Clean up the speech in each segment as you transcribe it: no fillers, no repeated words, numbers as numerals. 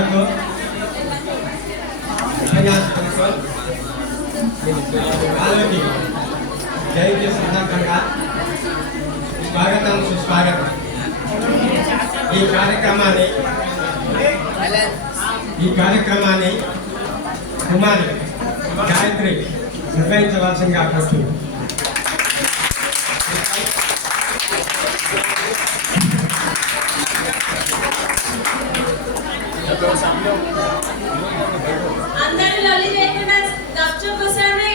అతిథులకు ఉపన్యాసకులకు వాళ్ళకి జయంతి సందర్భంగా స్వాగతం సుస్వాగతం. ఈ కార్యక్రమాన్ని కుమారి గాయత్రి నిర్వహించవలసిందిగా కోరుతుంది. అందరూ లొల్లి చేయకుండా గప్చుప్ కూర్చోండి.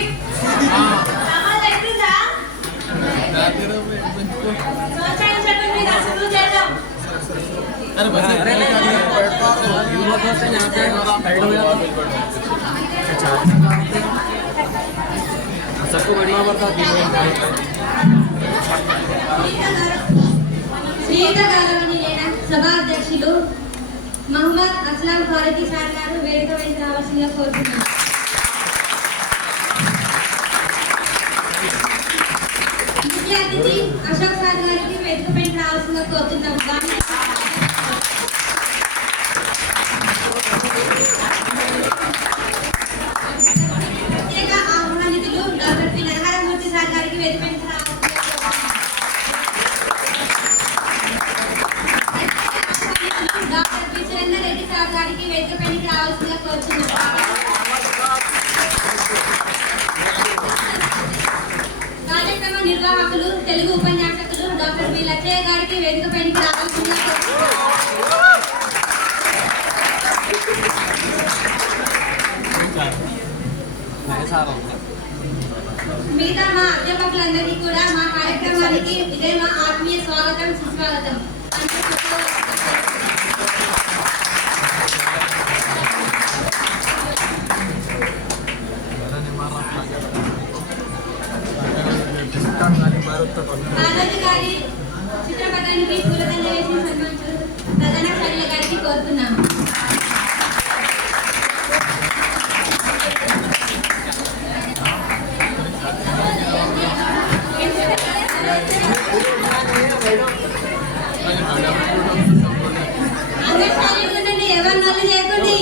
సమాజ్ ఎక్కుతుందా? సోచాలి చెప్పండి, మీరు అసలు చేద్దాం. శ్రీయుత గౌరవనీయులైన సభాధ్యక్షులు మహమ్మద్ అస్లాం భారతి సార్ గారు వేదిక మీద రావాల్సిందిగా కోరుతున్నాను. ముఖ్య అతిథి అశోక్ సార్ గారికి వేదిక పైన రావాల్సిందిగా కోరుతున్నాం. ప్రత్యేక ఆహ్వానితులు డాక్టర్ పి నరహరమూర్తి సార్ గారికి వేదిక పైన doctor P Surender Reddy sir గారికి వేదిక పైకి రావాల్సిందిగా కోరుతున్నాను. కార్యక్రమ నిర్వాహకులు తెలుగు ఉపన్యాసకులు డాక్టర్ బి లచ్చయ్య గారికి వేదిక పైకి రావాల్సిందిగా కోరుతున్నాను. మిగతా మా అధ్యాపకులందరికీ కూడా మా కార్యక్రమానికి ఇదే మా ఆత్మీయ స్వాగతం సుస్వాగతం. బాలాజీ గారి చిత్రపటానికి పూలదండ వేసి సన్మానించు ప్రధాన శైల గారికి కోరుతున్నాము. అందరూ సైలెంట్ ఉండండి, ఎవరు నల్లు చేయకండి.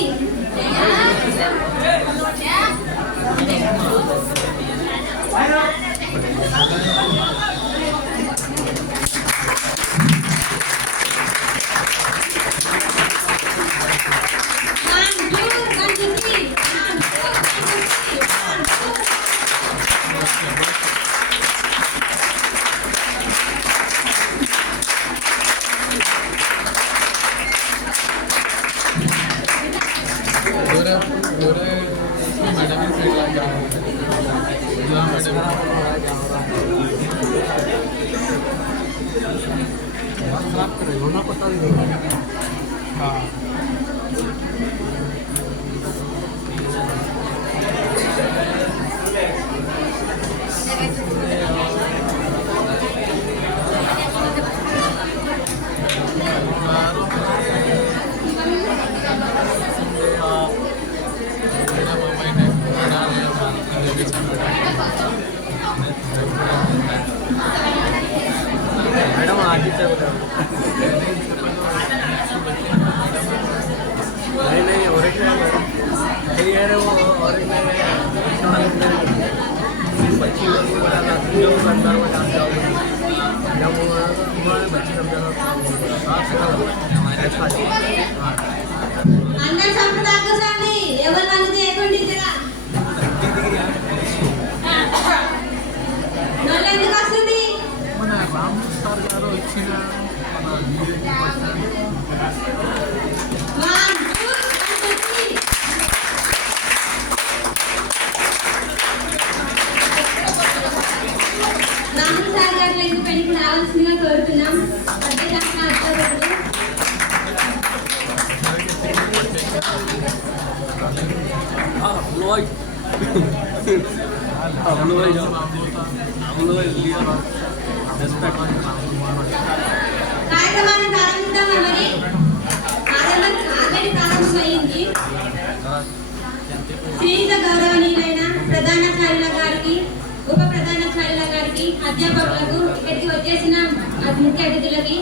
मैडम आगे नहीं और एक है वो और एक बच्ची लोग बताना जो अंदर में जान जाओ जब वो बच्ची समझाना అందరూ సంప్రదాయండి, ఎవరు నన్ను చేయకండి. నన్ను ఎందుకు వస్తుంది? మన రామ్ సార్ గారు వచ్చిన రాములు సార్ గారి లెక్క పనికి రావాల్సిందిగా కోరుతున్నాం. కార్యక్రమాన్ని ప్రారంభిద్దామా? మరి ఆల్రెడీ ప్రారంభమైంది. శ్రీయుత గౌరవనీయులైన ప్రధానాచార్యుల గారికి, ఉప ప్రధానాచార్యుల గారికి, అధ్యాపకులకు, ఇక్కడికి వచ్చేసిన ముఖ్య అతిథులకి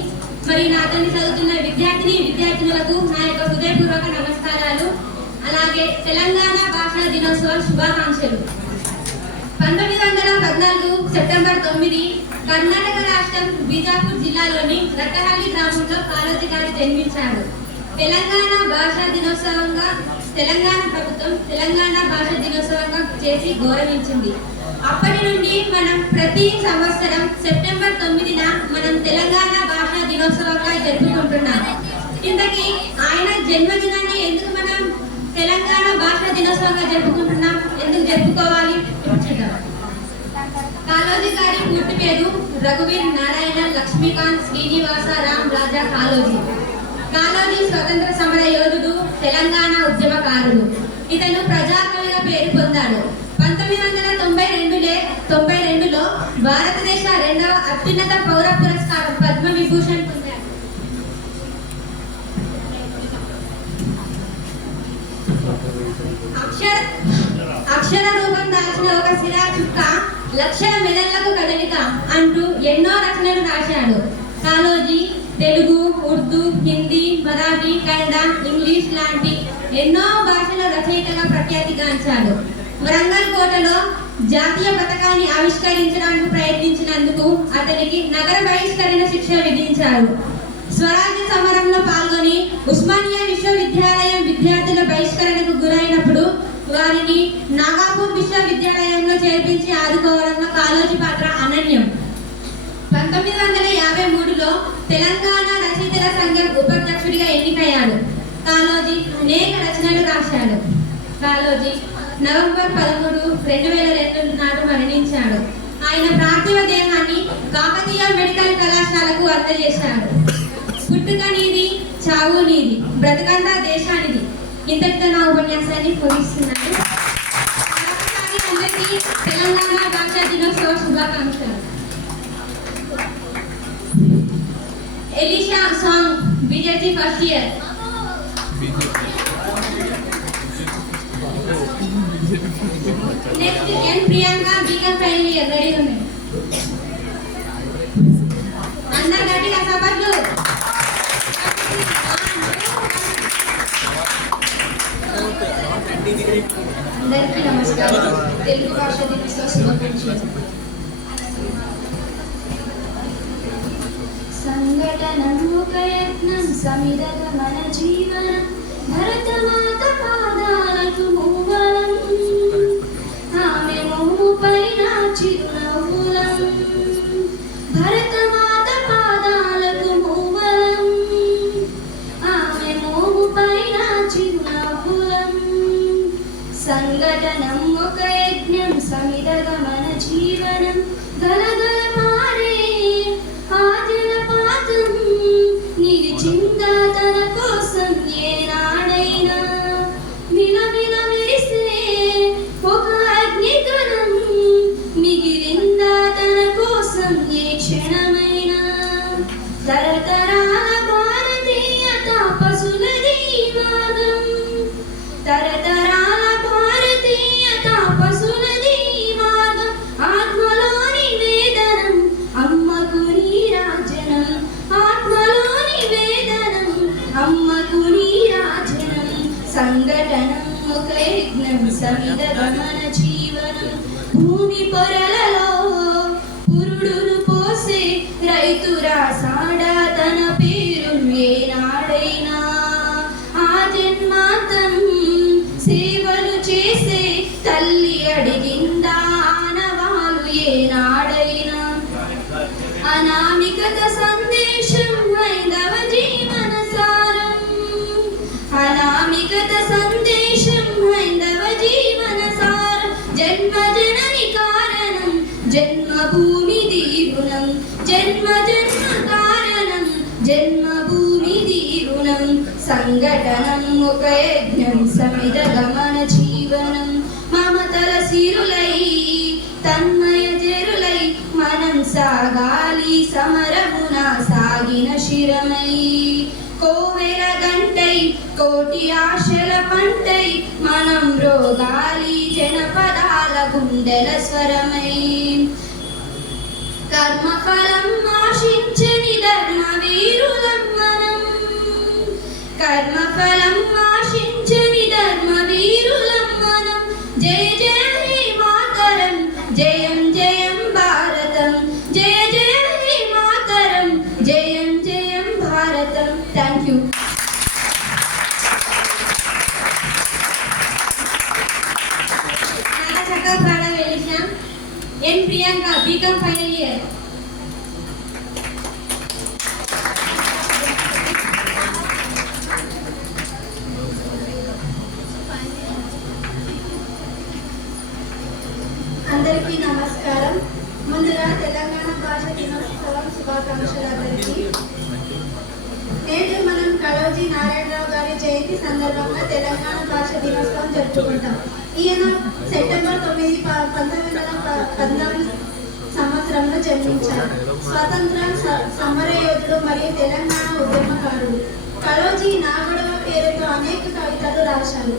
మరి నాతోని చదువుతున్న విద్యార్థినులకు నా యొక్క హృదయపూర్వక నమస్కారాలు. అలాగే తెలంగాణ భాషా దినోత్సవ శుభాకాంక్షలు. 1914 సెప్టెంబర్ 9 కర్ణాటక రాష్ట్రం బీజాపూర్ జిల్లాలోని రట్టహల్లి గ్రామంలో కాళోజీ గారు జన్మించాడు. తెలంగాణ భాషా దినోత్సవంగా తెలంగాణ ప్రభుత్వం తెలంగాణ భాషా దినోత్సవంగా చేసి గౌరవించింది. అప్పటి నుండి మనం ప్రతి సంవత్సరం సెప్టెంబర్ 9న మనం తెలంగాణ భాషా దినోత్సవంగా జరుపుకుంటున్నాం. ఇంతకీ ఆయన జన్మదినాన్ని ఎందుకు మనం తెలంగాణ భాషా దినోత్సవంగా జరుపుకుంటున్నాం, ఎందుకు జరుపుకోవాలి చూద్దాం. కాళోజీ గారి పూర్తి పేరు రఘువీర్ నారాయణ లక్ష్మీకాంత్ శ్రీనివాస రామ్ రాజా కాళోజీ. కాళోజీ స్వతంత్ర సమర యోధుడు, తెలంగాణ ఉద్యమకారుడు. ఇతను ప్రజాకవిగా పేరు పొందాడు. 1992లో భారతదేశ 2వ అత్యున్నత పౌర పురస్కారం పద్మ విభూషణ్ పొందాడు. అక్షర రూపం దాల్చిన ఒక సిరా చుక్క, లక్షల మెదళ్లకు కదలిక అంటూ ఎన్నో రచనలు రాశాడు. కాళోజీ తెలుగు, ఉర్దూ, హిందీ, మరాఠీ, కన్నడ, ఇంగ్లీష్ లాంటి ఎన్నో భాషల రచయితగా ప్రఖ్యాతిగాంచాడు. వరంగల్ కోటలో జాతీయ పతాకాన్ని ఆవిష్కరించడానికి ప్రయత్నించినందుకు అతనికి నగర బహిష్కరణ శిక్ష విధించారు. స్వరాజ్య సమరంలో పాల్గొని ఉస్మానియా విశ్వవిద్యాలయం విద్యార్థుల బహిష్కరణకు గురైనప్పుడు వారిని నాగపూర్ విశ్వవిద్యాలయంలో చేర్పించి ఆదుకోవడంలో కాళోజీ పాత్ర అనన్యం. 1953లో తెలంగాణ రచయితల సంఘం ఉపాధ్యక్షుడిగా ఎన్నికయ్యాడు. కాళోజీ అనేక రచనలు రాశాడు. కాళోజీ నవంబర్ 13, 2002 నాడు మరణించాడు. ఆయన పార్థివ దేహాన్ని కాకతీయ మెడికల్ కళాశాలకు అందజేశాడు. పుట్టుక నీది, చావు నీది, బ్రతకంతా దేశానిది. ఇంతటితో నా ఉపన్యాసాన్ని ముగిస్తున్నాను. అందరికీ తెలంగాణ భాషా దినోత్సవ శుభాకాంక్షలు. Elisha song BJP first year. Next N Priyanka BCom final year. Ready ఉన్నాయి అందరు గట్టిగా సభలు. అందరికీ నమస్కారం. తెలుగు భాష దినోత్సవ శుభాకాంక్షలు. సంఘటనం ఒక యత్నం సమిదగ మన జీవనం భరతమాత పాదాలకు మూవలం ఆమె మోము పైన చిరునవ్వులం భరతమాత పాదాలకు మూవలం ఆమె మోము పైన చిరునవ్వులం సంఘటనం ఒక యజ్ఞం సమిదగ మన జీవనం గలగల మారే ఆ జలపాతం నిలిచిందా తన కోసం ఏనాడైనా మిలమిల మెరిసే ఒక అగ్నికణం మిగిలిందా తన కోసం ఏ క్షణమైనా తరతరాల భారతీయ తాపసులది మార్గం తరతరాల భారతీయ తాపసులది మార్గం ఆత్మలోని వేదనం అమ్మకు నీరాజనం ఆత్మలోని వేదనం అమ్మకు నీరాజనం సంఘటనం ఒక యజ్ఞం సమిదగ మన జీవనం భూమి పొరలలో పురుడును పోసే రైతు రాసాడా తన పేరు ఏనాడైనా ఆ జన్మాంతం సేవలు చేసే తల్లి అడిగిందా ఆనవాలు ఏనాడైనా అనామికత సందేశం హైందవ జీవన సారం అనామికత సందేశం హైందవ జీవన సారం జన్మ జనని కారణం జన్మభూమి దీరుణం జన్మ జన్మ కారణం జన్మభూమి దీరుణం సంఘటనం ఒక యజ్ఞం సమిదగ మన జీవనం మమతల సిరులై తన్మయ జరులై మనం సాగాలి సమరమున సాగిన శిరమై కోవెల గంటై కోటి ఆశల పంటై మనం రోగాలి జనపదాల గుండెల స్వరమై కర్మఫలం ఆశించని ధర్మ వీరుల కర్మఫలం ఆశించని ధర్మ వీరులం మనం. జయ జయ హే మాతరం, జయం జయం భారతం. జయ జయ హే మాతరం, జయం జయం భారతం. Thank you. చాలా చక్కగా పాడ వెళ్ళాం. ఎన్ ప్రియాంక, బీకామ్ ఫైనల్ ఇయర్. అందరికీ నమస్కారం. ముందుగా తెలంగాణ భాష దినోత్సవం శుభాకాంక్షలు అందరికీ. నేడు మనం కళోజీ నారాయణరావు గారి జయంతి సందర్భంగా తెలంగాణ భాష దినోత్సవం జరుపుకుంటాం. ఈయన సెప్టెంబర్ 9, 1914 సంవత్సరంలో జన్మించారు. స్వతంత్ర సమరయోధుడు మరియు తెలంగాణ ఉద్యమకారుడు. కళోజీ నాగొడవ పేరుతో అనేక కవితలు రాశారు.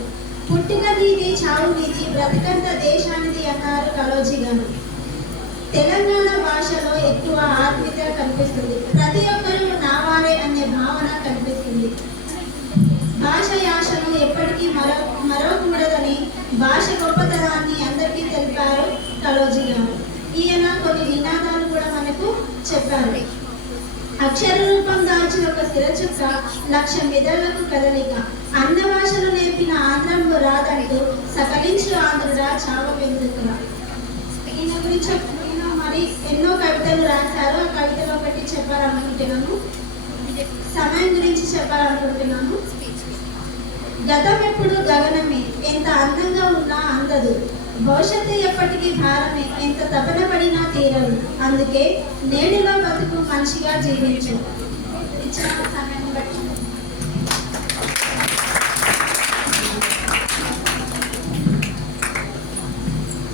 పుట్టిన నీది, చావు నీది, బ్రతికంత దేశానిది అన్నారు కళోజీ గారు. తెలంగాణ భాషలో ఎక్కువ ఆత్మీయత కనిపిస్తుంది. ప్రతి ఒక్కరూ నావారే అనే భావన కనిపిస్తుంది. భాష యాసను ఎప్పటికీ మరవకూడదని భాష గొప్పతనాన్ని అందరికీ తెలిపారు కళోజీ గారు. ఈయన కొన్ని నినాదాలు కూడా మనకు చెప్పారు. అక్షర రూపం దాల్చిన ఒక స్థిరచుక్క, 1,00,000 మెదళ్లకు కదలిక. అన్న భాషలు నేర్పిన ఆంధ్రంలో రాదంటూ సకలించు ఆంధ్రుడా చావ వెందుకురా. ఈయన గురించి ఈయన మరి ఎన్నో కవితలు రాశారు. ఆ కవితలు ఒకటి చెప్పాలనుకుంటున్నాను, సమయం గురించి చెప్పాలనుకుంటున్నాను. గతం ఎప్పుడు గగనమే, ఎంత అందంగా ఉన్నా అందదు. భవిష్యత్తు ఎప్పటికీ భారమే, ఎంత తపన పడినా తీరదు. అందుకే నేడులో బతుకు మంచిగా జీవించు. ఇచ్చిన సమయం బట్టి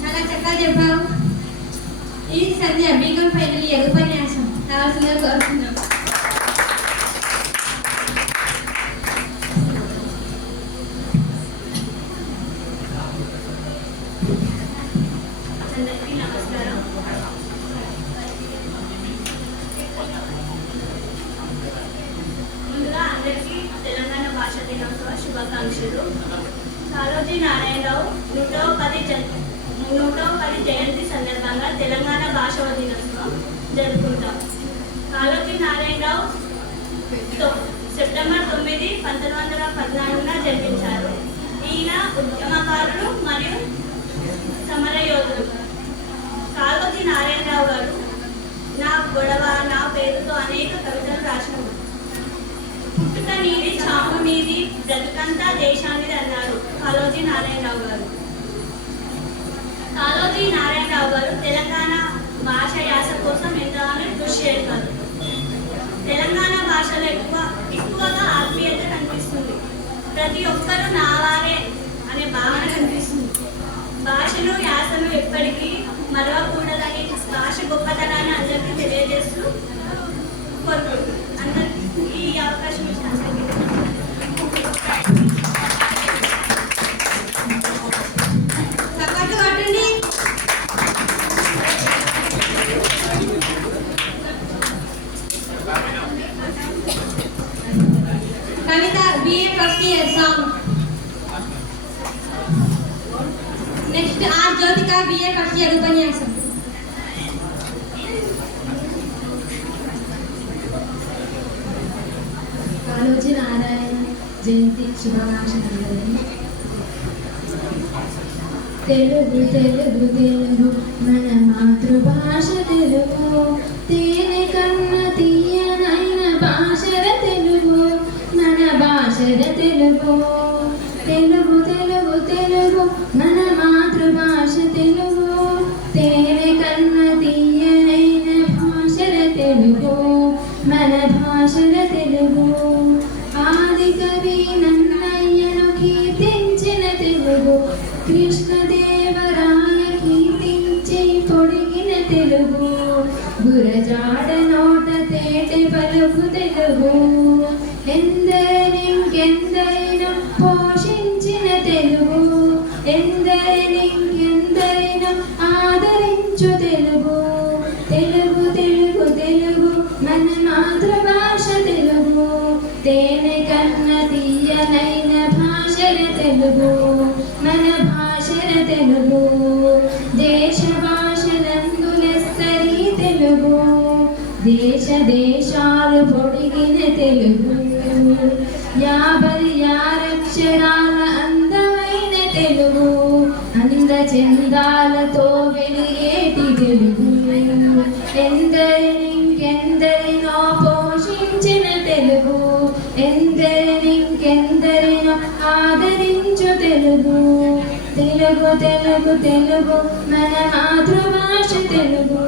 చాలా చక్కగా చెప్పావు. ఇది సంధ్య, బీకామ్ ఫైనల్ ఇయర్, ఉపన్యాసం రావాల్సిందిగా కోరుతున్నాం. అందరికీ నమస్కారం. ముందుగా అందరికీ తెలంగాణ భాష దినోత్సవ శుభాకాంక్షలు. కాళోజీ నారాయణరావు 110 జయంతి సందర్భంగా తెలంగాణ భాషా దినోత్సవం జరుపుకుంటాం. కాళోజీ నారాయణరావు సెప్టెంబర్ 9, 1914 జన్మించారు. ఈయన ఉద్యమకారుడు మరియు సమరయోధుడు. కాళోజీ నారాయణరావు గారు నా గొడవ, నా పేరుతో అనేక కవితలు రాసినారు. పుట్టుక నీది, చావు నీది, బ్రతుకంతా దేశానిది అన్నారు కాళోజీ నారాయణరావు గారు. కాళోజీ నారాయణరావు గారు తెలంగాణ భాష యాస కోసం ఎంతగానో కృషి చేశారు. తెలంగాణ భాషలో ఎక్కువగా ఆత్మీయత కనిపిస్తుంది. ప్రతి ఒక్కరూ నావారే అనే భావన కనిపిస్తుంది. భాషను యాసను ఎప్పటికీ మరవకూడదని భాష గొప్పతనాన్ని అందరికీ తెలియజేస్తూ కోరుకుంటున్నాను. అందరికీ ఈ అవకాశం ఇచ్చిన అందరికీ చప్పట్లు కొట్టండి. Kavitha, BA first year, song. Next R Jyothika, BA first year, ఉపన్యాసం. కాళోజీ నారాయణ జయంతి శుభాకాంక్షలు. తెలుగు తెలుగు తెలుగు మన మాతృభాష తెలుగు, తేనె కన్న తీయనైన భాషర తెలుగు, మన భాషర తెలుగు. తెలుగు తెలుగు తెలుగు మన మాతృభాష తెలుగు, తేనె కన్న తీయనైన భాషర తెలుగు, మన భాషర తెలుగు. ఆది కవి నన్నయ్యను కీర్తించిన తెలుగు, కృష్ణదేవరాయ కీర్తించి పొడిగిన తెలుగు, గురజాడ నోట తేటె పలుకు తెలుగు, ఎందరినెందరినో పోషించిన తెలుగు, ఎందరినెందరినో ఆదరించు తెలుగు. తెలుగు తెలుగు తెలుగు మన మాతృభాష తెలుగు, తేనె కన్న తెలుగు మన భాషల తెలుగు దేశ భాషలందులెస్తరి తెలుగు దేశ దేశాలు పొడిగిన తెలుగు 56 అక్షరాల అందమైన తెలుగు అందచందాలతో వెలిగేటి తెలుగు ఎందరినో పోషించిన తెలుగు ఎందరినో ఆదరించు తెలుగు తెలుగు తెలుగు తెలుగు మన మాతృభాష తెలుగు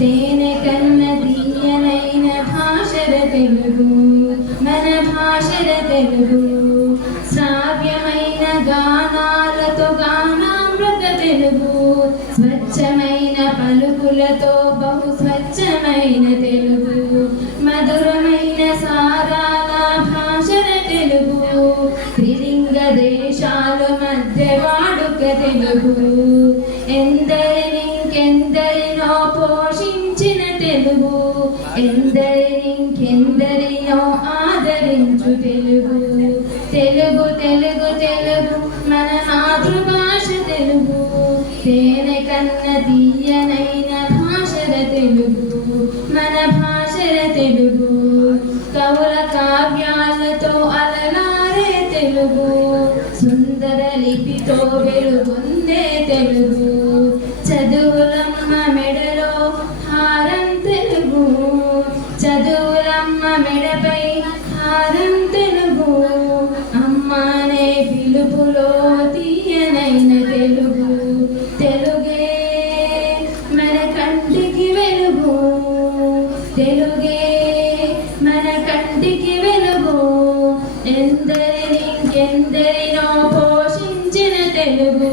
తేనె కన్న తీయనైన భాషల తెలుగు మన భాషల తెలుగు శ్రావ్యమైన గానాలతో గానామృత తెలుగు స్వచ్ఛమైన పలుకులతో బహు స్వచ్ఛమైన తెలుగు మధురమైన సారాల భాషల తెలుగు త్రిలింగ దేశాలు మధ్య వాడుక తెలుగు ఎందరినో పోషించిన తెలుగు ఎందరినో ఆదరించు తెలుగు తెలుగు తెలుగు తెలుగు మన మాతృభాష తెలుగు తేనె కన్న తీయనైన భాషల తెలుగు మన భాషల తెలుగు కవుల కావ్యాలతో అలలారే తెలుగు సుందర లిపితో వెలుగొందే తెలుగు చదువులమ్మ మెడలో హారం తెలుగు చదువులమ్మ మెడపై హారం తెలుగు అమ్మనే పిలుపులో తీయనైన తెలుగు తెలుగే మన కంటికి వెలుగు తెలుగే మన కంటికి వెలుగు ఎందరినో పోషించిన తెలుగు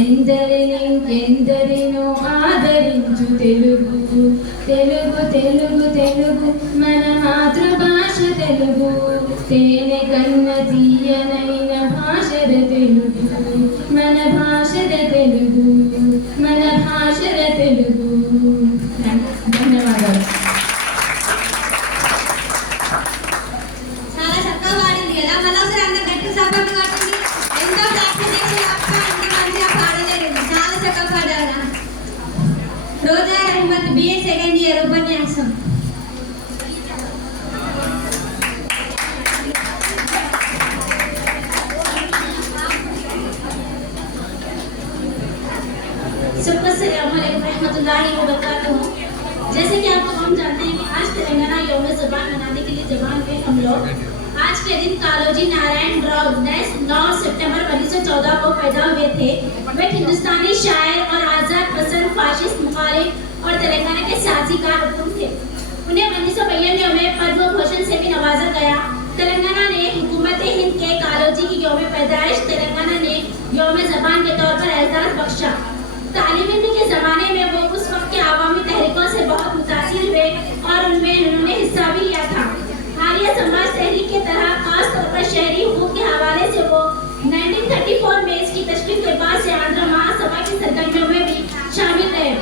ఎందరినో ఆదరించు తెలుగు తెలుగు తెలుగు తెలుగు మన మాతృభాష తెలుగు తేనె కన్న తీయనైన భాషల తెలుగు మన భాషల తెలుగు మన భాషల తెలుగు ధన్యవాదాలు. చాలా చక్కగా పాడింది కదా. మళ్ళీ ఒకసారి అందరు గట్టి సపోర్ట్ కొట్టండి. ఎంతో ప్రాక్టీస్ చేసి తప్ప ఇంత మంచిగా పాడలేదు. చాలా చక్కగా పాడారు. రోజా రహమత్ BA సెకండ్ ఇయర్ ఉపన్యాసం. जैसे कि आप हम जानते हैं कि आज तेलंगाना यौम ज़बान मनाने के लिए जबान में हम लोग आज के दिन कालोजी नारायण राव 9 सितंबर 1914 को पैदा हुए थे। वे हिंदुस्तानी शायर और आज़ाद पसंद फाशिस्ट मुखालिफ और तेलंगाना के साजिकार हुक्म थे। उन्हें 1992 में पद्म भूषण से भी नवाजा गया। तेलंगाना ने हुकूमत हिंद के कालोजी की यौम पैदाइश तेलंगाना ने यौम ज़बान के तौर पर एजाज़ बख्शा। तालीम इल्म के ज़माने में वो उस वक्त के आवामी तहरीकों से बहुत मुतासिर हुए और उनमें उन्होंने हिस्सा भी लिया था। आर्य समाज तहरीक की तरह खास तौर पर शहरी हुकूक के हवाले से वो 1934 में इसकी तशकील के बाद से आंध्र महासभा की सरगर्मियों में भी शामिल रहे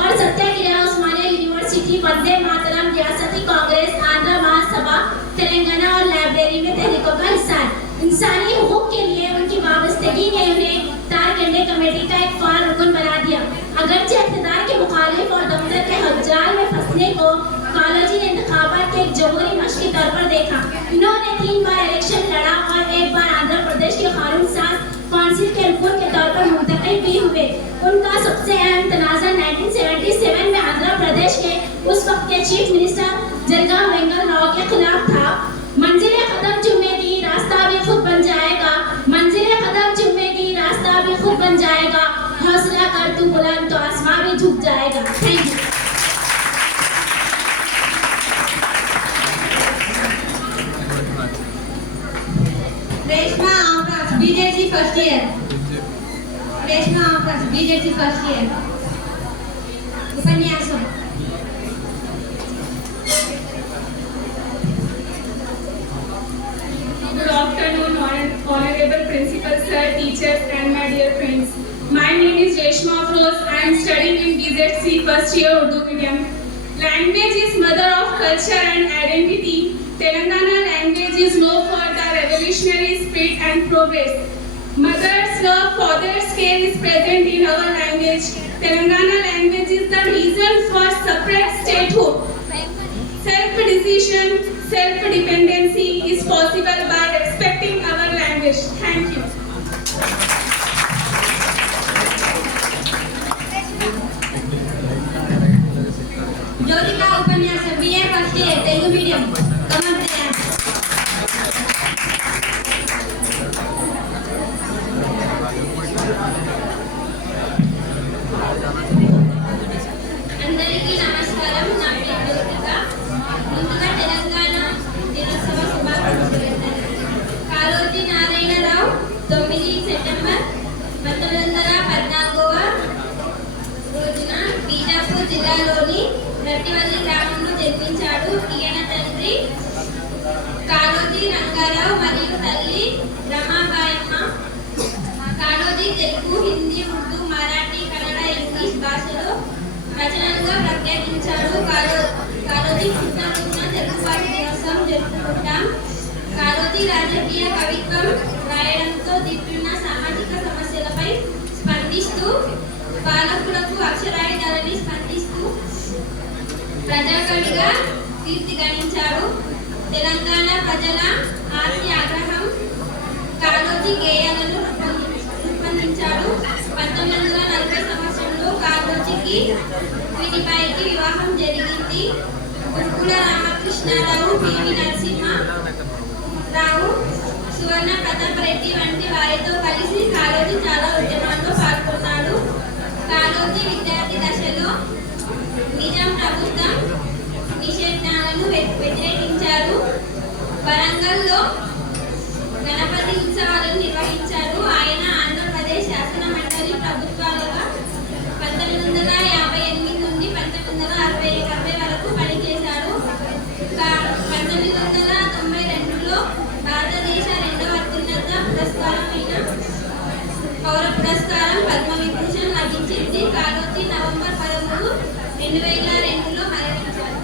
और सत्याग्रह उस्मानिया यूनिवर्सिटी वंदे मातरम रियासती कांग्रेस आंध्र महासभा तेलंगाना और लाइब्रेरी में तहरीकों का हिस्सा है। इंसानी हुकूक के लिए उनकी वाबस्तगी ने उन्हें तारकंडे कमेटी का एक फाल रुकन बना दिया। अगरचे इक़्तिदार के मुखालिफ और दफ्तर के हजाल में फंसने को कालोजी ने इंतखाबात के एक जमहूरी मश्क के तौर पर देखा। इन्होंने 3 बार इलेक्शन लड़ा और एक बार आंध्र प्रदेश के कानून साज काउंसिल के रुकन के तौर पर मुंतखब भी हुए। उनका सबसे अहम तनाज़ा 1977 में आंध्र प्रदेश के उस वक्त के चीफ मिनिस्टर जलगांव वेंगल राव के खिलाफ था। मंजिलें कदम चूमेगी रास्ता भी खुद बन जाएगा, मंजिलें कदम चूमेगी रास्ता भी खुद बन जाएगा, हौसला कर तू बुलंद तो आसमां भी झुक जाएगा। Thank you. Reshma Amraj BJC first year. Reshma Amraj BJC first year. उपन्यासम. Good afternoon, honorable principal sir, teachers and my dear friends. My name is Reshma Afroz. I am studying in BZC first year Urdu medium. Language is mother of culture and identity. Telangana language is known for the revolutionary spirit and progress. Mother's love, father's care is present in our language. Telangana language is the reason for separate statehood. Self-decision, self-dependency is possible by respecting our language. Thank you. Jyothika ఉపన్యాసం BA first year Telugu medium కమర్తయ్య. అందరికీ నమస్కారం. నా పేరు జ్యోతిక. ముందుగా తెలంగాణ దినోత్సవ శుభాకాంక్షలు. Kaloji Narayana Rao 9 September 1914వ రోజున బీజాపూర్ జిల్లాలోని రట్టివల్లి గ్రామంలో జన్మించాడు. ఈయన తండ్రి కాళోజీ రంగారావు మరియు తల్లి రమాబాయమ్మ. కాళోజీ తెలుగు, హిందీ, ఉర్దూ, మరాఠీ, కన్నడ, ఇంగ్లీష్ భాషలో రచనలుగా ప్రఖ్యాతించాడు. కాళోజీ పుట్టినరోజున తెలుగు భాష దినోత్సవం జరుపుకుంటాం. కాళోజీ రాజకీయ కవిత్వం రాయడంతో దిట్టున్న సామాజిక సమస్యలపై స్పందిస్తూ పాలకులకు అక్షరాయుధాలని స్పందిస్తూ ప్రజాకవిగా కీర్తి గణించాడు. తెలంగాణ ప్రజల ఆర్తి ఆగ్రహం కాళోజీ గేయాలను రూపొందించాడు. 1940 సంవత్సరంలో కాళోజీకి వీటిపైకి వివాహం జరిగింది. గురుకుల రామకృష్ణారావు, పివి నరసింహారావు, సువర్ణ ప్రతాప్ రెడ్డి వంటి వారితో కలిసి కాళోజీ చాలా ఉద్యమాల్లో పాల్గొన్నాడు. కాళోజీ విద్యార్థి దశలో నిజాం ప్రభుత్వం నిషేధాలను వ్యతిరేకించారు. వరంగల్లో గణపతి ఉత్సవాలను నిర్వహించారు. ఆయన ఆంధ్రప్రదేశ్ శాసన మండలి ప్రభుత్వాలుగా 1958 నుండి 1960 వరకు పనిచేశాడు. 1992లో భారతదేశ రెండవ అత్యున్నత పురస్కారమైన పౌర పురస్కారం పద్మవిభూషణ్ లభించింది. కాళోజీ నవంబర్ 13, 2002లో మరణించారు.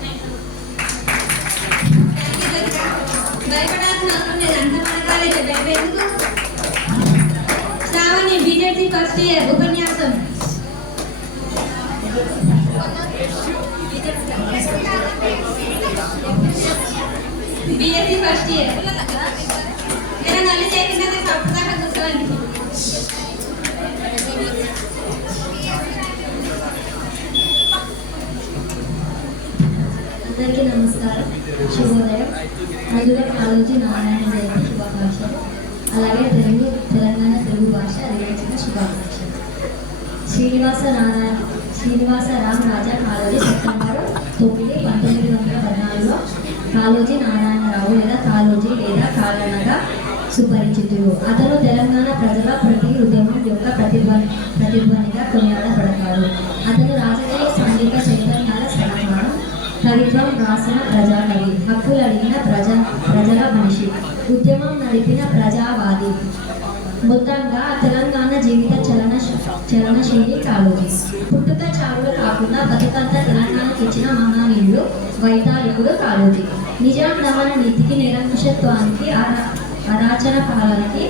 భయపడాల్సిన అవసరం లేదు. అంత మనకాలే భయపెందుకు. శ్రావణి బీజేపీ ఫస్ట్ ఇయర్ ఉపన్యాసం. BSc first year. ఇలా నల్లి చేయకుండా సంప్రదాయ కూర్చోండి. అందరికీ నమస్కారం, శుభోదయం. ముందుగా కాళోజీ నారాయణ జయంతి శుభాకాంక్షలు, అలాగే తెలంగాణ తెలుగు భాష దినోత్సవ శుభాకాంక్షలు. శ్రీనివాసరామ్ రాజా కాళోజీ సెప్టెంబర్ 9, 1914లో కాళోజీ నారాయణరావు లేదా కాళోజీ లేదా కాళనగా సుపరిచితుడు. అతను తెలంగాణ ప్రజల ప్రతి ఉద్యమం యొక్క ప్రతిధ్వనిగా కొనియాడబడతాడు. అతను రాజకీయ సాంఘిక చైతన్యాల సమానం, కవిత్వం రాసిన ప్రజాకవి, హక్కులు అడిగిన ప్రజల మనిషి, ఉద్యమం నడిపిన ప్రజావాది. మొత్తంగా తెలంగాణ జీవిత చలనశీలి కాళోజీ. పుట్టుక చావులు కాకుండా బతుకంతా తెలంగాణకి ఇచ్చిన మహానీయుడు, వైతాళికుడు కాళోజీ. నిజాం దమన నీతికి, నిరంకుశత్వానికి, అరాచన పాలనకి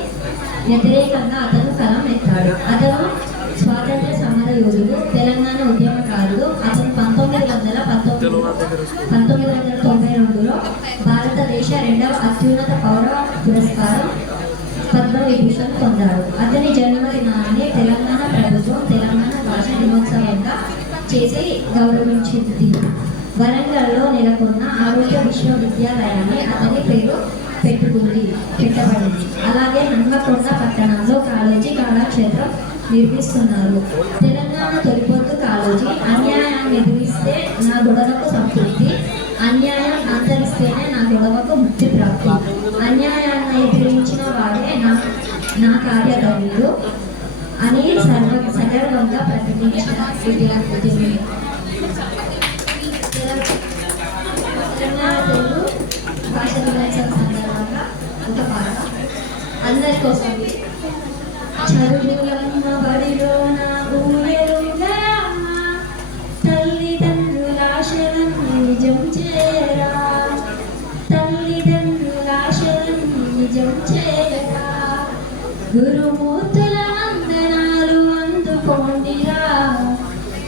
వ్యతిరేకంగా అతను కలం ఎత్తాడు. అతను స్వాతంత్ర సమర యోధుడు, తెలంగాణ ఉద్యమకారుడు. అతను 1992లో భారతదేశ రెండవ అత్యున్నత పౌర పురస్కారం పద్మవిభూషణ్ పొందాడు. అతని జన్మదినాన్ని తెలంగాణ ప్రభుత్వం తెలంగాణ భాష దినోత్సవంగా చేసి గౌరవించింది. వరంగల్లో నెలకొన్న ఆరోగ్య విశ్వవిద్యాలయాన్ని అతని పేరు పెట్టబడింది. అలాగే హన్మకొండ పట్టణంలో కాళోజీ కళాక్షేత్రం నిర్మిస్తున్నారు. తెలంగాణ తొలిపొద్దు కాళోజీ. అన్యాయాన్ని ఎదిరిస్తే నా గొడవకు సంతృప్తి, అన్యాయం అంతరిస్తేనే నా గొడవకు ముక్తి ప్రాప్తి, అన్యాయాన్ని ఎదిరించిన వాడే నా కార్యధర్ముడు అని సగర్వంగా ప్రకటించిన ఉద్యమి. తెలంగాణ తెలుగు భాష దినోత్సవం సందర్భంగా ఒక పాట అందరి కోసం. చదువులమ్మ బడిలోన ఊయలుండరమ్మ, తల్లిదండ్రుల ఆశలను నిజం చేయరా, తల్లిదండ్రుల ఆశలను నిజం చేయరా, గురుము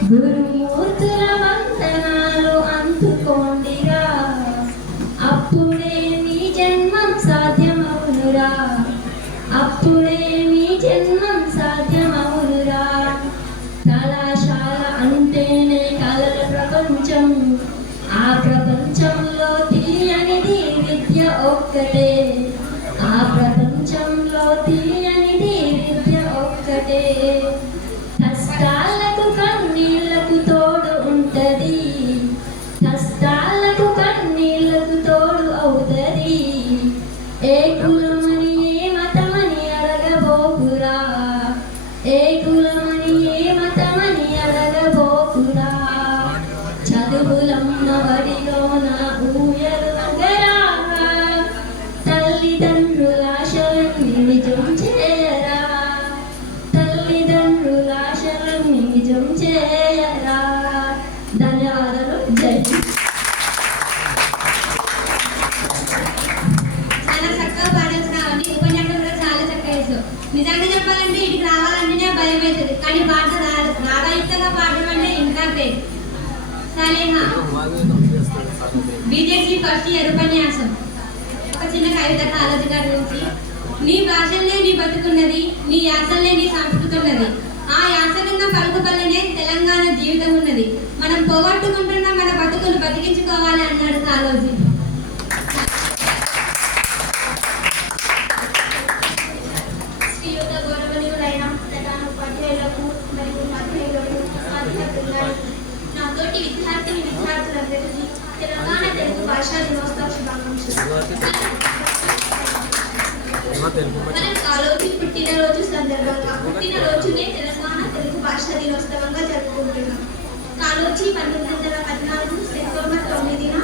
గురుమూర్తుల వందనాలు అందుకోండిరా, అప్పుడే మీ జన్మం సాధ్యమవునురా, అప్పుడే మీ జన్మం సాధ్యమవునురా. కళాశాల అంటేనే కళల ప్రపంచం, ఆ ప్రపంచంలో తీయనిది విద్య ఒక్కటే, ఆ ప్రపంచంలో తీయనిది విద్య ఒక్కటే. కష్టాలకు కన్నీళ్లకు తోడు ఉంటది, కష్టాలకు కన్నీళ్లకు తోడు అవుతది. ఏ కులమని ఏ మతమని అడగబోకురా, ఏ కులమని ఏ మతమని అడగబోకురా. చదువులమ్మ వడిలోన ఊయలుగరా, తల్లిదండ్రుల ఆశలన్నీ నిజం చేయరా, తల్లిదండ్రుల ఆశలన్నీ నిజం చేయరా. ధన్యవాదాలు. జై చాలా చక్కగా పాడించినావు. నీ ఉపన్యాసం కూడా చాలా చక్కగా వేసావు. నిజంగా చెప్పాలంటే ఇటుకి రావాలంటేనే భయం అవుతుంది, కానీ పాట రాగయుక్తంగా పాడడం అంటే ఇంకా గ్రేట్. సరేనా, బీజేపీ ఫస్ట్ ఇయర్ ఉపన్యాసం. ఒక చిన్న కవిత కాలేజీ గారి గురించి. నీ భాషలనే నీ బతుకున్నది, నీ యాసలనే నీ సంస్కృతి ఉన్నది, ఆ యాసలున్న పలుకుబల్లనే తెలంగాణ జీవితం ఉన్నది. మనం పోగొట్టుకుంటున్న మన బతుకులు బతికించుకోవాలి అన్నాడు కాళోజీ. శ్రీయుత గౌరవనీయులైన ప్రధాన ఉపాధ్యాయులకు మరియు ఉపాధ్యాయులకు, నాతోటి విద్యార్థులందరికీ తెలంగాణ తెలుగు భాషా దినోత్సవ శుభాకాంక్షలు. మనం కాళోజీ పుట్టినరోజు సందర్భంగా పుట్టినరోజునే తెలంగాణ తెలుగు భాషా దినోత్సవంగా జరుపుకుంటున్నాం. కాళోజీ 1914 సెప్టెంబర్ 9న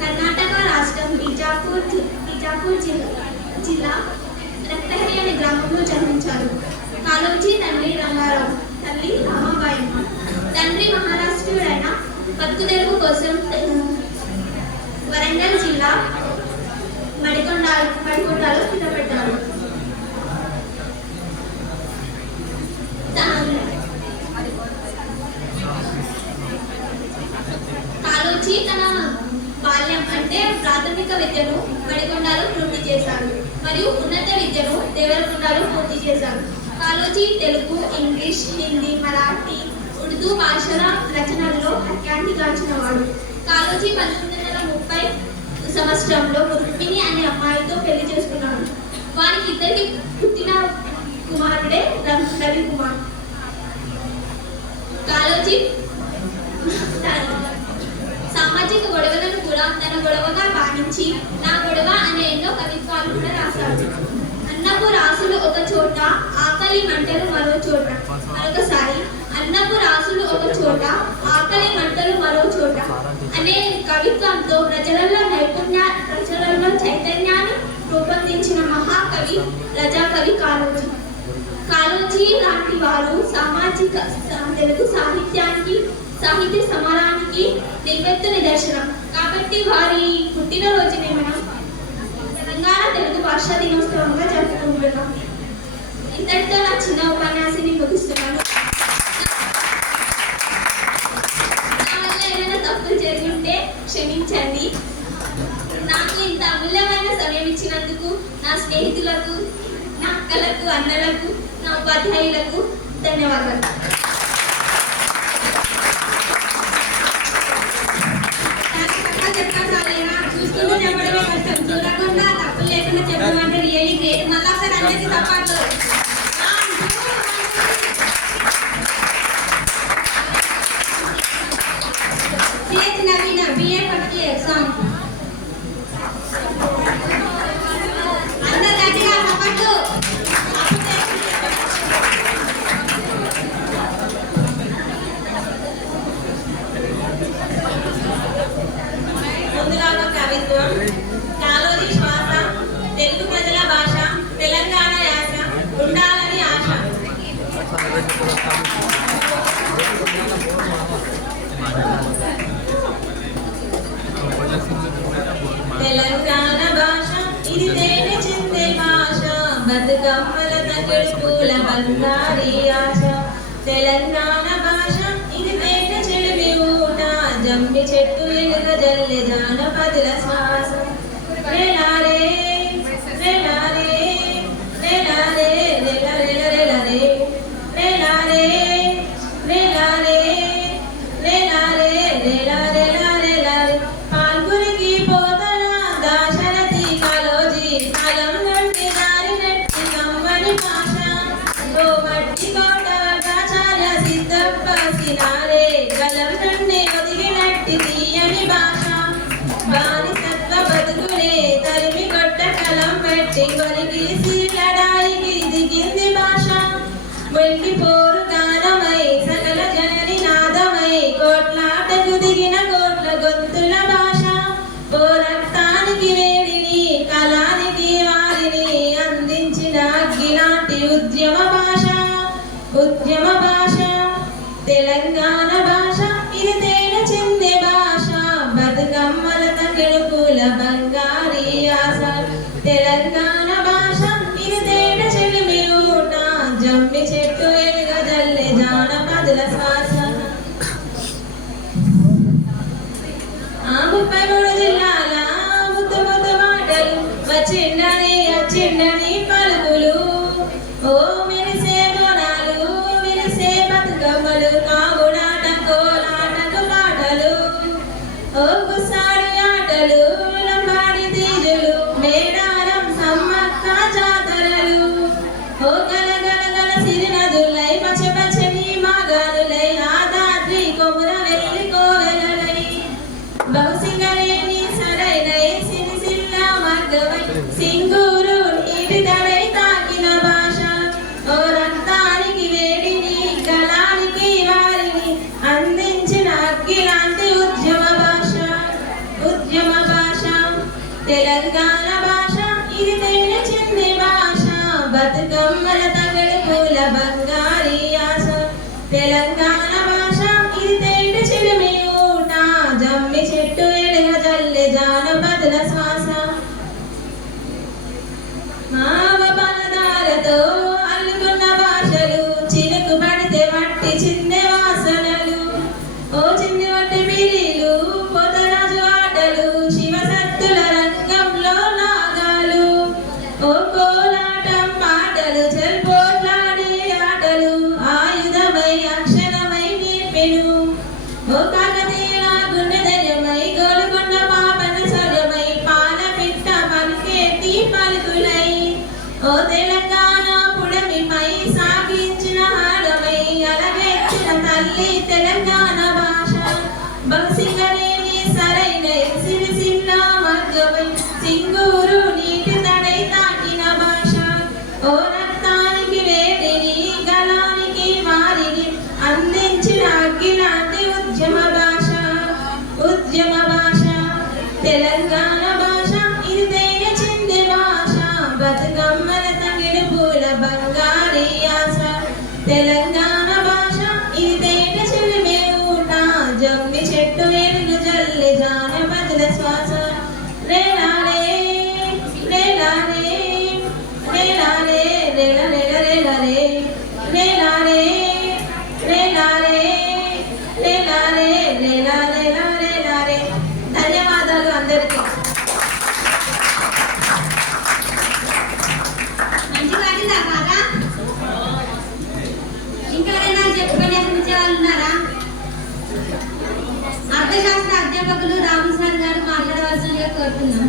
కర్ణాటక రాష్ట్రం బిజాపూర్ జిల్లా రక్తహరి అనే గ్రామంలో జన్మించారు. కాళోజీ తండ్రి రంగారావు, తల్లి రామాబాయి. తండ్రి మహారాష్ట్రుడైన బతుకు తెరువు కోసం వరంగల్ జిల్లా మడికొండలో స్థిరపడ్డారు. కాళోజీ తన బాల్యం అంటే ప్రాథమిక విద్యను మడికొండలో పూర్తి చేశారు మరియు ఉన్నత విద్యను దేవరకొండలో పూర్తి చేశారు. కాళోజీ తెలుగు, ఇంగ్లీష్, హిందీ, మరాఠీ, ఉర్దూ భాషల రచనల్లో ప్రఖ్యాతి గాంచినవాడు. కాళోజీ 1930 సంవత్సరంలో రుక్మిణి అనే అమ్మాయితో పెళ్లి చేసుకున్నాడు. వారికి ఇద్దరికి పుట్టిన కుమారుడే రవికుమార్. కాళోజీ సామాజిక గొడవలను కూడా తన గొడవగా భావించి నా గొడవ అనే ఎన్నో కవిత్వాలు కూడా రాశాడు. అన్నపు రాసులు ఒక చోట, ఆకలి మంటలు మరో చోట. మరొకసారి అన్నపు రాసులు ఒక చోట, ఆకలి మంటలు మరో చోట అనే కవిత్వంతో ప్రజలలో చైతన్యాన్ని రూపొందించిన మహాకవి, ప్రజాకవి కాళోజీ. కాళోజీ లాంటి వారు తెలుగు సాహిత్య సమరానికి నిలువెత్తు నిదర్శనం. కాబట్టి వారి పుట్టినరోజునే మనం తెలంగాణ తెలుగు భాషా దినోత్సవంగా జరుపుకుంటున్నాం. ఇంతటితో నా చిన్న ఉపన్యాసాన్ని ముగిస్తున్నాను. నా వల్ల ఏదైనా తప్పులు జరిగింటే క్షమించండి. నాకు ఇంత అమూల్యమైన సమయం ఇచ్చినందుకు నా స్నేహితులకు, నా అక్కలకు, అన్నలకు, నా ఉపాధ్యాయులకు ధన్యవాదాలు. చూస్తూనే చెప్పడమే కష్టం, చూడకుండా తప్పులు లేకుండా చెప్పడం అంటే రియల్లీ గ్రేట్. మళ్ళీ ఒకసారి అందరికీ తప్పట్లు. సిహెచ్ నవీన బిఏ ఫస్ట్ ఇయర్ సాంగ్. అందరు గట్టిగా తప్పట్లు. ముందుగా ఒక కవిత్వం. కాళోజీ శ్వాస, తెలుగు ప్రజల భాష, తెలంగాణ యాస ఉండాలని ఆశ. తెలంగాణ భాష ఇది తేనె చిందే భాష, బతుకమ్మల తగిడు పూల బంగారీ ఆశ. తెలంగాణ భాష ఇది జమ్మి చెట్టు ఎలుగ జల్లె జానపదుల శ్వాస రేలారే రేలారే రేలారే రేలారే రేలారే రేలారే రేలారే రేలారే రేలారే రేలారే పాల్గురికి పోతన దాశరథి కాలోజీ కాలం నుండి దారి నెట్టి కమ్మని భాష ఓ మట్టి కోట ఆచార్య సిద్ధప్ప సినారే గలం నుండి ఒదిగినట్టి తీయని భాష బానిసత్వ బతుకునే తరిమి కొట్ట కలం పెట్టి కొలిగి లడాయికి దిగింది భాష వెండి పోరు గానమై సకల జనని నాదమై కోట్లాటకు దిగిన కోట్ల గొంతుల భాష ఓ రక్తానికి వేడిని కళానికి వారిని అందించిన అగ్గిలాంటి ఉద్యమ భాష తెలంగాణ భాష ఇది తేన చెందే భాష బతుకమ్మల తకెడుపుల బంగారీ ఆశ తెలంగాణ భాష ఇది తేన చెలిమి ఊట జమ్మి చెట్టు ఎలుగ జల్లె జానపదుల శ్వాస 33 జిల్లాల ముద్దు ముద్దు మాటలు వచ్చిండని పలుకులు ఓ మెరిసే బోనాలు మెరిసే బతుకమ్మలు కాగుడాట కోలాటకు పాటలు ఓ గుసాడి ఆటలు లంబాడి తీజులు మేడారం సమ్మక్క జాతరలు ఓ గల గల గల సిరినదులై పచ్చ పచ్చని మాగానులై ఆదాద్రి కొముర వెళ్ళి కోవెలలై బహుసింగరేణి సరైనై సిరిసిల్ల మగ్గవై సింగూరు నీటి తడై తాకిన భాష ఓ రక్తానికి వేడిని కళానికి వారిని అందించిన అగ్గిలాంటి ఉద్యమ భాష తెలంగాణ భాష ఇది తేనె చెంది భాష బతుకమ్మల తగడు పూల బంగారీ ఆశ తెలంగాణ భాష ఇది తేనె చిలిమి ఊట జమ్మి చెట్టు ఎలుగ జల్లె జానపదుల శ్వాస మావ పనదారతో అల్లుకున్న భాషలు చినుకు పడితే మట్టి చిందే వాసనలు ఓ చిన్ని వట్టి బిలీలు పొదరాజు ఆటలు శివశక్తుల రంగంలో నాగాలు ఓ కోలాటం పాటలు చెల్పోట్లాడే ఆటలు ఆయుధమై అక్షరమై నేర్పెను ఓ కాకతీయ గుండెదయమై గోలుకొండ పాపన స్వరమై పాల పిట్ట పలికేటి పలుకులై ఓ తెలంగాణ పుడమిపై సాగించిన హాడమై అలగెత్తిన తల్లి తెలంగాణ భాష బహుసింగరేణి సరైనై సిరిసిల్ల మగ్గవై సింగూరు నీటి తడై తాకిన భాష ఓ రక్తానికి వేడిని గలానికి వారిని అందించిన అగ్గిలాంటి ఉద్యమ భాష తెలంగాణ భాష ఇది తేనె చెంది భాష బతుకమ్మల తగిడు పూల బంగారీ ఆశ తెలంగాణ భాష ఇది తేనె చెలిమే ఊట జమ్మి చెట్టు ఎలుగు జల్లె జానపదుల శ్వాస రేలారే రేలారే రేలారే రేలారే రేలారే రేలారే రేలారే రేలారే రేలారే రేలారే ధన్యవాదాలు అందరికీ మంచి పాడిందా బాగా ఇంకా ఎవరైనా ఉపన్యాసం ఇచ్చే వాళ్ళు ఉన్నారా అర్థశాస్త్ర అధ్యాపకులు రాహుల్ సార్ గారు మాట్లాడవలసిందిగా కోరుతున్నాం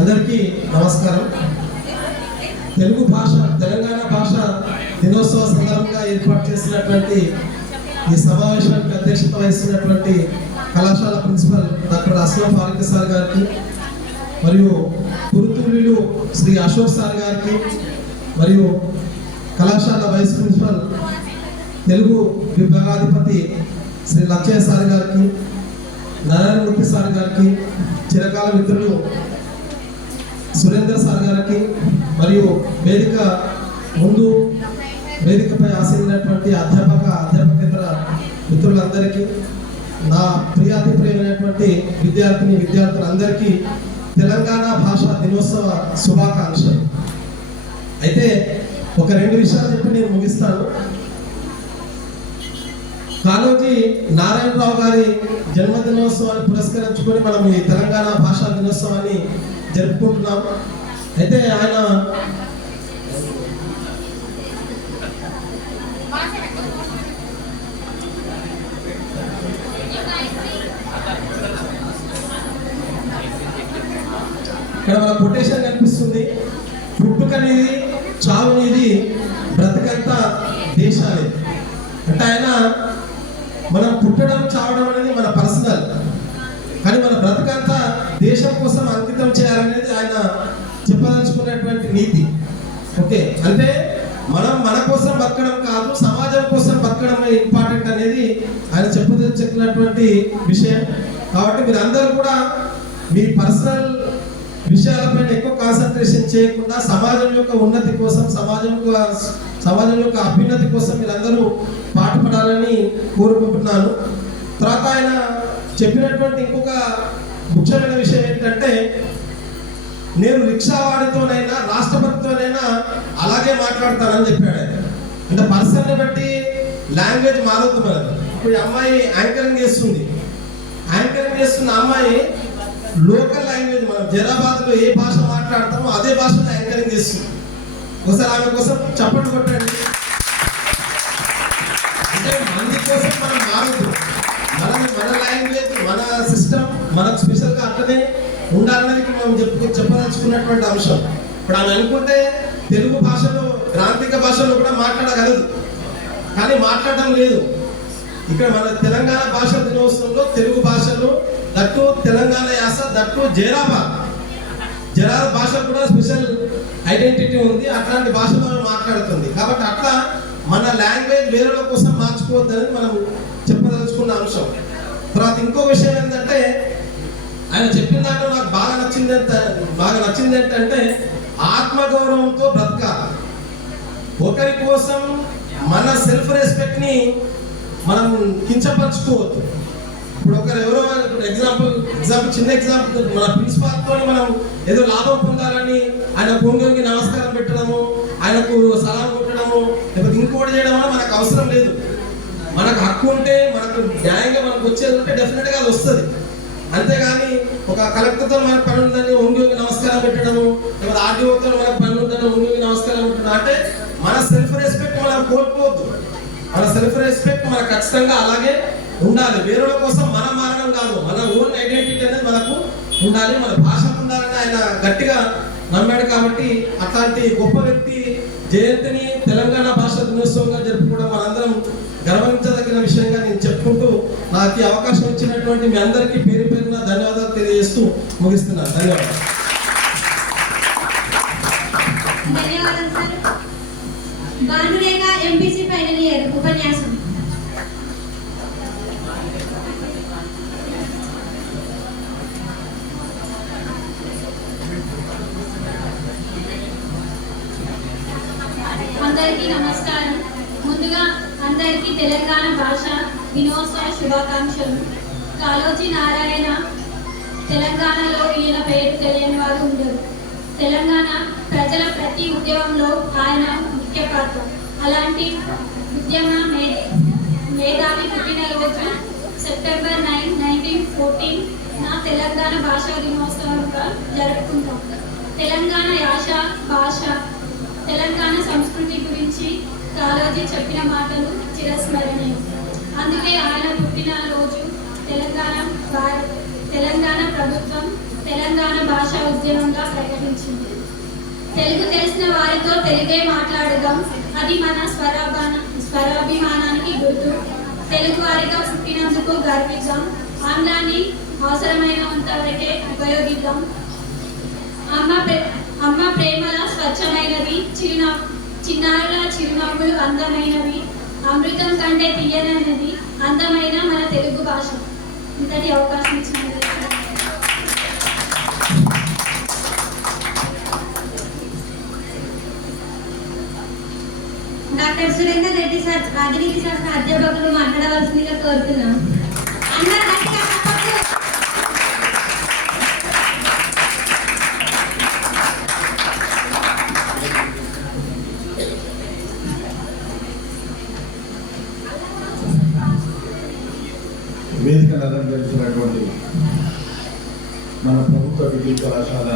అందరికీ నమస్కారం. తెలుగు భాష తెలంగాణ భాష దినోత్సవ సందర్భంగా ఏర్పాటు చేసినటువంటి ఈ సమావేశానికి అధ్యక్షత వహిస్తున్నటువంటి కళాశాల principal doctor Aslam Farooq sir గారికి మరియు కురుతులు శ్రీ అశోక్ సార్ గారికి మరియు కళాశాల వైస్ ప్రిన్సిపల్ తెలుగు విభాగాధిపతి శ్రీ లచ్చయ్య సార్ గారికి నారాయణమూర్తి సార్ గారికి చిరకాల మిత్రులు సురేందర్ సార్ గారికి మరియు వేదిక ముందు వేదికపై ఆసీనటువంటి అధ్యాపకేతర మిత్రులందరికీ నా ప్రియాతి ప్రియమైనటువంటి విద్యార్థులందరికీ తెలంగాణ భాషా దినోత్సవ శుభాకాంక్షలు. అయితే ఒక 2 విషయాలు చెప్పి నేను ముగిస్తాను. కాళోజీ నారాయణరావు గారి జన్మదినోత్సవాన్ని పురస్కరించుకొని మనం ఈ తెలంగాణ భాషా దినోత్సవాన్ని జరుపుకుంటున్నాం. అయితే ఆయన ఇక్కడ మన కొటేషన్ కనిపిస్తుంది, పుట్టుకనేది చావునేది బ్రతకంతా దేశాలే. అంటే ఆయన మనం పుట్టడం చావడం అనేది మన పర్సనల్, కానీ మన బ్రతకంతా దేశం కోసం అంకితం చేయాలనేది ఆయన చెప్పదలుచుకున్నటువంటి నీతి. ఓకే, అంటే మనం మన కోసం బతకడం కాదు, సమాజం కోసం బతకడం ఇంపార్టెంట్ అనేది ఆయన చెప్పదలుచుకున్నటువంటి విషయం. కాబట్టి మీరు అందరూ కూడా మీ పర్సనల్ విషయాలపైన ఎక్కువ కాన్సన్ట్రేషన్ చేయకుండా సమాజం యొక్క ఉన్నతి కోసం, సమాజం యొక్క అభ్యున్నతి కోసం మీరందరూ పాటుపడాలని కోరుకుంటున్నాను. తర్వాత ఆయన చెప్పినటువంటి ఇంకొక ముఖ్యమైన విషయం ఏంటంటే, నేను రిక్షావాడితోనైనా రాష్ట్రపతితోనైనా అలాగే మాట్లాడతానని చెప్పాడు ఆయన. అంటే పర్సన్ని బట్టి లాంగ్వేజ్ మారొద్దు మనది. ఇప్పుడు ఈ అమ్మాయి యాంకరింగ్ చేస్తున్న అమ్మాయి లోకల్ లాంగ్వేజ్, మనం జైరాబాద్లో ఏ భాష మాట్లాడతామో అదే భాషలో యాంకరింగ్ చేస్తుంది. ఒకసారి ఆమె కోసం చప్పట్లు కొట్టండి. అంటే మంది కోసం మనం మారదు, మన లాంగ్వేజ్, మన సిస్టమ్ మనకు స్పెషల్గా అట్లనే ఉండాలనేది మనం చెప్పదలుచుకున్నటువంటి అంశం. ఇప్పుడు ఆమె అనుకుంటే తెలుగు భాషలో, గ్రాంథిక భాషలో కూడా మాట్లాడగలదు, కానీ మాట్లాడడం లేదు. ఇక్కడ మన తెలంగాణ భాష దినోత్సవంలో తెలుగు భాషలో దట్టు తెలంగాణ యాస, దట్టు జైరాబాద్ భాష కూడా స్పెషల్ ఐడెంటిటీ ఉంది. అట్లాంటి భాషలో మాట్లాడుతుంది. కాబట్టి అట్లా మన లాంగ్వేజ్ వేరే కోసం మార్చుకోవద్దని మనం చెప్పదలుచుకున్న అంశం. తర్వాత ఇంకో విషయం ఏంటంటే, ఆయన చెప్పిన దాంట్లో నాకు బాగా నచ్చింది ఏంటంటే ఆత్మగౌరవంతో బ్రతకాలి. ఒకరి కోసం మన సెల్ఫ్ రెస్పెక్ట్ని మనం కించపరచుకోవద్దు. ఇప్పుడు ఎవరో ఎగ్జాంపుల్ చిన్న ఎగ్జాంపుల్, మన ప్రిన్సిపాల్తో మనం ఏదో లాభం పొందాలని ఆయన పొంగి నమస్కారం పెట్టడము, ఆయనకు సలాం కొట్టడము, లేకపోతే ఇంకోటి చేయడం వల్ల మనకు అవసరం లేదు. మనకు హక్కు ఉంటే, మనకు న్యాయంగా మనకు వచ్చేది ఉంటే డెఫినెట్గా అది వస్తుంది. అంతేగాని ఒక కలెక్టర్తో మనకు పని ఉందని ఒంగి నమస్కారం పెట్టడము, లేకపోతే ఆర్డీఓతో మనకు పని ఉందని ఒంగి నమస్కారం పెట్టడం అంటే మన సెల్ఫ్ రెస్పెక్ట్ మనం కోల్పోవద్దు. మన సెల్ఫ్ రెస్పెక్ట్ మనకు ఖచ్చితంగా అలాగే ఉండాలి. వేరే కోసం మనం మారడం కాదు, మన ఓన్ ఐడెంటిటీ అనేది మనకు ఉండాలి, మన భాష ఉండాలని ఆయన గట్టిగా నమ్మాడు. కాబట్టి అట్లాంటి గొప్ప వ్యక్తి జయంతిని తెలంగాణ భాష దినోత్సవంగా జరుపుకోవడం మనందరం గర్వించదగిన విషయంగా నేను చెప్పుకుంటూ, నాకు ఈ అవకాశం ఇచ్చినటువంటి మీ అందరికీ పేరు పేరున ధన్యవాదాలు తెలియజేస్తూ ముగిస్తున్నాను. ధన్యవాదాలు. Sir. Bhanurekha MPC final year ఉపన్యాసం. అందరికీ నమస్కారం. ముందుగా అందరికీ తెలంగాణ భాష దినోత్సవ శుభాకాంక్షలు. కాళోజీ నారాయణ తెలంగాణలో ఈయన పేరు తెలియని వారు ఉండరు. తెలంగాణ ప్రజల ప్రతి ఉద్యమంలో ఆయన ముఖ్య పాత్ర. అలాంటి ఉద్యమ మేధావి పుట్టినరోజు సెప్టెంబర్ 9, 1914 నా తెలంగాణ భాషా దినోత్సవంగా జరుపుకుంటాం. తెలంగాణ యాస, భాష, తెలంగాణ సంస్కృతి గురించి కాళోజీ చెప్పిన మాటలు చిరస్మరణీయం. అందుకే ఆయన పుట్టినరోజు తెలంగాణ ప్రభుత్వం తెలంగాణ భాషా ఉద్యమంగా ప్రకటించింది. తెలుగు తెలిసిన వారితో తెలుగే మాట్లాడదాం, అది మన స్వరాభిమానానికి గుర్తు. తెలుగు వారిగా పుట్టినందుకు గర్విద్దాం, ఆంగ్లాన్ని అవసరమైనంత వరకే ఉపయోగిద్దాం. అమ్మ ప్రేమల స్వచ్ఛమైనవి, చిన్నారుల చిరునవ్వులు అందమైనవి, అమృతం కంటే తీయనది అందమైన మన తెలుగు భాష. ఇంతటి అవకాశం ఇచ్చినందుకు డాక్టర్ సురేందర్ రెడ్డి సార్ రాజనీతి శాస్త్ర అధ్యాపకులు మాట్లాడవలసిందిగా కోరుతున్నాం. అందరూ గట్టిగా మన ప్రభుత్వ డిగ్రీ కళాశాల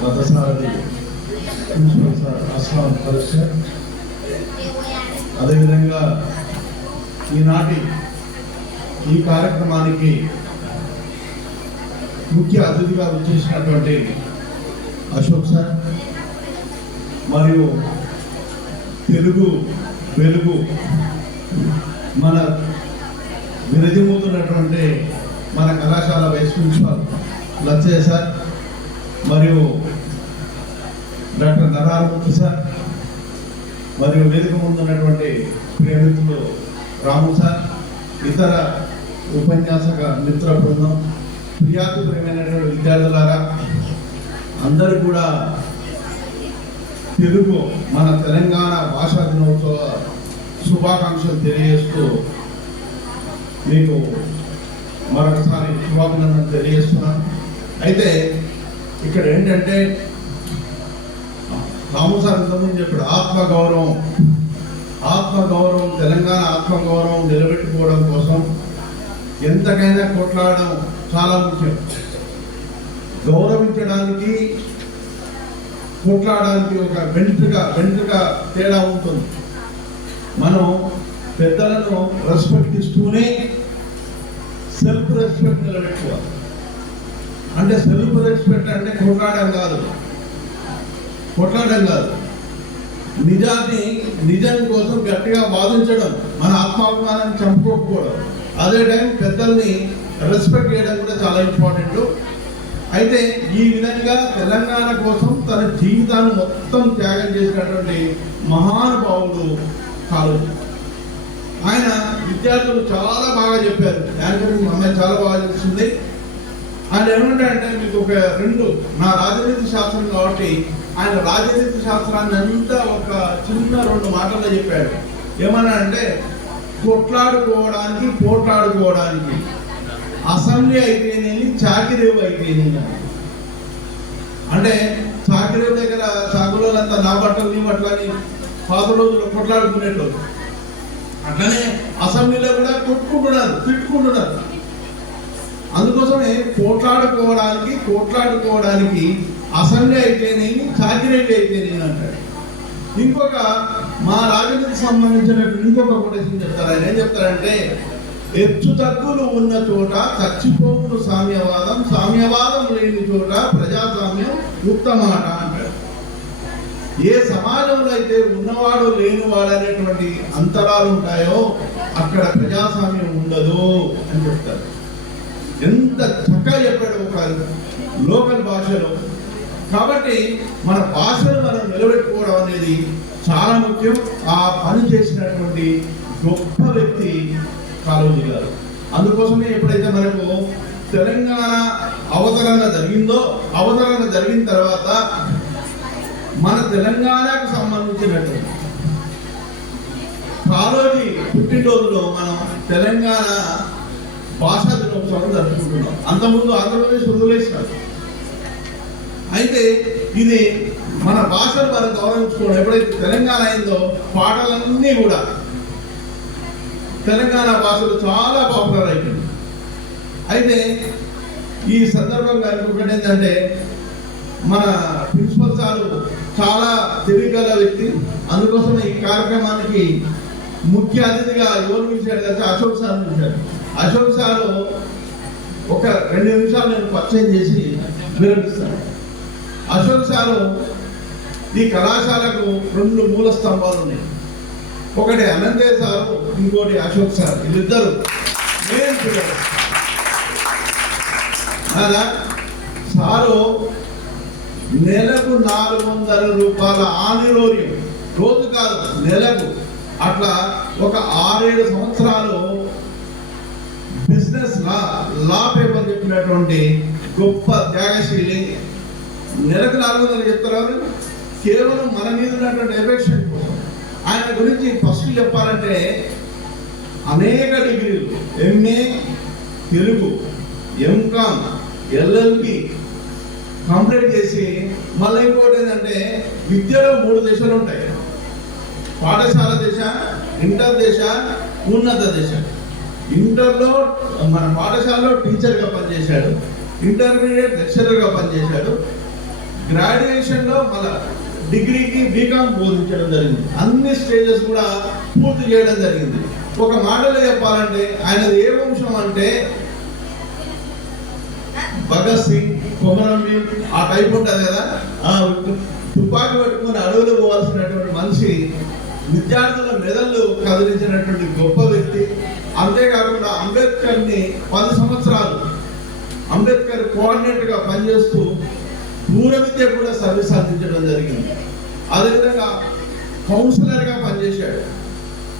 రథసారథి ప్రిన్సిపల్ సార్ అస్లాం పరిషత్, అదేవిధంగా ఈనాటి ఈ కార్యక్రమానికి ముఖ్య అతిథిగా వచ్చేసినటువంటి అశోక్ సార్ మరియు తెలుగు వెలుగు మన విరజిమ్ముతున్నటువంటి మన కళాశాల వైస్ ప్రిన్సిపాల్ లచ్చయ్య సార్ మరియు డాక్టర్ నరారమూర్తి సార్ మరియు వేదిక ముందున్నటువంటి ప్రియమిత్రులు రాము సార్, ఇతర ఉపన్యాసక మిత్ర బృందం, ప్రియాతిప్రియమైనటువంటి విద్యార్థులారా, అందరూ కూడా తెలుగు మన తెలంగాణ భాషా దినోత్సవ శుభాకాంక్షలు తెలియజేస్తూ మీకు మరొకసారి శుభాభినందనలు తెలియజేస్తున్నాను. అయితే ఇక్కడ ఏంటంటే రాము సార్ ఇంతకుముందు చెప్పాడు ఆత్మగౌరవం తెలంగాణ ఆత్మగౌరవం నిలబెట్టుకోవడం కోసం ఎంతకైనా కొట్లాడడం చాలా ముఖ్యం. గౌరవించడానికి కొట్లాడడానికి ఒక వెంట్రుక తేడా ఉంటుంది. మనం పెద్దలను రెస్పెక్ట్ ఇస్తూనే సెల్ఫ్ రెస్పెక్ట్ నిలబెట్టుకోవాలి. అంటే సెల్ఫ్ రెస్పెక్ట్ అంటే కొట్లాడడం కాదు, నిజం కోసం గట్టిగా వాదించడం, మన ఆత్మాభిమానాన్ని చంపుకోకపోవడం, అదే టైం పెద్దల్ని రెస్పెక్ట్ చేయడం కూడా చాలా ఇంపార్టెంట్. అయితే ఈ విధంగా తెలంగాణ కోసం తన జీవితాన్ని మొత్తం త్యాగం చేసినటువంటి మహానుభావుడు కాళోజీ. ఆయన విద్యార్థులు చాలా బాగా చెప్పారు, యాంకరింగ్ అమ్మాయి చాలా బాగా చేస్తుంది. ఆయన ఏమంటారంటే మీకు ఒక నా రాజనీతి శాస్త్రం కాబట్టి ఆయన రాజనీతి శాస్త్రాన్ని అంతా ఒక చిన్న 2 మాటల్లో చెప్పాడు. ఏమన్నా అంటే పోట్లాడుకోవడానికి అసెంబ్లీ అయితేనేమి చాకిరేవు అయితేనేమి. అంటే చాకిరేవు దగ్గర చాకులంతా నా బట్టలు నీ బట్టలు అని పాత రోజుల్లో కొట్లాడుకునేటోళ్ళు, అట్లనే అసెంబ్లీలో కూడా తిట్టుకుంటున్నారు. అందుకోసమే పోట్లాడుకోవడానికి అసెంబ్లీ అయితేనేమి చాకిరేవి అయితేనేమి అంటాడు. ఇంకొక మా రాజనీతికి సంబంధించినట్టు ఇంకొక కొటేషన్ చెప్తారు. ఆయన ఏం చెప్తారంటే, హెచ్చు తగ్గులు ఉన్న చోట చచ్చిపోవును సామ్యవాదం లేని చోట ప్రజాస్వామ్యం ఉత్తమాట అంటారు. ఏ సమాజంలో అయితే ఉన్నవాడు లేనివాడు అనేటువంటి అంతరాలు ఉంటాయో అక్కడ ప్రజాస్వామ్యం ఉండదు అని చెప్తారు. ఎంత చక్కగా చెప్పాడు ఒక లోకల్ భాషలో. కాబట్టి మన భాషను మనం నిలబెట్టుకోవడం అనేది చాలా ముఖ్యం. ఆ పని చేసినటువంటి గొప్ప వ్యక్తి కాళోజీ గారు. అందుకోసమే ఎప్పుడైతే మనకు తెలంగాణ అవతరణ జరిగిన తర్వాత మన తెలంగాణకు సంబంధించినటువంటి కాళోజీ పుట్టినరోజులో మనం తెలంగాణ భాషా దినోత్సవం జరుపుకుంటున్నాం. అంతకుముందు ఆంధ్రప్రదేశ్ వదిలేసినారు. అయితే ఇది మన భాషను మనం గౌరవించుకోవడం. ఎప్పుడైతే తెలంగాణ అయిందో పాటలన్నీ కూడా తెలంగాణ భాషలో చాలా పాపులర్ అయిపోయింది. అయితే ఈ సందర్భంగా ఇంకొకటి ఏంటంటే, మన ప్రిన్సిపల్ సారు చాలా తెలివిగల వ్యక్తి. అందుకోసం ఈ కార్యక్రమానికి ముఖ్య అతిథిగా ఎవరు పిలిచాడు కదా, అశోక్ సార్ పిలిచాడు. అశోక్ సారు ఒక 2 నిమిషాలు నేను పరిచయం చేసి విరమిస్తాను. అశోక్ సారు ఈ కళాశాలకు 2 మూల స్తంభాలు ఉన్నాయి. ఒకటి అనంతయ్య సారు, ఇంకోటి అశోక్ సార్. వీళ్ళిద్దరు మెయిన్ పిల్లలు. సారు నెలకు 400 రూపాయల ఆనిరోర్యం, రోజు కాదు నెలకు, అట్లా ఒక 6-7 సంవత్సరాలు బిజినెస్ లా పేపర్ చెప్పినటువంటి గొప్ప త్యాగశీలి. నెలకు 400 చెప్తారు కేవలం మన మీద ఉన్నటువంటి ఎఫెక్షన్ కోసం. ఆయన గురించి ఫస్ట్ చెప్పాలంటే అనేక డిగ్రీలు, M A Telugu, M Com, LLB complete చేసి మళ్ళీ ఇంకోటి ఏంటంటే విద్యలో 3 దశలు ఉంటాయి. పాఠశాల దశ, ఇంటర్ దశ, ఉన్నత దశ. ఇంటర్లో మన పాఠశాలలో టీచర్గా పనిచేశాడు, ఇంటర్మీడియట్ లెక్చరర్గా పనిచేశాడు, గ్రాడ్యుయేషన్లో మన డిగ్రీకి బీకామ్ బోధించడం జరిగింది. అన్ని స్టేజెస్ కూడా పూర్తి చేయడం జరిగింది. ఒక మాటలో చెప్పాలంటే ఆయనది ఏ వంశం అంటే భగత్ సింగ్, కొమరం భీం ఆ టైప్ ఉంటుంది కదా. ఆ తుపాకీ పట్టుకుని అడవులు పోవాల్సినటువంటి మనిషి, విద్యార్థుల మెదళ్ళు కదిలించినటువంటి గొప్ప వ్యక్తి. అంతేకాకుండా అంబేద్కర్ని 10 సంవత్సరాలు అంబేద్కర్ కోఆర్డినేటర్గా పనిచేస్తూ దూర విద్య కూడా సర్వీస్ అందించడం జరిగింది. అదేవిధంగా కౌన్సిలర్గా పనిచేశాడు.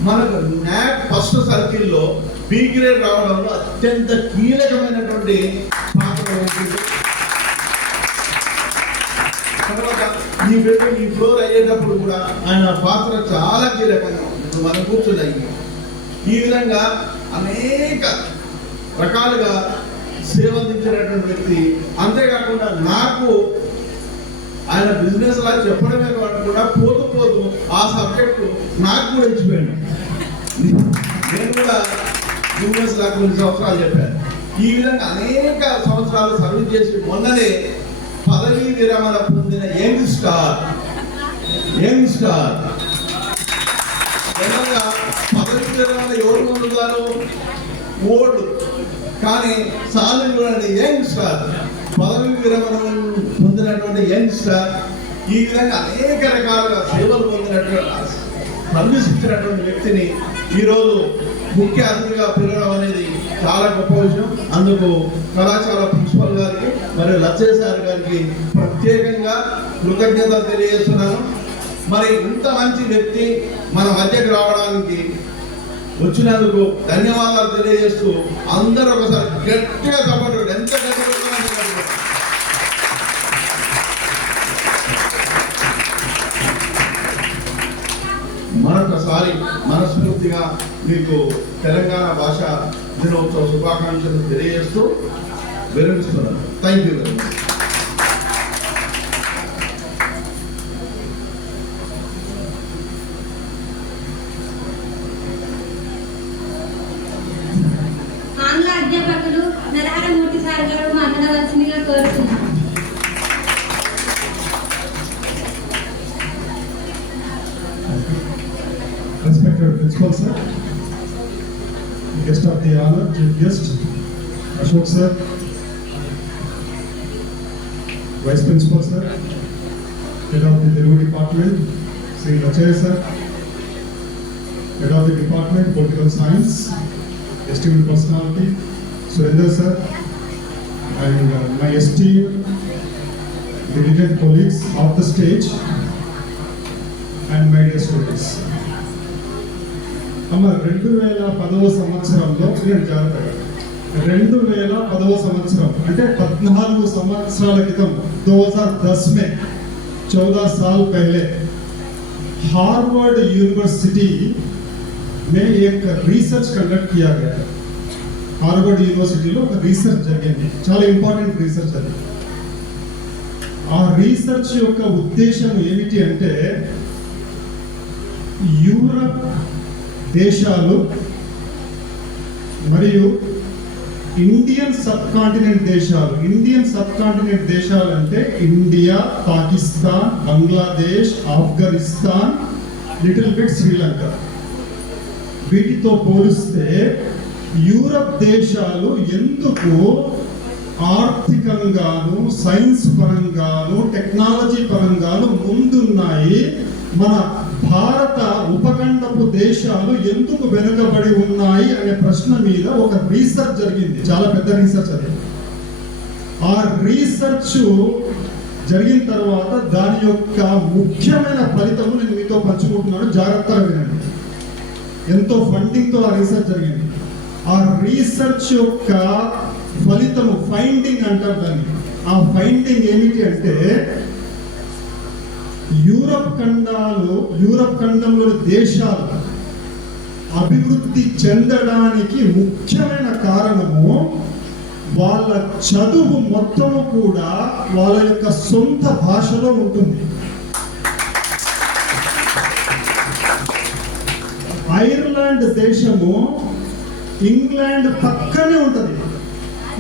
మనకు న్యాక్ ఫస్ట్ సర్కిల్లో బి గ్రేడ్ రావడంలో అత్యంత కీలకమైనటువంటి పాత్ర ఉంటుంది. తర్వాత ఈ ఫ్లోర్ అయ్యేటప్పుడు కూడా ఆయన పాత్ర చాలా కీలకంగా ఉంటుంది. మనం కూర్చొని ఈ విధంగా అనేక రకాలుగా సేవ అందించినటువంటి వ్యక్తి. అంతేకాకుండా నాకు ఆయన బిజినెస్ లా చెప్పడమే కాకుండా పోతూ పోతూ ఆ సబ్జెక్టు నాకు కూడా ఇచ్చిపోయాను. నేను కూడా బిజినెస్ లా కొన్ని సంవత్సరాలు చెప్పాను. ఈ విధంగా అనేక సంవత్సరాలు సర్వీస్ చేసి మొన్ననే పదవీ విరమణ పొందిన యంగ్ స్టార్ జనరల్గా పదవీ విరమణ ఎవరు పొందుతారు? ఓల్డ్, కానీ సాధన చూడండి యంగ్ స్టార్, పదవి విరమణ పొందినటువంటి యంగ్ స్టార్. ఈ విధంగా అనేక రకాలుగా సేవలు పొందినటువంటి సర్వీస్ ఇచ్చినటువంటి వ్యక్తిని ఈరోజు ముఖ్య అతిథిగా పిలవడం అనేది చాలా గొప్ప విషయం. అందుకు కళాశాల ప్రిన్సిపల్ గారికి మరియు లచ్చయ్య సార్ గారికి ప్రత్యేకంగా కృతజ్ఞతలు తెలియజేస్తున్నాను. మరి ఇంత మంచి వ్యక్తి మన మధ్యకు రావడానికి వచ్చినందుకు ధన్యవాదాలు తెలియజేస్తూ అందరూ ఒకసారి గట్టిగా సపోర్ట్, ఎంత గట్టిగా మరొకసారి మనస్ఫూర్తిగా మీకు తెలంగాణ భాష దినోత్సవ శుభాకాంక్షలు తెలియజేస్తూ విరమిస్తున్నాను. Thank you very much. ఆంగ్ల అధ్యాపకులు నరహరమూర్తి సార్ గారు మాట్లాడవలసిందిగా కోరుతున్నాను. Respected Principal Sir, Guest of the Honor, Chief Guest, Ashok Sir, Vice Principal Sir, Head of the Telugu Department, Sri Lachaya Sir, Head of the Department, Political Science, esteemed personality, Surendra Sir, and my esteemed diligent colleagues off the stage, and my dear students. 2010 సంవత్సరంలో నేను జాగ్రత్తగా 2010 సంవత్సరం అంటే 14 సంవత్సరాల క్రితం 2010 में 14 साल पहले हार्वर्ड यूनिवर्सिटी में एक रिसर्च कंडक्ट किया गया. हार्वर्ड యూనివర్సిటీలో ఒక రీసెర్చ్ జరిగింది, చాలా ఇంపార్టెంట్ రీసెర్చ్ అది. ఆ రీసెర్చ్ యొక్క ఉద్దేశం ఏమిటి అంటే యూరప్ దేశాలు మరియు ఇండియన్ సబ్ కాంటినెంట్ దేశాలు అంటే India, Pakistan, Bangladesh, Afghanistan, little bit Sri Lanka, వీటితో పోలిస్తే యూరప్ దేశాలు ఎందుకు ఆర్థికంగాను, సైన్స్ పరంగాను, టెక్నాలజీ పరంగాను ముందున్నాయి, మన భారత ఉపఖండపు దేశాలు ఎందుకు వెనుకబడి ఉన్నాయి అనే ప్రశ్న మీద ఒక రీసెర్చ్ జరిగింది. చాలా పెద్ద రీసెర్చ్ అది. ఆ రీసెర్చ్ జరిగిన తర్వాత దాని యొక్క ముఖ్యమైన ఫలితము నేను మీతో పంచుకుంటున్నాను, జాగ్రత్తగా వినండి. ఎంతో ఫండింగ్తో ఆ రీసెర్చ్ జరిగింది. ఆ రీసెర్చ్ యొక్క ఫలితము, ఫైండింగ్ అంటారు దాన్ని. ఆ ఫైండింగ్ ఏమిటి అంటే యూరప్ ఖండంలోని దేశాలు అభివృద్ధి చెందడానికి ముఖ్యమైన కారణము వాళ్ళ చదువు మొత్తము కూడా వాళ్ళ యొక్క సొంత భాషలో ఉంటుంది. ఐర్లాండ్ దేశము ఇంగ్లాండ్ పక్కనే ఉంటుంది.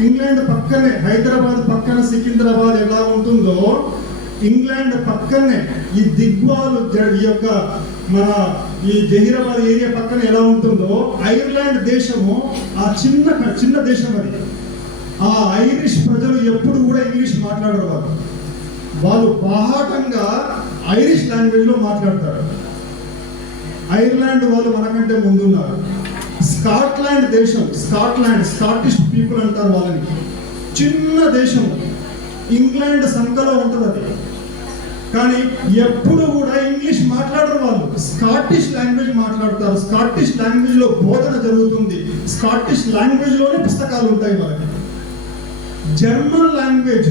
ఇంగ్లాండ్ పక్కనే, హైదరాబాద్ పక్కన సికింద్రాబాద్ ఎలా ఉంటుందో ఇంగ్లాండ్ పక్కనే ఈ దిగ్వాలు ఈ యొక్క మన ఈ జహీరాబాద్ ఏరియా పక్కన ఎలా ఉంటుందో ఐర్లాండ్ దేశము ఆ చిన్న దేశం అది. ఆ ఐరిష్ ప్రజలు ఎప్పుడు కూడా ఇంగ్లీష్ మాట్లాడరు. వాళ్ళు బాహాటంగా ఐరిష్ లాంగ్వేజ్ లో మాట్లాడతారు. ఐర్లాండ్ వాళ్ళు మనకంటే ముందున్నారు. స్కాట్లాండ్ దేశం, స్కాటిష్ పీపుల్ అంటారు వాళ్ళని. చిన్న దేశం, ఇంగ్లాండ్ సంఖలో ఉంటుంది అది. కానీ ఎప్పుడు కూడా ఇంగ్లీష్ మాట్లాడరు వాళ్ళు. స్కాటిష్ లాంగ్వేజ్ మాట్లాడతారు. స్కాటిష్ లాంగ్వేజ్ లో బోధన జరుగుతుంది. స్కాటిష్ లాంగ్వేజ్ లోనే పుస్తకాలు ఉంటాయి వాళ్ళకి. జర్మన్ లాంగ్వేజ్,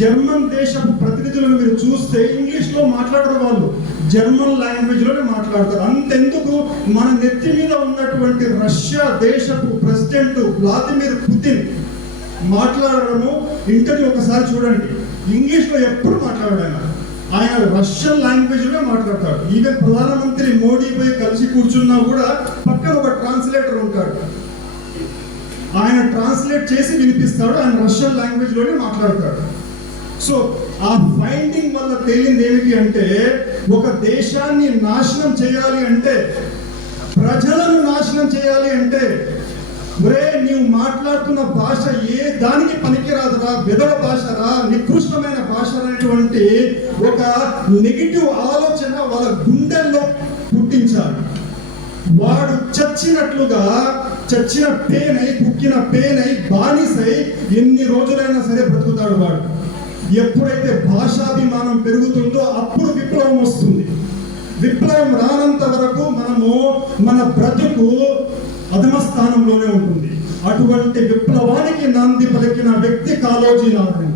జర్మన్ దేశపు ప్రతినిధులను మీరు చూస్తే ఇంగ్లీష్ లో మాట్లాడరు వాళ్ళు, జర్మన్ లాంగ్వేజ్ లోనే మాట్లాడతారు. అంతెందుకు మన నెత్తి మీద ఉన్నటువంటి రష్యా దేశపు ప్రెసిడెంట్ వ్లాదిమిర్ పుతిన్ మాట్లాడడము ఇంటర్వ్యూ ఒకసారి చూడండి. ఇంగ్లీష్ లో ఎప్పుడు మాట్లాడాడు ఆయన రష్యన్ లాంగ్వేజ్ లోనే మాట్లాడతాడు. ఈవెన్ ప్రధానమంత్రి మోడీపై కలిసి కూర్చున్నా కూడా పక్కన ఒక ట్రాన్స్లేటర్ ఉంటాడు. ఆయన ట్రాన్స్లేట్ చేసి వినిపిస్తాడు. ఆయన రష్యన్ లాంగ్వేజ్ లోనే మాట్లాడతాడు. సో ఆ ఫైండింగ్ వల్ల తేలింది ఏమిటి అంటే, ఒక దేశాన్ని నాశనం చేయాలి అంటే, ప్రజలను నాశనం చేయాలి అంటే, ఒరే నీవు మాట్లాడుతున్న భాష ఏ దానికి పనికిరాదురా, విధవ భాషరా, నికృష్టమైన భాష అనేటువంటి ఒక నెగిటివ్ ఆలోచన వాళ్ళ గుండెల్లో పుట్టించాలి. వాడు చచ్చినట్లుగా, చచ్చిన పేనై, పుక్కిన పేనై, బానిసై ఎన్ని రోజులైనా సరే బ్రతుకుతాడు వాడు. ఎప్పుడైతే భాషాభిమానం పెరుగుతుందో అప్పుడు విప్లవం వస్తుంది. విప్లవం రానంత వరకు మన బ్రతుకు అధమస్థానంలోనే ఉంటుంది. అటువంటి విప్లవానికి నాంది పలికిన వ్యక్తి కాళోజీ నారాయణ.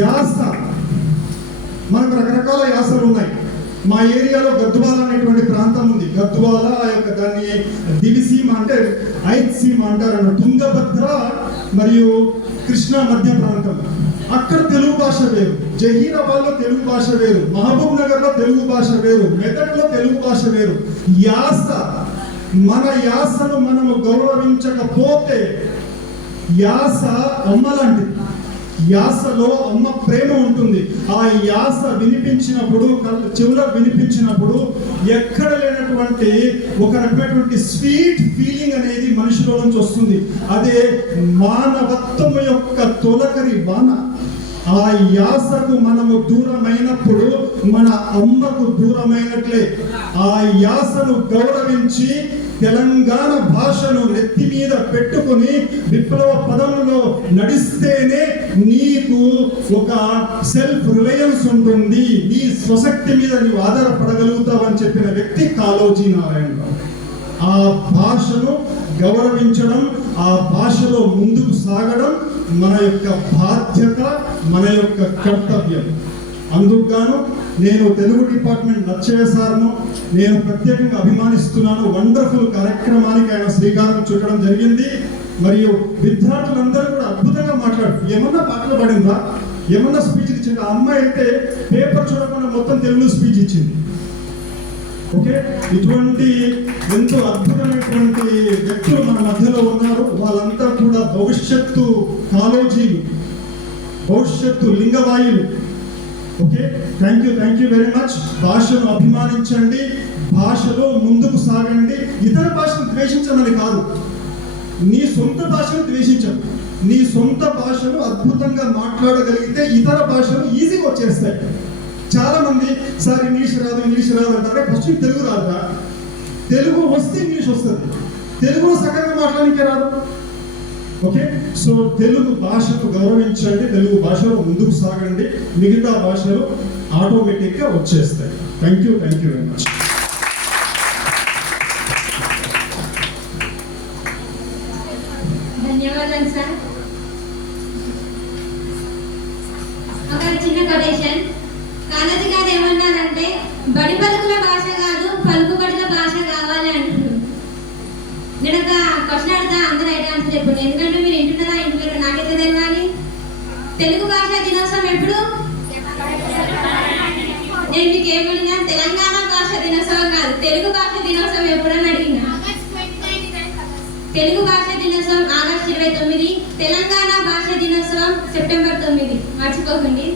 యాస, మనకు రకరకాల యాసలు ఉన్నాయి. మా ఏరియాలో గద్వాల అనేటువంటి ప్రాంతం ఉంది. గద్వాల ఆ యొక్క దాన్ని దివిసీమ అంటే ఐత్సీమ అంటారు. తుంగభద్ర మరియు కృష్ణా మధ్య ప్రాంతం, అక్కడ తెలుగు భాష వేరు. జహీరాబాద్లో తెలుగు భాష వేరు, మహబూబ్ నగర్లో తెలుగు భాష వేరు, మెదక్లో తెలుగు భాష వేరు. యాస, మన యాసను మనము గౌరవించకపోతే, యాస అమ్మ లాంటిది. యాసలో అమ్మ ప్రేమ ఉంటుంది. ఆ యాస వినిపించినప్పుడు, చెవులో వినిపించినప్పుడు ఎక్కడ లేనటువంటి ఒక రకమైనటువంటి స్వీట్ ఫీలింగ్ అనేది మనిషిలో నుంచి వస్తుంది. అదే మానవత్వం యొక్క తొలకరి వాన. ఆ యాసకు మనము దూరమైనప్పుడు మన అమ్మకు దూరమైనట్లే. ఆ యాసను గౌరవించి తెలంగాణ భాషను నెత్తి మీద పెట్టుకుని విప్లవ పదంలో నడిస్తేనే నీకు ఒక సెల్ఫ్ రిలయన్స్ ఉంటుంది, నీ స్వశక్తి మీద నీవు ఆధారపడగలుగుతావని చెప్పిన వ్యక్తి కాళోజీ నారాయణరావు. ఆ భాషను గౌరవించడం, ఆ భాషలో ముందుకు సాగడం మన యొక్క బాధ్యత, మన యొక్క కర్తవ్యం. అందుకుగాను నేను తెలుగు డిపార్ట్మెంట్ నచ్చయ్య సార్ను నేను ప్రత్యేకంగా అభిమానిస్తున్నాను. వండర్ఫుల్ కార్యక్రమానికి ఆయన శ్రీకారం చుట్టడం జరిగింది. మరియు విద్యార్థులందరూ కూడా అద్భుతంగా మాట్లాడు. ఏమన్నా పాటలు పడిందా, ఏమన్నా స్పీచ్ ఇచ్చింది. ఆ అమ్మాయి అయితే పేపర్ చూడకుండా మొత్తం తెలుగులో స్పీచ్ ఇచ్చింది. ఓకే, ఇటువంటి ఎంతో అద్భుతమైనటువంటి వ్యక్తులు మన మధ్యలో ఉన్నారు. వాళ్ళంతా కూడా భవిష్యత్తు కాళోజీలు, భవిష్యత్తు లింగవాయులు. Okay, thank you very much. భాషను అభిమానించండి, భాషలో ముందుకు సాగండి. ఇతర భాషను ద్వేషించమని కాదు, నీ సొంత భాషను ద్వేషించండి. నీ సొంత భాషను అద్భుతంగా మాట్లాడగలిగితే ఇతర భాషలు ఈజీగా వచ్చేస్తాయి. చాలా మంది సార్ ఇంగ్లీష్ రాదు అంటారు. ఫస్ట్ తెలుగు రాదా? తెలుగు వస్తే ఇంగ్లీష్ వస్తుంది. తెలుగులో సగంగా మాట్లాడడానికి రాదు. ఓకే, సో తెలుగు భాషను గౌరవించండి, తెలుగు భాషలో ముందుకు సాగండి. మిగతా భాషలు ఆటోమేటిక్గా వచ్చేస్తాయి. Thank you very much. ధన్యవాదాలు సార్. ఒక చిన్న కొటేషన్. కాళోజీ గారు ఏమన్నారంటే, బడి పలుకుల భాష కాదు, పలుకుబడుల భాష కావాలి అంటున్నారు. నేను ఒక క్వశ్చన్ అడతా, అందరూ రైట్ ఆన్సర్ చెప్పండి. ఎందుకంటే మీరు ఇంటున్నారా నాకైతే తెలియాలి. తెలుగు భాష దినోత్సవం ఎప్పుడు? నేను మీకు ఏమడినా తెలంగాణ భాష దినోత్సవం కాదు, తెలుగు భాష దినోత్సవం ఎప్పుడని అడిగినా? తెలుగు భాష దినోత్సవం ఆగస్టు 29, తెలంగాణ భాష దినోత్సవం సెప్టెంబర్ 9. మర్చిపోకండి.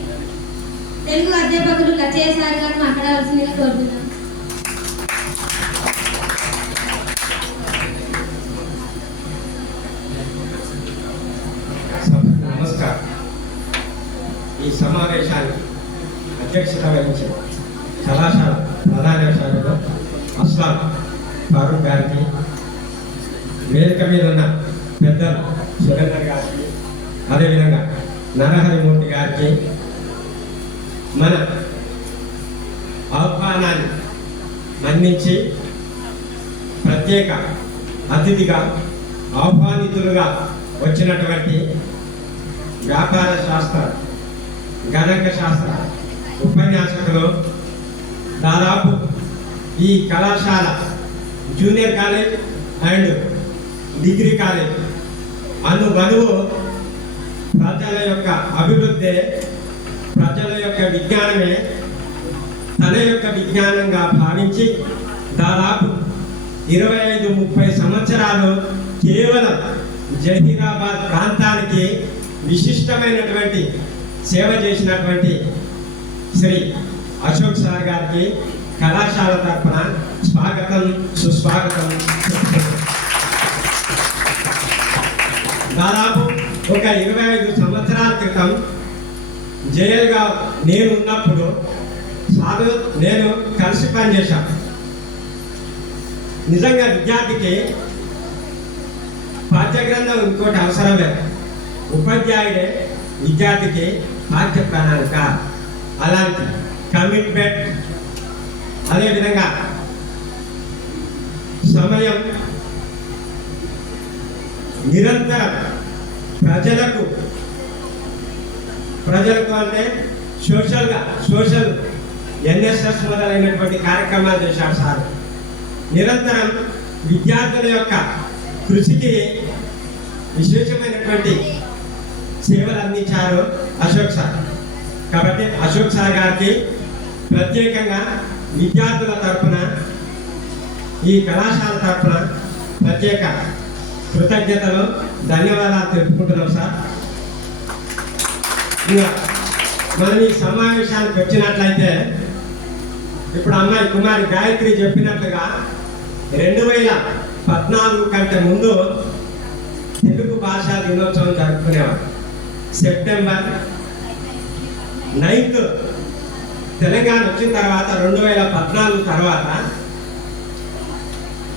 తెలుగు అధ్యాపకులు లచ్చయ్య సార్ గారు మాట్లాడవలసిందిగా కోరుతున్నాను. నమస్కారం. ఈ సమావేశానికి అధ్యక్షత వహించిన కళాశాల ప్రధానాచార్యులు అస్లాం ఫారూక్ గారికి, వేదిక మీద ఉన్న పెద్దలు సురేందర్ గారికి, అదేవిధంగా నరహరిమూర్తి గారికి, మన ఆహ్వానాన్ని మన్నించి ప్రత్యేక అతిథిగా ఆహ్వానితులుగా వచ్చినటువంటి వ్యాపార శాస్త్ర, గణక శాస్త్ర ఉపన్యాసకులు, దాదాపు ఈ కళాశాల junior college and degree college అనువనువు ప్రజల యొక్క అభివృద్ధి, ప్రజల యొక్క విజ్ఞానమే తన యొక్క విజ్ఞానంగా భావించి దాదాపు 25-30 సంవత్సరాలు కేవలం జహీరాబాద్ ప్రాంతానికి విశిష్టమైనటువంటి సేవ చేసినటువంటి శ్రీ అశోక్ సార్ గారికి కళాశాల తరఫున స్వాగతం, సుస్వాగతం. దాదాపు ఒక 25 సంవత్సరాల క్రితం జైలుగా నేను ఉన్నప్పుడు నేను కలిసి పనిచేశాను. నిజంగా విద్యార్థికి పాఠ్యగ్రంథం ఇంకోటి అవసరం లేదు, ఉపాధ్యాయుడే విద్యార్థికి పాఠ్య ప్రణాళిక, అలాంటి కమిట్మెంట్, అదేవిధంగా సమయం, నిరంతరం ప్రజలకు అంటే సోషల్ ఎన్ఎస్ఎస్ మొదలైనటువంటి కార్యక్రమాలు చేశారు సార్. నిరంతరం విద్యార్థుల యొక్క కృషికి విశేషమైనటువంటి సేవలు అందించారు అశోక్ సార్. కాబట్టి అశోక్ సార్ గారికి ప్రత్యేకంగా విద్యార్థుల తరఫున, ఈ కళాశాల తరఫున ప్రత్యేక కృతజ్ఞతలు, ధన్యవాదాలు తెలుపుకుంటున్నాం సార్. ఇంకా మనం ఈ సమావేశానికి వచ్చినట్లయితే ఇప్పుడు అమ్మాయి కుమారి గాయత్రి చెప్పినట్లుగా 2014 కంటే ముందు తెలుగు భాషా దినోత్సవం జరుపుకునేవారు. సెప్టెంబర్ 9 తెలంగాణ వచ్చిన తర్వాత 2014 తర్వాత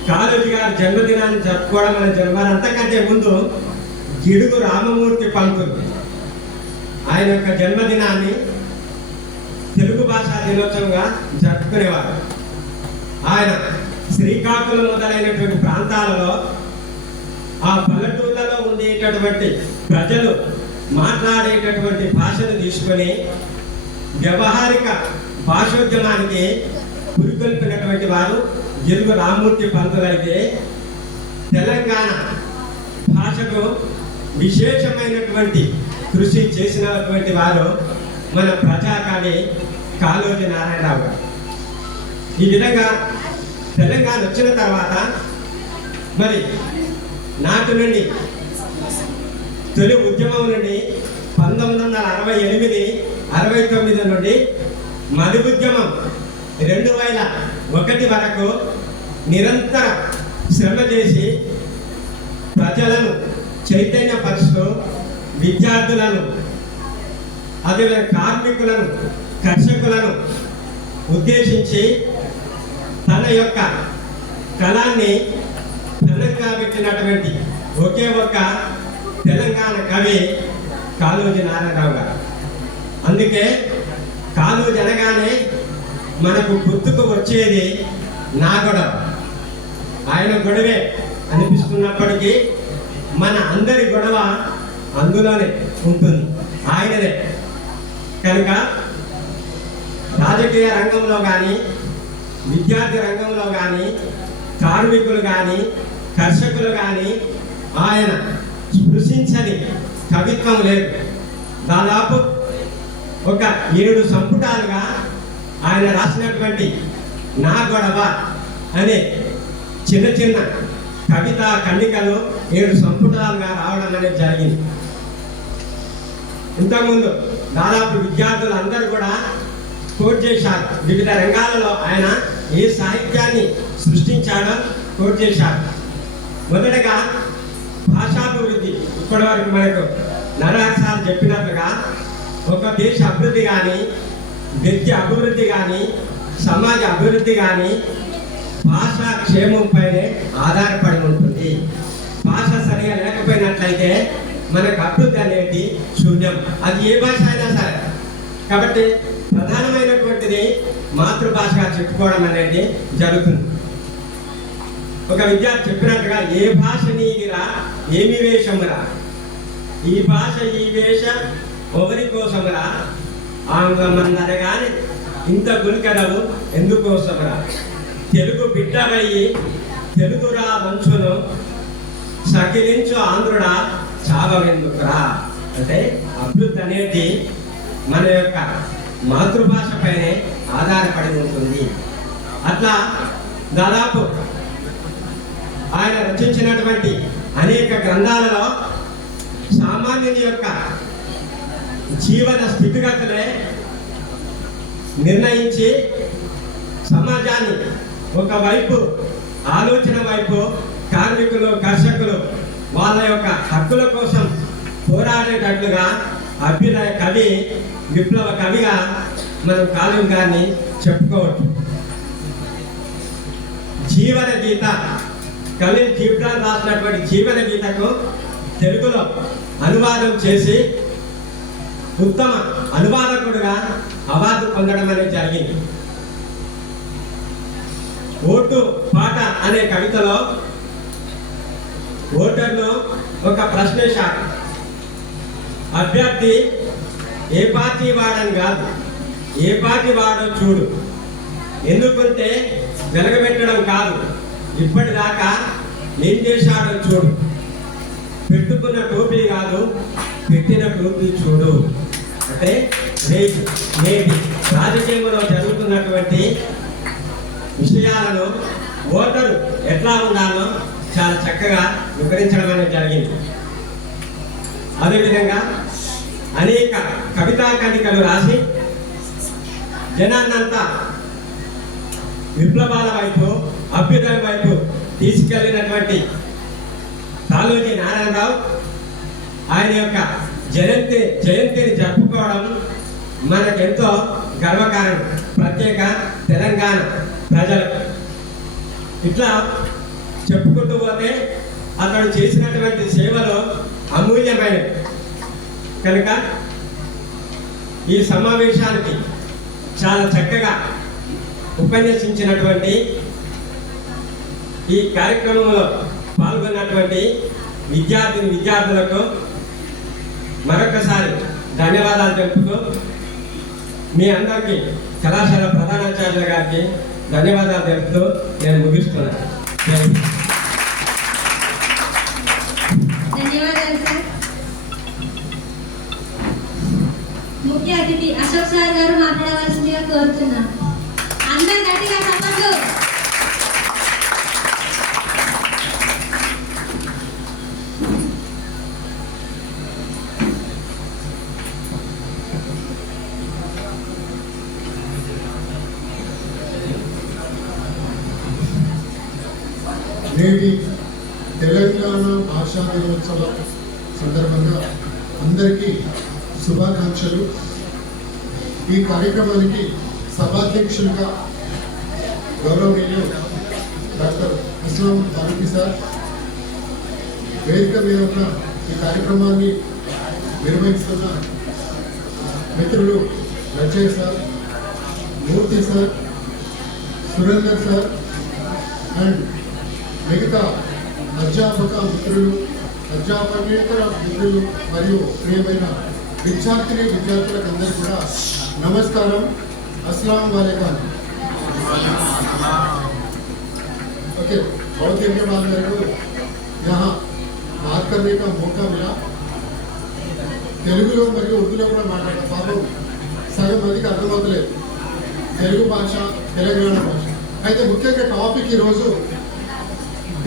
కాళోజీ గారి జన్మదినాన్ని జరుపుకోవడం మన జన్మదినం. అంతకంటే ముందు గిడుగు రామమూర్తి పంతులు ఆయన యొక్క జన్మదినాన్ని తెలుగు భాషా దినోత్సవంగా జరుపుకునేవారు. ఆయన శ్రీకాకుళం మొదలైనటువంటి ప్రాంతాలలో ఆ పల్లెటూళ్ళలో ఉండేటటువంటి ప్రజలు మాట్లాడేటటువంటి భాషను తీసుకొని వ్యవహారిక భాషోద్యమానికి పురికొల్పినటువంటి వారు గిడుగు రామమూర్తి పంతులైతే, తెలంగాణ భాషకు విశేషమైనటువంటి కృషి చేసినటువంటి వారు మన ప్రజాకవి కాళోజీ నారాయణరావు గారు. ఈ విధంగా తెలంగాణ వచ్చిన తర్వాత మరి నాటి నుండి తొలి ఉద్యమం నుండి 1968-69 నుండి మది ఉద్యమం 2001 వరకు నిరంతర శ్రమ చేసి ప్రజలను చైతన్యపరుస్తూ విద్యార్థులను, అదేవిధంగా కార్మికులను, కర్షకులను ఉద్దేశించి తన యొక్క కళాన్ని తెలంగాణ పెట్టినటువంటి ఒకే ఒక్క తెలంగాణ కవి కాళోజీ నారాయణరావు గారు. అందుకే కాళోజీ అనగానే మనకు గుర్తుకు వచ్చేది నా గొడవ. ఆయన గొడవే అనిపిస్తున్నప్పటికీ మన అందరి గొడవ అందులోనే ఉంటుంది, ఆయనదే. కనుక రాజకీయ రంగంలో కానీ, విద్యార్థి రంగంలో కానీ, కార్మికులు కానీ, కర్షకులు కానీ ఆయన స్పృశించని కవిత్వం లేదు. దాదాపు ఒక 7 సంపుటాలుగా ఆయన రాసినటువంటి నా గొడవ అనే చిన్న చిన్న కవిత ఖండికలు 7 సంపుటాలుగా రావడం అనేది జరిగింది. ఇంతకుముందు దాదాపు విద్యార్థులు అందరూ కూడా కోట్ చేశారు. వివిధ రంగాలలో ఆయన ఏ సాహిత్యాన్ని సృష్టించాడో కోట్ చేశారు. మొదటగా భాషాభివృద్ధి, ఇప్పటి వరకు మనకు నరహర్షాలు చెప్పినట్లుగా ఒక దేశ అభివృద్ధి కానీ, వ్యక్తి అభివృద్ధి కానీ, సమాజ అభివృద్ధి కానీ భాషా క్షేమంపైనే ఆధారపడి ఉంటుంది. భాష సరిగా లేకపోయినట్లయితే మనకు అభివృద్ధి అనేది శూన్యం, అది ఏ భాష అయినా సరే. కాబట్టి ప్రధానమైనటువంటిది మాతృభాషగా చెప్పుకోవడం అనేది జరుగుతుంది. ఒక విద్యార్థి చెప్పినట్టుగా ఏ భాష నీదిరా ఏమి వేషమురా, ఈ భాష ఈ వేష ఒకరి కోసమురా, ఆంగ్లం అన్నరగాని ఇంత గునికడవు ఎందుకోసమురా, తెలుగు బిడ్డవయ్యి తెలుగురా వంచును సకిలించు ఆంధ్రుడా చావెందుకురా. అంటే అభివృద్ధి అనేది మన యొక్క మాతృభాష పైనే ఆధారపడి ఉంటుంది. అట్లా దాదాపు ఆయన రచించినటువంటి అనేక గ్రంథాలలో సామాన్యుని యొక్క జీవన స్థితిగతులే నిర్ణయించి సమాజాన్ని ఒకవైపు ఆలోచన వైపు కార్మికులు కర్షకులు వాళ్ళ యొక్క హక్కుల కోసం పోరాడేటట్లుగా అభ్యుదయ కవి, విప్లవ కవిగా మనం కాళం గారిని చెప్పుకోవచ్చు. జీవన గీత కవి జీవితాలు రాసినటువంటి జీవన గీతకు తెలుగులో అనువాదం చేసి ఉత్తమ అనువాదకుడుగా అవార్డు పొందడం అనేది జరిగింది. ఓటు పాట అనే కవితలో ఓటర్లు ఒక ప్రశ్న వేశారు. అభ్యర్థి ఏ పార్టీ వాడని కాదు, ఏ పార్టీ వాడో చూడు, ఎందుకంటే వెలగబెట్టడం కాదు, ఇప్పటిదాకా ఏం చేశాడో చూడు, పెట్టుకున్న టోపీ కాదు పెట్టిన టోపీ చూడు. అంటే నేటి రాజకీయంలో జరుగుతున్నటువంటి విషయాలను ఓటరు ఎట్లా ఉండాలో చాలా చక్కగా వివరించడం అనేది జరిగింది. అదేవిధంగా అనేక కవితా ఖండికలు రాసి జనాన్నంతా విప్లవాల వైపు అభ్యుదయం వైపు తీసుకెళ్ళినటువంటి కాళోజీ నారాయణరావు ఆయన యొక్క జయంతిని జరుపుకోవడం మనకెంతో గర్వకారణం, ప్రత్యేక తెలంగాణ ప్రజలకు. ఇట్లా చెప్పుకుంటూ పోతే అతడు చేసినటువంటి సేవలు అమూల్యమైనవి. కనుక ఈ సమావేశానికి చాలా చక్కగా ఉపన్యసించినటువంటి ఈ కార్యక్రమంలో పాల్గొన్నటువంటి విద్యార్థులకు మరొకసారి ధన్యవాదాలు తెలుపుతూ మీ అందరికీ కళాశాల ప్రధానాచార్యుల గారికి ధన్యవాదాలు తెలుపుతూ నేను ముగిస్తున్నాను. ధన్యవాదాలు సార్. ముఖ్య అతిథి అశోక్ సార్ గారు మాట్లాడవలసిందిగా కోరుతున్నాను. అందరూ గట్టిగా చప్పట్లు. నేటి తెలంగాణ భాషా దినోత్సవం సందర్భంగా అందరికీ శుభాకాంక్షలు. ఈ కార్యక్రమానికి సభాధ్యక్షులుగా గౌరవనీయులు డాక్టర్ అస్లాం ఫారూఖీ సార్, వేదిక మీద ఉన్న ఈ కార్యక్రమాన్ని నిర్వహిస్తున్న మిత్రులు Rajay sir, Murthy sir, Surender sir and మిగతా అధ్యాపక మిత్రులు, అధ్యాపకేతర మిత్రులు మరియు ప్రియమైన విద్యార్థులకు అందరికీ కూడా नमस्कारम, अस्सलाम वालेकुम। ओके, बहुत दिन के बाद मेरे को यहाँ बात करने का मौका मिला। తెలుగులో మరియు ఉర్దూలో కూడా మాట్లాడతాం. పాపం సగం మందికి అర్థమవుతలేదు తెలుగు భాష, తెలంగాణ భాష. అయితే ముఖ్యంగా టాపిక్ ఈరోజు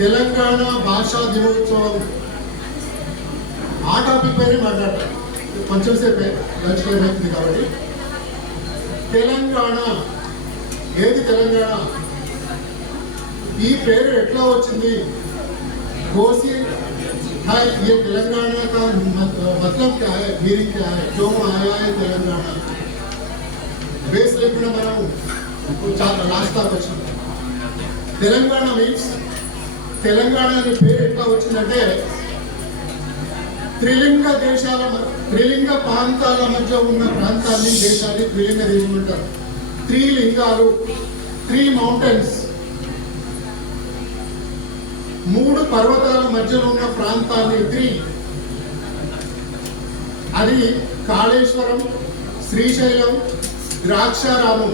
తెలంగాణ భాషా దినోత్సవం. ఆ టాపిక్ పైనే మాట్లాడతాం. కొంచెం సేపే లంచ్ టైం అవుతుంది కాబట్టి. తెలంగాణ ఏది తెలంగాణ? ఈ పేరు ఎట్లా వచ్చింది? కోసి है ये तेलंगाना का मतलब क्या है, मीनिंग क्या है, क्यों आया है तेलंगाना? बेस लेकिन మనం చాలా లాస్ట్ దాకా వచ్చాం. తెలంగాణ మీన్స్ తెలంగాణ అనే పేరు ఎట్లా వచ్చిందంటే త్రిలింగ ప్రాంతాల మధ్య ఉన్న ప్రాంతాన్ని దేశాన్ని త్రిలింగ దేశం అంటారు. త్రిలింగాలు, 3 మౌంటైన్స్, 3 పర్వతాల మధ్యలో ఉన్న ప్రాంతాన్ని అది కాళేశ్వరం, శ్రీశైలం, ద్రాక్షారామం.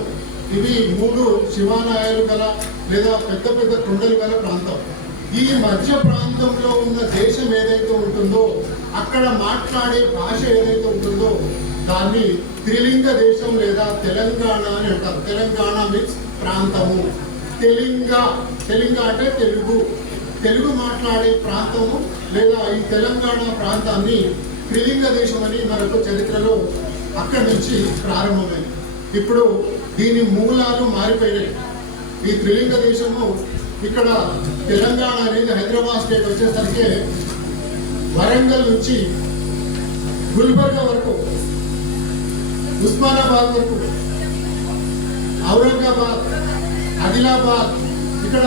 ఇవి 3 శివాలయాలు గల లేదా పెద్ద పెద్ద కొండలు గల ప్రాంతం. ఈ మధ్య ప్రాంతంలో ఉన్న దేశం ఏదైతే ఉంటుందో, అక్కడ మాట్లాడే భాష ఏదైతే ఉంటుందో దాన్ని త్రిలింగ దేశం లేదా తెలంగాణ అని అంటారు. తెలంగాణ మీన్స్ ప్రాంతము. తెలింగ అంటే తెలుగు మాట్లాడే ప్రాంతము లేదా ఈ తెలంగాణ ప్రాంతాన్ని త్రిలింగ దేశం అని మనకు చరిత్రలో అక్కడి నుంచి ప్రారంభమైంది. ఇప్పుడు దీని మూలాలు మారిపోయినాయి. ఈ త్రిలింగ దేశము ఇక్కడ తెలంగాణ అనేది హైదరాబాద్ స్టేట్ వచ్చేసరికి వరంగల్ నుంచి గుల్బర్గా వరకు, ఉస్మానాబాద్ వరకు, ఔరంగాబాద్, ఆదిలాబాద్, ఇక్కడ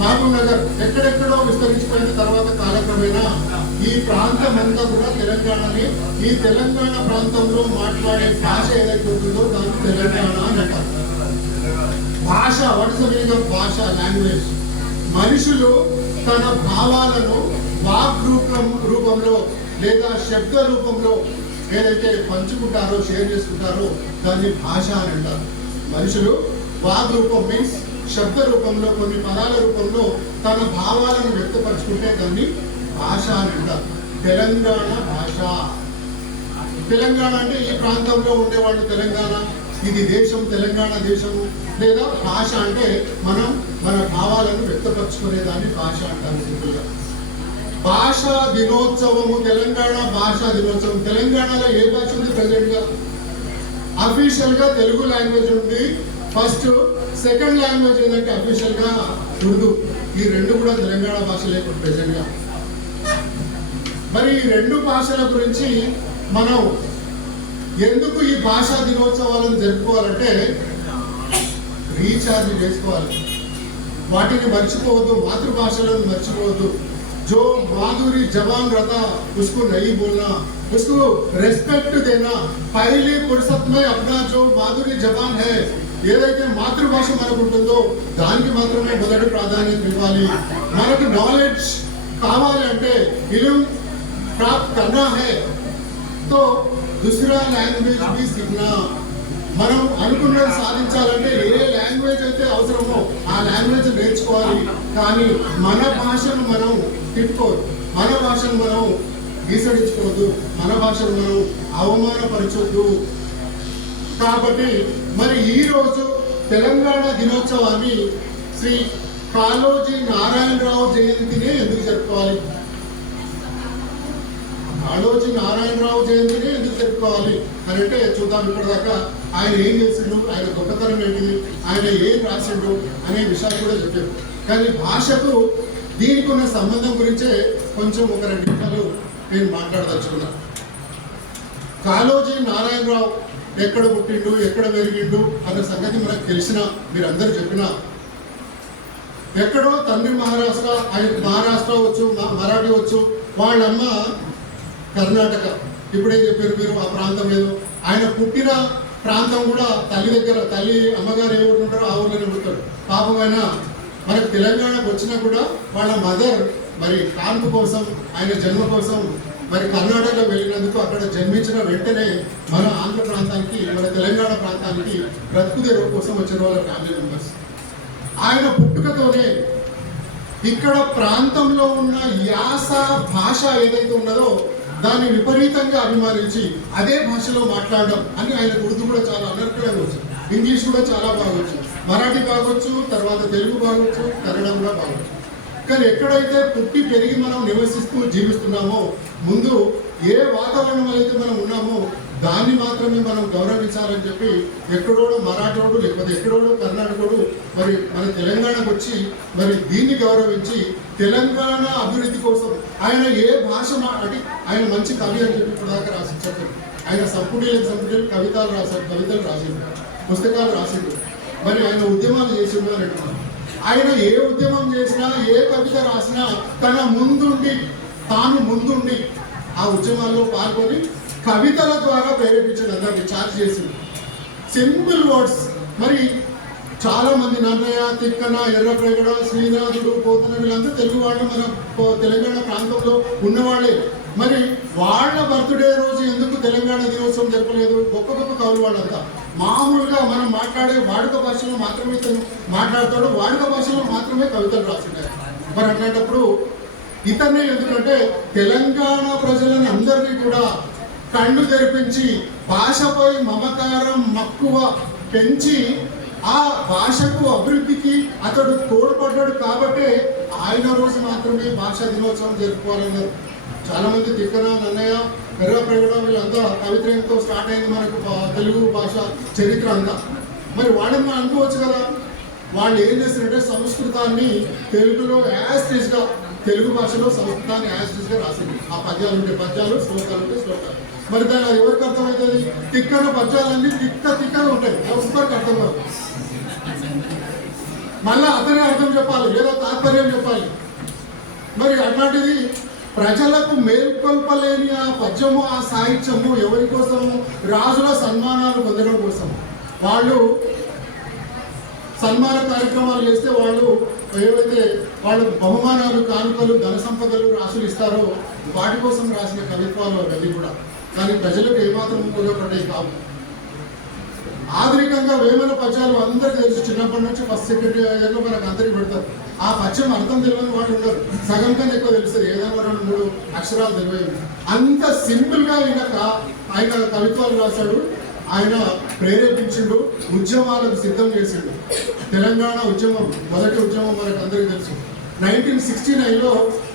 మహబూబ్ నగర్ ఎక్కడెక్కడో విస్తరించిపోయిన తర్వాత కాలక్రమేణా ఈ ప్రాంతం అంతా కూడా తెలంగాణని, ఈ తెలంగాణ ప్రాంతంలో మాట్లాడే భాష ఏదైతే ఉంటుందో దాన్ని తెలంగాణ అని అంటారు. భాష, what is the meaning of భాష? లాంగ్వేజ్. మనుషులు తన భావాలను వాక్ రూపంలో లేదా శబ్ద రూపంలో ఏదైతే పంచుకుంటారో, షేర్ చేసుకుంటారో దాన్ని భాష అని అంటారు. మనుషులు వాక్ రూపం మీన్స్ శబ్ద రూపంలో, కొన్ని పదాల రూపంలో తన భావాలను వ్యక్తపరచుకుంటే దాన్ని భాష అని అంటారు. తెలంగాణ భాష. తెలంగాణ అంటే ఈ ప్రాంతంలో ఉండేవాళ్ళు తెలంగాణ, ఇది దేశం, తెలంగాణ దేశము. లేదా భాష అంటే మనం మన భావాలను వ్యక్తపరచుకునేదాన్ని భాష అంటారు సింపుల్గా. భాషా దినోత్సవము, తెలంగాణ భాషా దినోత్సవం. తెలంగాణలో ఏ భాష ఉంది ప్రెసెంట్ గా? అఫీషియల్ గా తెలుగు లాంగ్వేజ్ ఉంది ఫస్ట్. సెకండ్ లాంగ్వేజ్ ఏంటంటే అఫీషియల్ గా ఉర్దూ. ఈ 2 కూడా తెలంగాణ భాషలే ఇప్పుడు ప్రెసెంట్ గా. మరి ఈ 2 భాషల గురించి మనం ఎందుకు ఈ భాషా దినోత్సవాలను జరుపుకోవాలంటే రీఛార్జ్ చేసుకోవాలి. వాటిని మర్చిపోవద్దు, మాతృభాషలను మర్చిపోవద్దు. जो माधुरी जबान रहता उसको नहीं बोलना, उसको रेस्पेक्ट देना. पहली फुर्सत में अपना जो माधुरी जबान है, ఏదైతే మాతృభాష మనకు ఉంటుందో దానికి మాత్రమే మొదటి ప్రాధాన్యత ఇవ్వాలి. మనకు నాలెడ్జ్ కావాలి అంటే, ఇల్మ్ ప్రాప్త్ కర్నా హై తో दूसरा లాంగ్వేజ్ भी सीखना. మనం అనుకున్నది సాధించాలంటే ఏ లాంగ్వేజ్ అయితే అవసరమో ఆ లాంగ్వేజ్ నేర్చుకోవాలి. కానీ మన భాషను మనం తిట్టుకోవద్దు, మన భాషను మనం గీసడించుకోవద్దు, మన భాషను మనం అవమానపరచొద్దు. కాబట్టి మరి ఈరోజు తెలంగాణ దినోత్సవాన్ని శ్రీ కాళోజీ నారాయణరావు జయంతిని ఎందుకు జరుపుకోవాలి? కాళోజీ నారాయణరావు జయంతిని ఎందుకు జరుపుకోవాలి అని అంటే చూద్దాం. ఇప్పటిదాకా ఆయన ఏం చేసిండు, ఆయన గొప్పతనం ఏంటిది, ఆయన ఏం రాసిండు అనే విషయాలు కూడా చెప్పారు. కానీ భాషకు దీనికి ఉన్న సంబంధం గురించే కొంచెం ఒక 2 నిమిషాలు నేను మాట్లాడదలుచుకున్నా. కాళోజీ నారాయణరావు ఎక్కడ పుట్టిండు, ఎక్కడ పెరిగిండు అన్న సంగతి మనకు తెలిసిన, మీరందరూ చెప్పిన, ఎక్కడో తండ్రి మహారాష్ట్ర, ఆయన మహారాష్ట్ర వచ్చు, మరాఠీ వచ్చు, వాళ్ళమ్మ కర్ణాటక. ఇప్పుడే చెప్పారు మీరు ఆ ప్రాంతం ఏదో. ఆయన పుట్టిన ప్రాంతం కూడా తల్లి దగ్గర, తల్లి అమ్మగారు ఏ ఊరు ఉంటారో ఆ ఊళ్ళోనే ఉంటారు. పాపం ఆయన మనకు తెలంగాణకు వచ్చినా కూడా వాళ్ళ మదర్ మరి కాన్పు కోసం, ఆయన జన్మ కోసం మరి కర్ణాటక వెళ్ళినందుకు అక్కడ జన్మించిన వెంటనే మన ఆంధ్ర ప్రాంతానికి, మన తెలంగాణ ప్రాంతానికి బ్రతుకు తెరువు కోసం వచ్చిన వాళ్ళ ఫ్యామిలీ మెంబర్స్. ఆయన పుట్టుకతోనే ఇక్కడ ప్రాంతంలో ఉన్న యాస భాష ఏదైతే ఉన్నదో దాన్ని విపరీతంగా అభిమానించి అదే భాషలో మాట్లాడడం అని. ఆయన ఉర్దూ కూడా చాలా అనర్కలంగా వచ్చింది, ఇంగ్లీష్ కూడా చాలా బాగా వచ్చింది. మరాఠీ బాగొచ్చు, తర్వాత తెలుగు బాగొచ్చు, కన్నడ కూడా బాగొచ్చు. కానీ ఎక్కడైతే పుట్టి పెరిగి మనం నివసిస్తూ జీవిస్తున్నామో, ముందు ఏ వాతావరణం అయితే మనం ఉన్నామో దాన్ని మాత్రమే మనం గౌరవించాలని చెప్పి ఎక్కడోడు మరాఠోడు లేకపోతే ఎక్కడోడు కర్ణాటకోడు మరి మన తెలంగాణకు వచ్చి మరి దీన్ని గౌరవించి తెలంగాణ అభివృద్ధి కోసం ఆయన ఏ భాష అంటే ఆయన మంచి కవి అని చెప్పి ఇప్పుడు దాకా రాసి చెప్పారు. ఆయన సంపుటీలు కవితలు రాసిండు, పుస్తకాలు రాసిండు. మరి ఆయన ఉద్యమాలు చేసిండు అని అంటున్నారు. ఆయన ఏ ఉద్యమం చేసినా ఏ కవిత రాసినా తాను ముందుండి ఆ ఉద్యమాల్లో పాల్గొని కవితల ద్వారా ప్రేరేపించడం అందరినీ ఛార్జ్ చేసింది. Simple words. మరి చాలా మంది నన్నయ్య, తిక్కన, ఎర్రప్రేగడ, శ్రీనాథుడు, పోతన వీళ్ళంతా తెలుగు వాళ్ళు మన తెలంగాణ ప్రాంతంలో ఉన్నవాళ్ళే. మరి వాళ్ళ బర్త్డే రోజు ఎందుకు తెలంగాణ దినోత్సవం జరపలేదు? గొప్ప గొప్ప కవులు వాళ్ళంతా మామూలుగా మనం మాట్లాడే వాడుక భాషలో మాత్రమే మాట్లాడతాడు, వాడుక భాషలో మాత్రమే కవితలు రాసినారు. మరి అన్నప్పుడు ఇతన్నే ఎందుకంటే తెలంగాణ ప్రజలను అందరినీ కూడా కళ్ళు తెరిపించి భాషపై మమకారం మక్కువ పెంచి ఆ భాషకు అభివృద్ధికి అతడు తోడ్పడ్డాడు. కాబట్టి ఆయన రోజు మాత్రమే భాషా దినోత్సవం జరుపుకోవాలన్నారు. చాలా మంది తిక్కన, నన్నయ్య, ఎర్రప్రేగడ వీళ్ళంతా కవిత్రయంతో స్టార్ట్ అయింది మనకు తెలుగు భాష చరిత్ర అంతా. మరి వాళ్ళని మనం అనుకోవచ్చు కదా, వాళ్ళు ఏం చేస్తారంటే సంస్కృతాన్ని తెలుగులో యాస్టీస్గా, తెలుగు భాషలో సంస్కృతాన్ని యాస్టీస్గా రాసింది. ఆ పద్యాలు ఉంటే పద్యాలు, శ్లోకాలు ఉంటే శ్లోకాలు. మరి దాని అది ఎవరికి అర్థమవుతుంది? తిక్కన పద్యాలన్నీ తిక్కగా ఉంటాయి, ఎవరికి అర్థం కాదు. మళ్ళా అతనే అర్థం చెప్పాలి, లేదా తాత్పర్యం చెప్పాలి. మరి అట్లాంటిది ప్రజలకు మేల్కొల్పలేని ఆ పద్యము, ఆ సాహిత్యము ఎవరి కోసము? రాజుల సన్మానాలు పొందడం కోసం. వాళ్ళు సన్మాన కార్యక్రమాలు చేస్తే వాళ్ళు ఏవైతే వాళ్ళు బహుమానాలు, కానుకలు, ధన సంపదలు, రాసులు ఇస్తారో వాటి కోసం రాసిన కవిత్వాలు అవన్నీ కూడా. కానీ ప్రజలకు ఏమాత్రం ఉపయోగపడ్డాయి కావు. ఆధునికంగా వేమన పద్యాలు అందరికీ తెలుసు. చిన్నప్పటి నుంచి ఫస్ట్ సెకండ్ ఇయర్లో మనకు అందరికి పెడతారు. ఆ పద్యం అర్థం తెలియని వాళ్ళు ఉండరు, సగం కన్నా ఎక్కువ తెలుస్తుంది. ఏదైనా 2-3 అక్షరాలు తెలియదు. అంత సింపుల్గా ఆయన కవిత్వాలు రాశాడు. ఆయన ప్రేరేపించిండు, ఉద్యమాలకు సిద్ధం చేసిండు. తెలంగాణ ఉద్యమం, మొదటి ఉద్యమం మనకు అందరికీ తెలుసు. 1969లో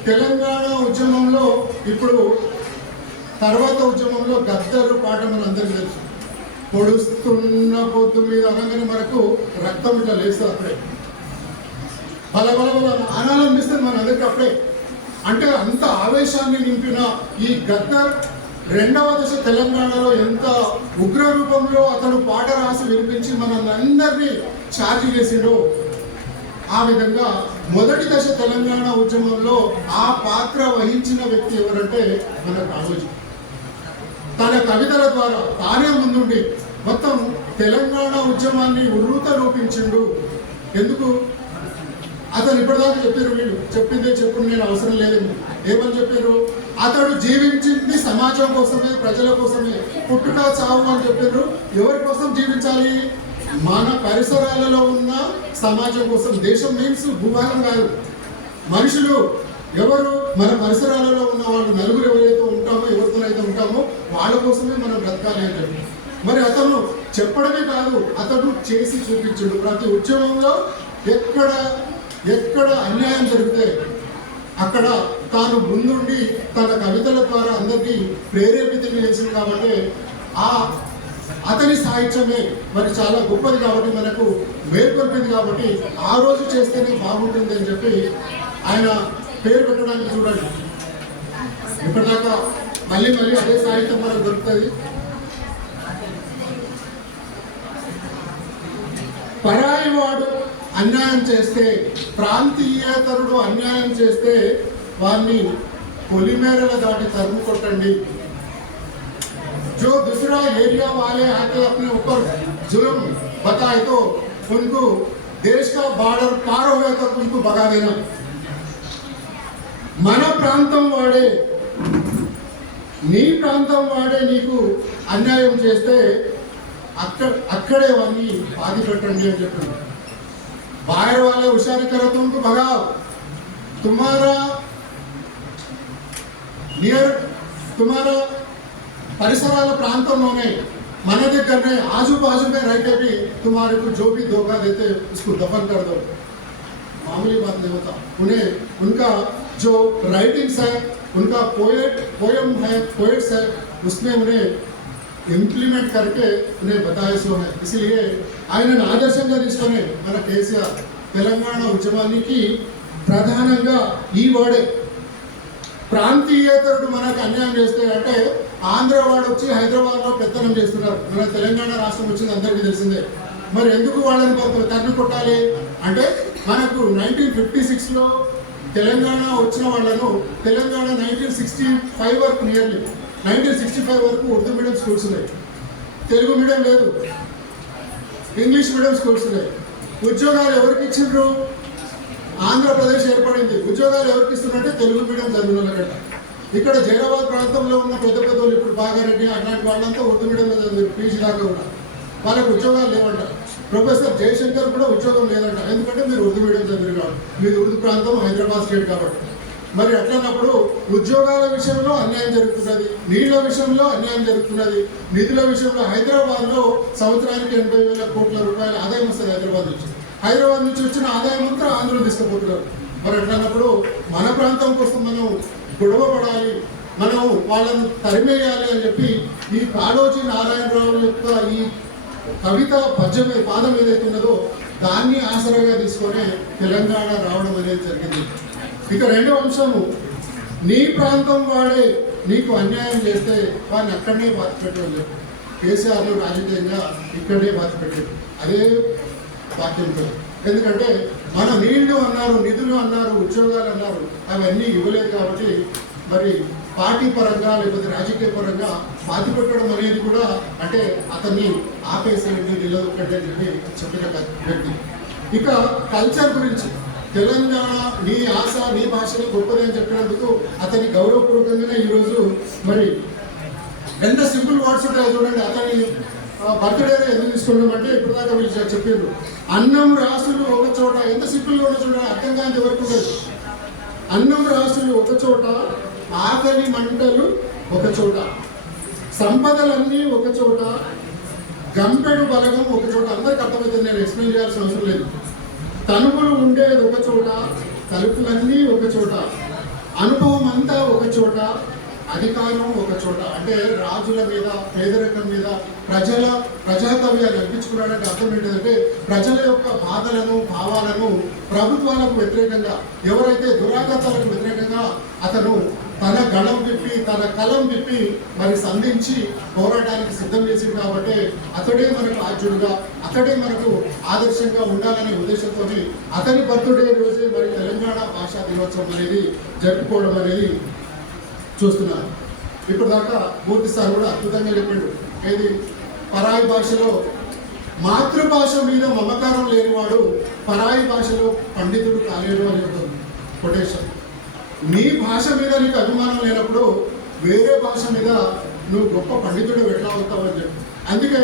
తెలంగాణ ఉద్యమంలో, ఇప్పుడు తర్వాత ఉద్యమంలో గద్దరు పాట మన అందరికీ తెలుసు. పొడుస్తున్న పొద్దు మీద అనగానే మనకు రక్తం ఇట్లా లేస్తుంది. అప్పుడే బల అనాలనిపిస్తుంది మన అందరికీ అప్పుడే. అంటే అంత ఆవేశాన్ని నింపిన ఈ గద్దర్ రెండవ దశ తెలంగాణలో ఎంత ఉగ్ర రూపంలో అతను పాట రాసి వినిపించి మనందరినీ ఛార్జ్ చేసిండో, ఆ విధంగా మొదటి దశ తెలంగాణ ఉద్యమంలో ఆ పాత్ర వహించిన వ్యక్తి ఎవరంటే మన కాళోజీ. తన కవితల ద్వారా తానే ముందుండి మొత్తం తెలంగాణ ఉద్యమాన్ని ఉర్రూత రూపించిండు. ఎందుకు? అతను ఇప్పటిదాకా చెప్పారు, వీళ్ళు చెప్పిందే చెప్పు, నేను అవసరం లేదేమో. ఏమని చెప్పారు? అతడు జీవించింది సమాజం కోసమే, ప్రజల కోసమే. పుట్టుక చావు అని చెప్పారు. ఎవరి కోసం జీవించాలి? మన పరిసరాలలో ఉన్న సమాజం కోసం. దేశం మీన్స్ భూభాగం కాదు, మనుషులు. ఎవరు? మన పరిసరాలలో ఉన్న వాళ్ళు నలుగురు ఎవరైతే ఉంటామో, ఎవరితోనైతే ఉంటామో వాళ్ళ కోసమే మనం బ్రతకాలి అని చెప్పి. మరి అతను చెప్పడమే కాదు, అతడు చేసి చూపించాడు. ప్రతి ఉద్యమంలో ఎక్కడ అన్యాయం జరిగితే అక్కడ తాను ముందుండి తన కవితల ద్వారా అందరికీ ప్రేరేపితం చేసింది. కాబట్టి అతని సాహిత్యమే మరి చాలా గొప్పది, కాబట్టి మనకు మేల్కొల్పింది. కాబట్టి ఆ రోజు చేస్తేనే బాగుంటుంది అని చెప్పి ఆయన పేరు పెట్టడానికి చూడండి. ఇప్పటిదాకా మళ్ళీ అదే సాహిత్యం మనకు దొరుకుతుంది. పరాయి వాడు అన్యాయం చేస్తే, ప్రాంతీయేతరుడు అన్యాయం చేస్తే వారిని పొలిమేరల దాటి తరుము కొట్టండి. जो दूसरा एरिया वाले आके अपने ऊपर जुल्म बताए तो उनको देश का बॉर्डर पार हो गया तो उनको भगा देना. మన ప్రాంతం వాడే, నీ ప్రాంతం వాడే నీకు అన్యాయం చేస్తే అక్కడే వాడిని బాధ పెట్టండి అని చెప్పారు. बाहर वाले होशियारी करो तो उनको भगाओ. तुम्हारा పరిసరాల ప్రాంతంలోనే మన దగ్గరనే आजू बाजू में रह के भी तुम्हारे को जो भी धोखा देते उसको दफन कर दो। मामूली बात नहीं होता। उन्हें उनका जो राइटिंग्स है, उनका पोएम है, पोएट्स है, उसमें उन्हें ఇంప్లిమెంట్ करके उन्हें बताए सो है। इसलिए ఆయనను ఆదర్శంగా తీసుకొని మన కేసీఆర్ తెలంగాణ ఉద్యమానికి ప్రధానంగా ఈ వాడే ప్రాంతీయేతరుడు మనకు అన్యాయం చేస్తే అంటే ఆంధ్ర వాడు వచ్చి హైదరాబాద్లో పెత్తనం చేస్తున్నారు, మన తెలంగాణ రాష్ట్రం వచ్చింది అందరికీ తెలిసిందే। మరి ఎందుకు వాళ్ళని తన్ను కొట్టాలి అంటే మనకు 1956లో తెలంగాణ వచ్చిన వాళ్ళను తెలంగాణ 1965 వరకు నియర్లీ 1965 వరకు ఉర్దూ మీడియం స్కూల్స్ ఉన్నాయి, తెలుగు మీడియం లేదు, ఇంగ్లీష్ మీడియం స్కూల్స్ ఉన్నాయి। ఉద్యోగాలు ఎవరికి ఇచ్చిండ్రు? ఆంధ్రప్రదేశ్ ఏర్పడింది, ఉద్యోగాలు ఎవరికి ఇస్తున్నారంటే తెలుగు మీడియం చదివిన వాళ్ళకంట। ఇక్కడ జైరాబాద్ ప్రాంతంలో ఉన్న పెద్ద పెద్దోళ్ళు ఇప్పుడు బాగారెడ్డి అట్లాంటి వాళ్ళంతా ఉర్దూ మీడియంలో చదివారు పీజీ దాకా కూడా, వాళ్ళకి ఉద్యోగాలు లేవంట। ప్రొఫెసర్ జయశంకర్ కూడా ఉద్యోగం లేదంట, ఎందుకంటే మీరు ఉర్దూ మీడియం చదివారు కాబట్టి, మీది ఉర్దూ ప్రాంతం హైదరాబాద్ స్టేట్ కాబట్టి। మరి అట్లన్నప్పుడు ఉద్యోగాల విషయంలో అన్యాయం జరుగుతున్నది, నీళ్ల విషయంలో అన్యాయం జరుగుతున్నది, నిధుల విషయంలో హైదరాబాద్లో సంవత్సరానికి 80,000 కోట్ల రూపాయల ఆదాయం వస్తుంది హైదరాబాద్ నుంచి వచ్చిన ఆదాయం అంతా ఆంధ్రలో తీసుకుపోతున్నారు। మరి అట్లన్నప్పుడు మన ప్రాంతం కోసం మనం గొడవ పడాలి, మనం వాళ్ళను తరిమేయాలి అని చెప్పి ఈ కాళోజీ నారాయణరావు యొక్క ఈ కవిత పద్యం పాదం ఏదైతే ఉన్నదో దాన్ని ఆసరాగా తీసుకొని తెలంగాణ రావడం అనేది జరిగింది। ఇక రెండవ అంశము, నీ ప్రాంతం వాడే నీకు అన్యాయం చేస్తే వాడిని అక్కడనే బాధ పెట్టారు। కేసీఆర్లు రాజకీయంగా ఇక్కడే బాధ పెట్టారు, అదే వాక్యంతో। ఎందుకంటే మన నీళ్లు అన్నారు, నిధులు అన్నారు, ఉద్యోగాలు అన్నారు, అవన్నీ ఇవ్వలేదు కాబట్టి మరి పార్టీ పరంగా లేకపోతే రాజకీయ పరంగా బాధ పెట్టడం అనేది కూడా అంటే అతన్ని ఆపేసేయండి, నిలదొక్కండి అని చెప్పిన వ్యక్తి। ఇక కల్చర్ గురించి తెలంగాణ నీ ఆశ నీ భాషని గొప్పది అని చెప్పినందుకు అతని గౌరవపూర్వకంగానే ఈరోజు మరి ఎంత సింపుల్ వర్డ్స్ ఉంటాయో చూడండి। అతని బర్త్డే ఎందుకు తీసుకుంటామంటే ఇప్పుడు దాకా వీళ్ళు చెప్పారు, అన్నం రాసులు ఒక చోట, ఎంత సింపుల్గా ఉన్న చూడండి, అర్థం కాని ఎవరికి ఉండదు। అన్నం రాసులు ఒక చోట, ఆకలి మంటలు ఒక చోట, సంపదలన్నీ ఒక చోట, గంపెడు బలగం ఒక చోట। అందరికి అర్థమవుతుంది, నేను ఎక్స్ప్లెయిన్ చేయాల్సిన అవసరం లేదు। తలుపులు ఉండేది ఒక చోట, తలుపులన్నీ ఒక చోట, అనుభవం అంతా ఒక చోట, అధికారం ఒక చోట। అంటే రాజుల మీద, పేదరికం మీద ప్రజాకవ్యాన్ని అర్పించుకున్నాడంటే అర్థం ఏంటంటే ప్రజల యొక్క బాధలను భావాలను ప్రభుత్వాలకు వ్యతిరేకంగా, ఎవరైతే దురాగతాలకు వ్యతిరేకంగా అతను తన గళం విప్పి తన కలం విప్పి మరి సంధించి పోరాటానికి సిద్ధం చేసింది కాబట్టి అతడే మనకు ఆద్యుడుగా, అతడే మనకు ఆదర్శంగా ఉండాలనే ఉద్దేశంతో అతని బర్త్డే రోజే మరి తెలంగాణ భాషా దినోత్సవం అనేది జరుపుకోవడం అనేది చూస్తున్నారు। ఇప్పుడు దాకా మూర్తి సార్ కూడా అద్భుతంగా చెప్పాడు, ఏది పరాయి భాషలో మాతృభాష మీద మమకారం లేనివాడు పరాయి భాషలో పండితుడు కాలేడు అని కొటేషన్। నీ భాష మీద నీకు అభిమానం లేనప్పుడు వేరే భాష మీద నువ్వు గొప్ప పండితుడు ఎట్లా అవుతావు అని చెప్పి, అందుకే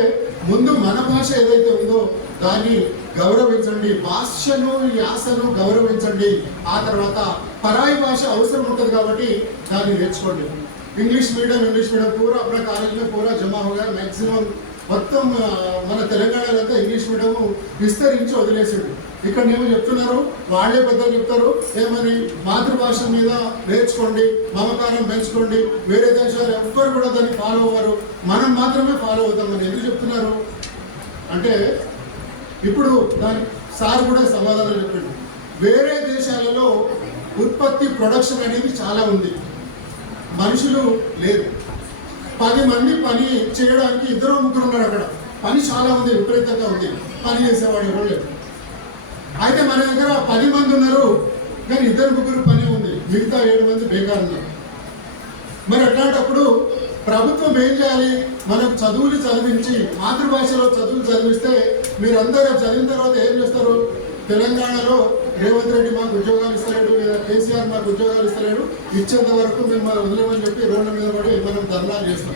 ముందు మన భాష ఏదైతే ఉందో దాన్ని గౌరవించండి, భాషను యాసను గౌరవించండి, ఆ తర్వాత పరాయి భాష అవసరం ఉంటుంది కాబట్టి దాన్ని నేర్చుకోండి। ఇంగ్లీష్ మీడియం పూరా అప్పుడు కాలేజీలో పూరా జమా హోగా మ్యాక్సిమం మొత్తం మన తెలంగాణలో ఇంగ్లీష్ మీడియం విస్తరించి వదిలేసాడు। ఇక్కడ ఏమో చెప్తున్నారు, వాళ్ళే పెద్దలు చెప్తారు ఏమని, మాతృభాష మీద నేర్చుకోండి, మమకారం పెంచుకోండి, వేరే దేశాలు ఎవ్వరు కూడా దాన్ని ఫాలో అవ్వరు, మనం మాత్రమే ఫాలో అవుతామని ఎందుకు చెప్తున్నారు అంటే ఇప్పుడు దాని సార్ కూడా సమాధానం చెప్పండి। వేరే దేశాలలో ఉత్పత్తి ప్రొడక్షన్ అనేది చాలా ఉంది, మనుషులు లేరు, 10 మంది పని చేయడానికి 2-3 ఉన్నారు, అక్కడ పని చాలా ఉంది, విపరీతంగా ఉంది, పని చేసేవాడు ఎవరు లేరు। అయితే మన దగ్గర 10 మంది ఉన్నారు కానీ 2-3 పని ఉంది, మిగతా 7 మంది బేకారు ఉన్నారు। మరి అట్లాంటప్పుడు ప్రభుత్వం ఏం చేయాలి, మనకు చదువులు చదివించి మాతృభాషలో చదువులు చదివిస్తే మీరందరూ చదివిన తర్వాత ఏం చేస్తారు, తెలంగాణలో రేవంత్ రెడ్డి మాకు ఉద్యోగాలు ఇస్తలేడు, లేదా కేసీఆర్ మాకు ఉద్యోగాలు ఇస్తలేడు, ఇచ్చేంత వరకు మేము వదిలేమని చెప్పి రోడ్ల మీద పడి మనం ధర్నాలు చేస్తాం।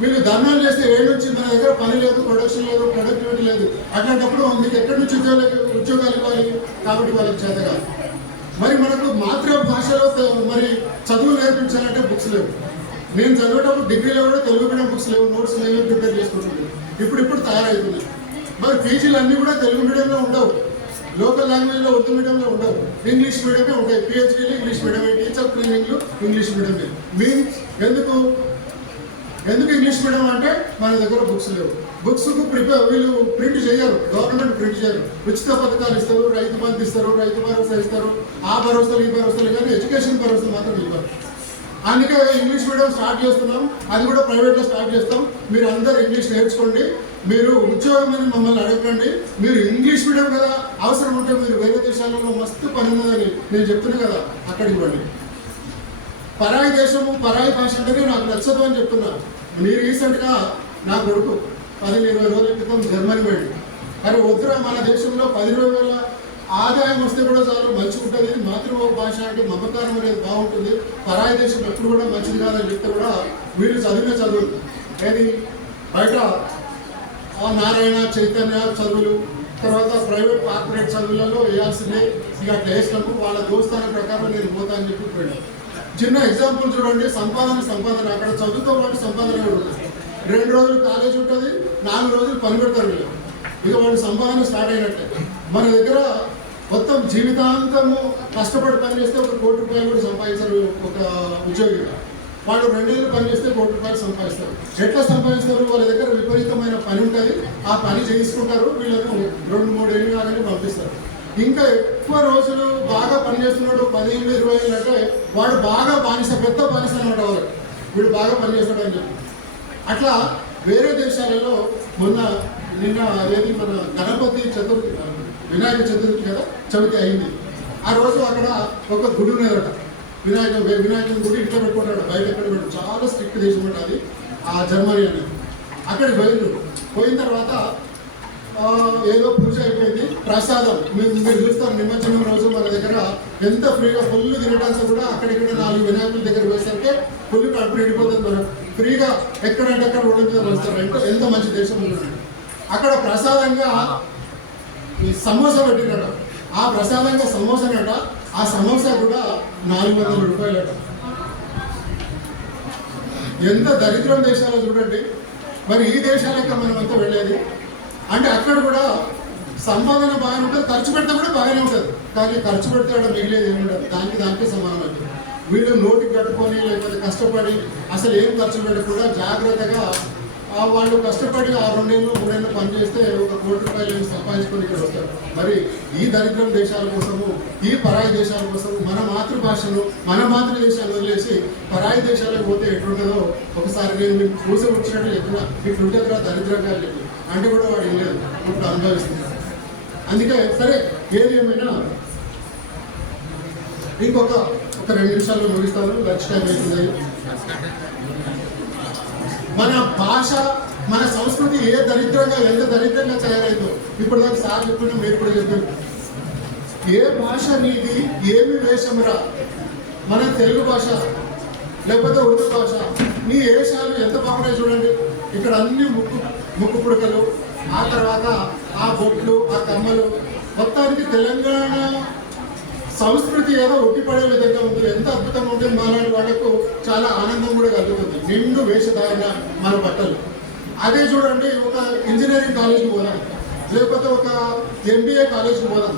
మీరు ధర్నాలు చేస్తే ఏడు నుంచి మన దగ్గర పని లేదు, ప్రొడక్షన్ లేదు, ప్రొడక్టివిటీ లేదు, అట్లాంటప్పుడు మీకు ఎక్కడి నుంచి ఉద్యోగాలు ఇవ్వాలి, కాబట్టి వాళ్ళకి చేత కాదు। మరి మనకు మాతృభాషలో మరి చదువు నేర్పించాలంటే బుక్స్ లేవు, నేను చదివేటప్పుడు డిగ్రీలో కూడా తెలుగు మీడియం బుక్స్ లేవు, నోట్స్ లేవు, ప్రిపేర్ చేసుకుంటుంది. ఇప్పుడు తయారవుతున్నాయి. మరి పీజీలు అన్నీ కూడా తెలుగు మీడియంలో ఉండవు, లోకల్ లాంగ్వేజ్లో ఉర్దూ మీడియంలో ఉండవు, ఇంగ్లీష్ మీడియమే ఉంటాయి. పిహెచ్డీలు ఇంగ్లీష్ మీడియమే, టీచర్ ట్రైనింగ్లు ఇంగ్లీష్ మీడియమే. మీన్స్ ఎందుకు ఇంగ్లీష్ మీడియం అంటే మన దగ్గర బుక్స్ లేవు. బుక్స్కు వీళ్ళు ప్రింట్ చేయరు, గవర్నమెంట్ ప్రింట్ చేయరు. ఉచిత పథకాలు ఇస్తారు, రైతు బంధు ఇస్తారు, రైతు భరోసా ఇస్తారు, ఆ భరోసాలు ఈ భరోసాలు, కానీ ఎడ్యుకేషన్ భరోసా మాత్రం ఇవ్వరు. అందుకే ఇంగ్లీష్ మీడియం స్టార్ట్ చేస్తున్నాం, అది కూడా ప్రైవేట్లో స్టార్ట్ చేస్తాం. మీరు అందరూ ఇంగ్లీష్ నేర్చుకోండి, మీరు ఉద్యోగం అని మమ్మల్ని అడగండి. మీరు ఇంగ్లీష్ మీడియం కదా, అవసరం ఉంటే మీరు వేరే దేశాలలో మస్తు పని ఉన్నదని నేను చెప్తున్నా కదా, అక్కడికి ఇవ్వండి. పరాయి దేశము పరాయి భాష అంటేనే నాకు నచ్చదు అని చెప్తున్నాను. మీరు రీసెంట్గా నా కొడుకు 10-20 రోజుల క్రితం జర్మనీ వెళ్ళి, అరే వద్దురా మన దేశంలో 10-20 వేల ఆదాయం వస్తే కూడా చాలు, మంచిగా ఉంటుంది, మాతృభాష అంటే మమకారం అనేది బాగుంటుంది, పరాయి దేశం ఎప్పుడు కూడా మంచిది కాదని చెప్తే కూడా వీళ్ళు చదివిన చదువులు ఏది బయట నారాయణ చైతన్య చదువులు, తర్వాత ప్రైవేట్ కార్పొరేట్ చదువులలో వేయాల్సిందే. ఇక అట్లా వేసినప్పుడు వాళ్ళ దోస్తాన ప్రకారం నేను పోతా అని చెప్పి పోయాను. చిన్న ఎగ్జాంపుల్ చూడండి, సంపాదన అక్కడ చదువుతో పాటు సంపాదన కూడా ఉంటుంది. 2 రోజులు కాలేజ్ ఉంటుంది, 4 రోజులు పని పెడతారు వీళ్ళు, ఇక వాళ్ళు సంపాదన స్టార్ట్ అయినట్టే. మన దగ్గర మొత్తం జీవితాంతము కష్టపడి పని చేస్తే 1 కోటి రూపాయలు కూడా సంపాదిస్తారు ఒక ఉద్యోగిగా. వాళ్ళు 2 ఏళ్ళు పని చేస్తే 1 కోటి రూపాయలు సంపాదిస్తారు. ఎట్లా సంపాదిస్తారు? వాళ్ళ దగ్గర విపరీతమైన పని ఉంటుంది, ఆ పని చేసుకుంటారు, వీళ్ళను 2-3 ఏళ్ళు కాగానే పంపిస్తారు. ఇంకా ఎక్కువ రోజులు బాగా పనిచేస్తున్నాడు, 10 ఏళ్ళు 20 ఏళ్ళు అంటే వాడు బాగా బానిస, పెద్ద బానిస అనమాట. వాళ్ళకి వీడు బాగా పనిచేస్తాడు అని చెప్పి. అట్లా వేరే దేశాలలో నిన్న ఏది మన గణపతి చతుర్థి, వినాయక చతుర్థి కదా, చవితి అయింది. ఆ రోజు అక్కడ ఒక గుడి ఉన్నదట, వినాయకుని గుడి ఇట్లా పెట్టుకుంటాడు, బయట ఎక్కడ పెట్టు, చాలా స్ట్రిక్ట్ దేశం ఉంటుంది అది, ఆ జర్మనీ అనేది. అక్కడికి పోయిన తర్వాత ఏదో పూజ అయిపోయింది, ప్రసాదం మీరు చూస్తారు నిమజ్జనం రోజు మన దగ్గర ఎంత ఫ్రీగా ఫుల్ తినడానికి కూడా అక్కడిక్కడ 4 వినాయకుల దగ్గర వేసరికి ఫుల్ కడుపు నిండిపోతుంది. మనం ఫ్రీగా ఎక్కడంటే అక్కడ రోడ్ల మీద వస్తారు, ఎంత మంచి దేశం ఉంది. అక్కడ ప్రసాదంగా ఈ సమోసా పెట్టినట, ఆ ప్రసాదంగా సమోసానట, ఆ సమోసా కూడా 400 రూపాయలట. ఎంత దరిద్రం దేశాలో చూడండి. మరి ఈ దేశాలకి మనం అంతా వెళ్ళేది అంటే అక్కడ కూడా సంపాదన బాగానే ఉంటుంది, ఖర్చు పెడితే కూడా బాగానే ఉంటుంది, కానీ ఖర్చు పెడితే కూడా మిగిలేదు ఏమి ఉండదు, దానికే సమానం అవుతుంది. వీళ్ళు నోటికి కట్టుకొని లేకపోతే కష్టపడి అసలు ఏం ఖర్చు పెట్టకుండా జాగ్రత్తగా వాళ్ళు కష్టపడి 2 ఏళ్ళు 3 ఏళ్ళు పనిచేస్తే 1 కోటి రూపాయలు సంపాదించుకొని ఇక్కడ వస్తారు. మరి ఈ దరిద్రం దేశాల కోసము, ఈ పరాయి దేశాల కోసము మన మాతృభాషను, మన మాతృదేశాన్ని వదిలేసి పరాయి దేశాలకు పోతే ఎట్లుంటుందో ఒకసారి నేను మీకు కూర్చొచ్చినట్టు చెప్పిన, ఇట్లుంటుందిరా దరిద్రంగా చెప్పి అంటే కూడా వాడు ఏం లేదు, ఇప్పుడు అనుభవిస్తున్నారు. అందుకే సరే ఏది ఏమైనా ఇంకొక 2 నిమిషాల్లో ముగిస్తాను, లంచ్ టైం అవుతుంది. మన భాష, మన సంస్కృతి ఎంత దరిద్రంగా తయారైందో ఇప్పుడు దాకా సార్ చెప్పిండు, మీరు కూడా చెప్పారు. ఏ భాష నీది, ఏమి వేషమురా, మన తెలుగు భాష లేకపోతే ఉర్దూ భాష, నీ వేషాలు ఎంత బాగున్నాయి చూడండి. ఇక్కడ అన్ని ముక్కు పుడకలు, ఆ తర్వాత ఆ బొట్లు, ఆ కమ్మలు, మొత్తానికి తెలంగాణ సంస్కృతి ఏదో ఉట్టిపడే విధంగా ఉంటుంది. ఎంత అద్భుతంగా ఉంటుంది, మాలాంటి వాళ్ళకు చాలా ఆనందం కూడా కలుగుతుంది. నిండు వేషధారణ మన బట్టలు. అదే చూడండి, ఒక ఇంజనీరింగ్ కాలేజ్కి పోదాం, లేకపోతే ఒక MBA కాలేజ్కి పోదాం,